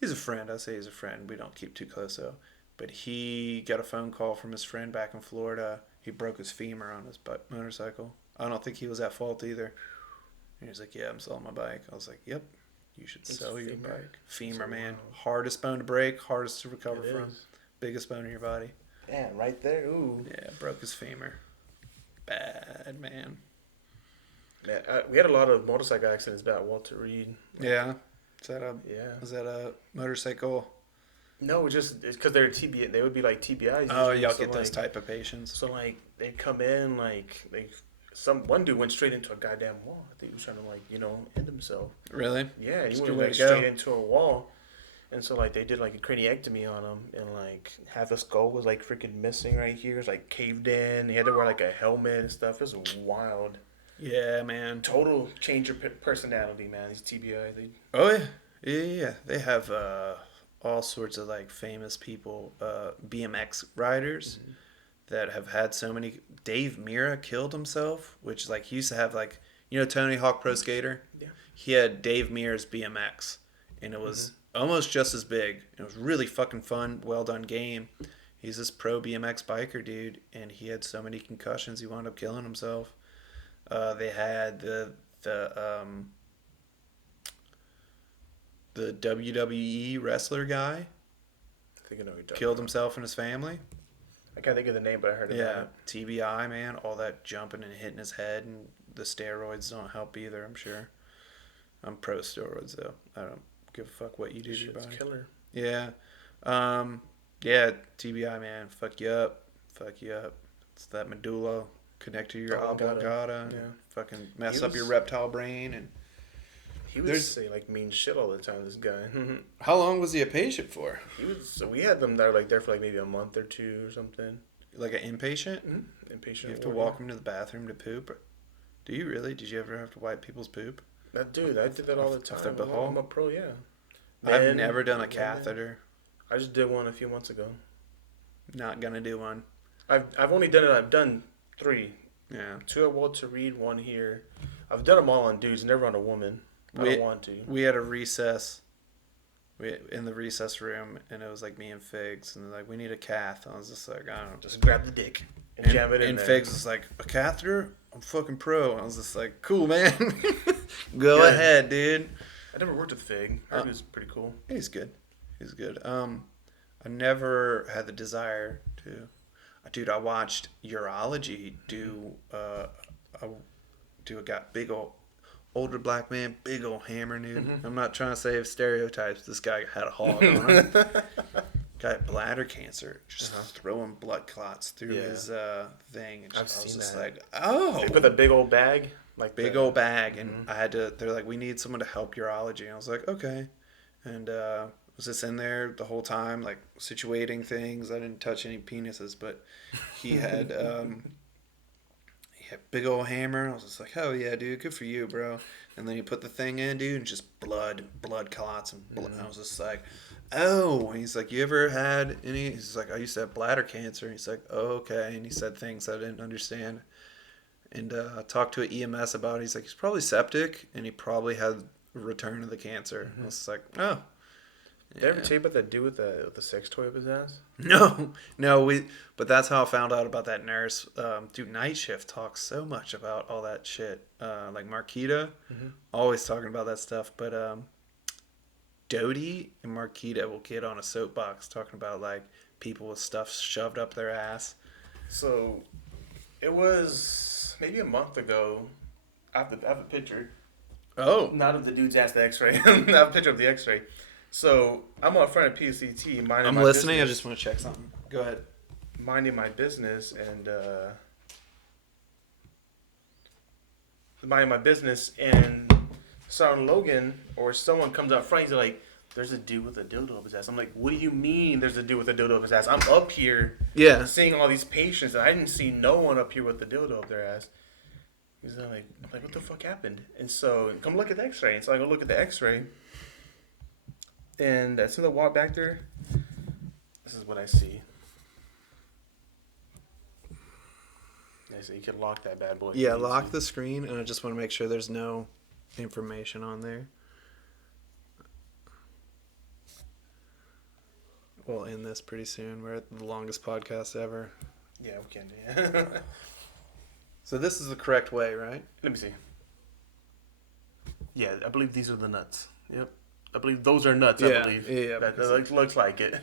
he's a friend. I say he's a friend. We don't keep too close though. But he got a phone call from his friend back in Florida. He broke his femur on his motorcycle. I don't think he was at fault either. And he was like, yeah, I'm selling my bike. I was like, yep, you should It's sell your femur. bike. Femur, So man. wild. Hardest bone to break, hardest to recover It from. is. Biggest bone in your body. Yeah, right there. Ooh. Yeah, broke his femur. Bad, man. Man, we had a lot of motorcycle accidents back at Walter Reed. Yeah. Yeah. Is that a motorcycle? No, it's because they're TBI. They would be like TBIs. Oh, usually. y'all So, get those like, type of patients. So like they come in like one dude went straight into a goddamn wall. I think he was trying to end himself. Really? Yeah, he That's a went good way like to go. straight into a wall. And so like they did like a craniectomy on him, and like half the skull was like freaking missing right here. It's like caved in. He had to wear like a helmet and stuff. It was wild. Yeah, man. Total change your personality, man. These TBI, they Oh yeah, yeah. They have all sorts of like famous people, BMX riders that have had so many. Dave Mira killed himself, which like he used to have like Tony Hawk Pro Skater. Yeah. He had Dave Mira's BMX, and it was almost just as big. It was really fucking fun, well done game. He's this pro BMX biker dude, and he had so many concussions he wound up killing himself. They had the WWE wrestler guy I think I know what you're talking killed about. himself and his family. I can't think of the name, but I heard Yeah, about it. TBI, man. All that jumping and hitting his head, and the steroids don't help either, I'm sure. I'm pro steroids, though. I don't give a fuck what you do to your Shit's body. killer. Yeah. Um, yeah, TBI, man. Fuck you up. Fuck you up. It's that medulla connect to your Oblongata. oblongata and Yeah. fucking He mess up your was reptile brain. And he was there's say like mean shit all the time. This guy. how long was he a patient for? He was. So we had them there for like maybe a month or two or something. Like an inpatient? Inpatient. You have to ward, walk him to the bathroom to poop? Do you really? Did you ever have to wipe people's poop? That dude, I did that all the time. Off their butthole? I'm a pro, yeah. I've never done a catheter. I just did one a few months ago. Not gonna do one. I've only done it. I've done 3. Yeah. 2 at Walter Reed, 1 here. I've done them all on dudes, never on a woman. I don't want to. We had a recess. In the recess room, and it was like me and Figs, and they're like, "We need a cath." I was just like, "I don't know." Just grab the dick and jam it in and there. Figs was like, "A catheter? I'm fucking pro." I was just like, "Cool, man. Go ahead, dude." I never worked with Fig. I heard he was pretty cool. He's good. He's good. I never had the desire to. Dude, I watched Urology do a big old older black man, big old hammer, dude. I'm not trying to say stereotypes. This guy had a hog on him. Guy had bladder cancer, just throwing blood clots through his thing. And I've seen that. like, oh, They put a big old bag, like old bag, and I had to. They're like, we need someone to help urology. And I was like, okay, and was just in there the whole time, like situating things. I didn't touch any penises, but he had. Big old hammer. I was just like, hell yeah, dude, good for you, bro. And then you put the thing in, dude, and just blood clots and blood. I was just like, oh. And he's like, you ever had any? He's like, I used to have bladder cancer. He's like, oh, okay. And he said things I didn't understand. And I talked to an EMS about it. He's like, he's probably septic, and he probably had a return of the cancer. I was just like, oh. Did I ever tell you about that dude with the sex toy up his ass? No, but that's how I found out about that nurse. Dude, Night Shift talks so much about all that shit. Like Marquita, always talking about that stuff. But Dodie and Marquita will get on a soapbox talking about like people with stuff shoved up their ass. So, it was maybe a month ago. I have a picture. Oh. Not of the dude's ass, the X-ray. I have a picture of the X-ray. So I'm on front of PCT. I'm listening. Business. I just want to check something. Go ahead. Minding my business and Sergeant Logan or someone comes up front. He's like, "There's a dude with a dildo up his ass." I'm like, "What do you mean? There's a dude with a dildo up his ass?" I'm up here, seeing all these patients, and I didn't see no one up here with the dildo up their ass. He's like, "What the fuck happened?" And so, come look at the X-ray. And so I go look at the X-ray. And as soon as I walk back there, this is what I see. So you can lock that bad boy. Yeah, lock the screen, and I just want to make sure there's no information on there. We'll end this pretty soon. We're at the longest podcast ever. Yeah, we can. Yeah. So this is the correct way, right? Let me see. Yeah, I believe these are the nuts. Yep. I believe those are nuts, I believe. Yeah. That looks like it.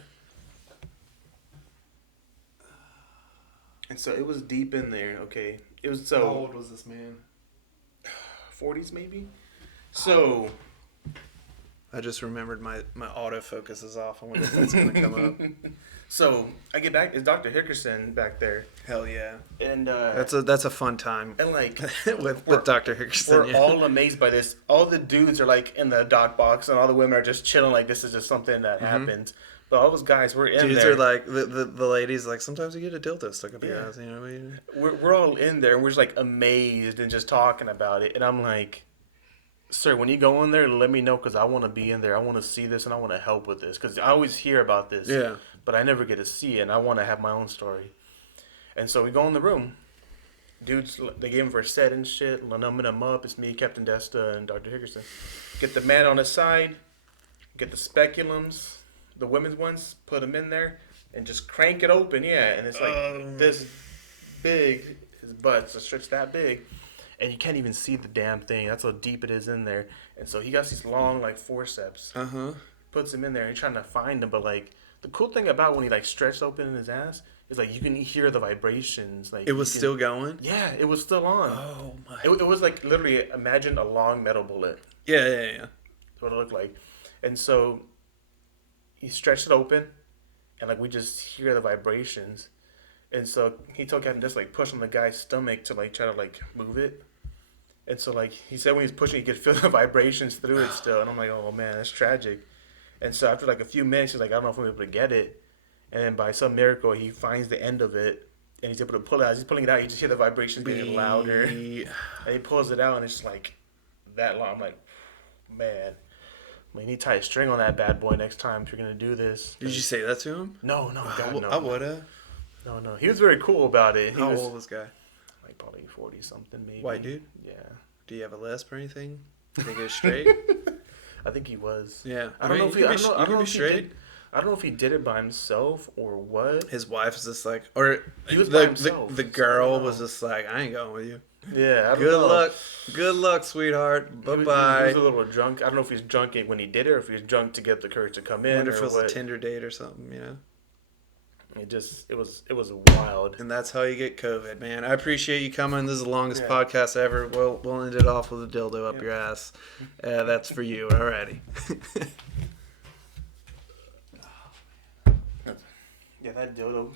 And so it was deep in there, okay? It was so... How old was this man? 40s, maybe? So... I just remembered my autofocus is off. I wonder if that's going to come up. So, I get back. It's Dr. Hickerson back there. Hell yeah. And that's a fun time. And like with Dr. Hickerson. We're all amazed by this. All the dudes are like in the doc box, and all the women are just chilling. Like this is just something that happens. But all those guys were in dudes there. Dudes are like the ladies like sometimes you get a dildo stuck up your ass. You know what I mean? We're all in there, and we're just like amazed and just talking about it. And I'm like, sir, when you go in there, let me know because I want to be in there. I want to see this and I want to help with this because I always hear about this. Yeah. But I never get to see it, and I want to have my own story. And so we go in the room. Dudes, they gave him Versed and shit, numbing him up. It's me, Captain Desta, and Dr. Hickerson. Get the man on his side, get the speculums, the women's ones, put them in there, and just crank it open, yeah. And it's like this big, his butt's a stretch that big. And you can't even see the damn thing. That's how deep it is in there. And so he got these long, like, forceps. Puts him in there, and he's trying to find him, but, like, the cool thing about when he like stretched open in his ass is like you can hear the vibrations. Like it was still going. Yeah, it was still on. Oh my! It was like literally imagine a long metal bullet. Yeah. That's what it looked like, and so he stretched it open, and like we just hear the vibrations. And so he told Captain just like push on the guy's stomach to like try to like move it. And so like he said when he's pushing, he could feel the vibrations through it still. And I'm like, oh man, that's tragic. And so after like a few minutes, he's like, I don't know if I'm able to get it. And then by some miracle, he finds the end of it, and he's able to pull it out. As he's pulling it out, you just hear the vibrations getting louder. And he pulls it out, and it's just like that long. I'm like, man, we need to tie a string on that bad boy next time if you're gonna do this. Did you say that to him? No, God, no. I would've. No. He was very cool about it. How old was this guy? Like probably 40 something, maybe. White dude? Yeah. Do you have a lisp or anything? You think it was straight? I think he was. Yeah. I don't know if he. I don't know if he straight. I don't know if he did it by himself or what. His wife was just like, or He was by himself, the so I girl don't know. was just like, I ain't going with you. Yeah. I don't Good know. Good luck, sweetheart. Bye He bye. was a little drunk. I don't know if he was drunk when he did it, or if he was drunk to get the courage to come in. Wonder or if it was what. a Tinder date or something, you know. It was wild. And that's how you get COVID, man. I appreciate you coming. This is the longest Yeah. podcast ever. We'll end it off with a dildo up Yeah. your ass. That's for you. Alrighty. Yeah, that dildo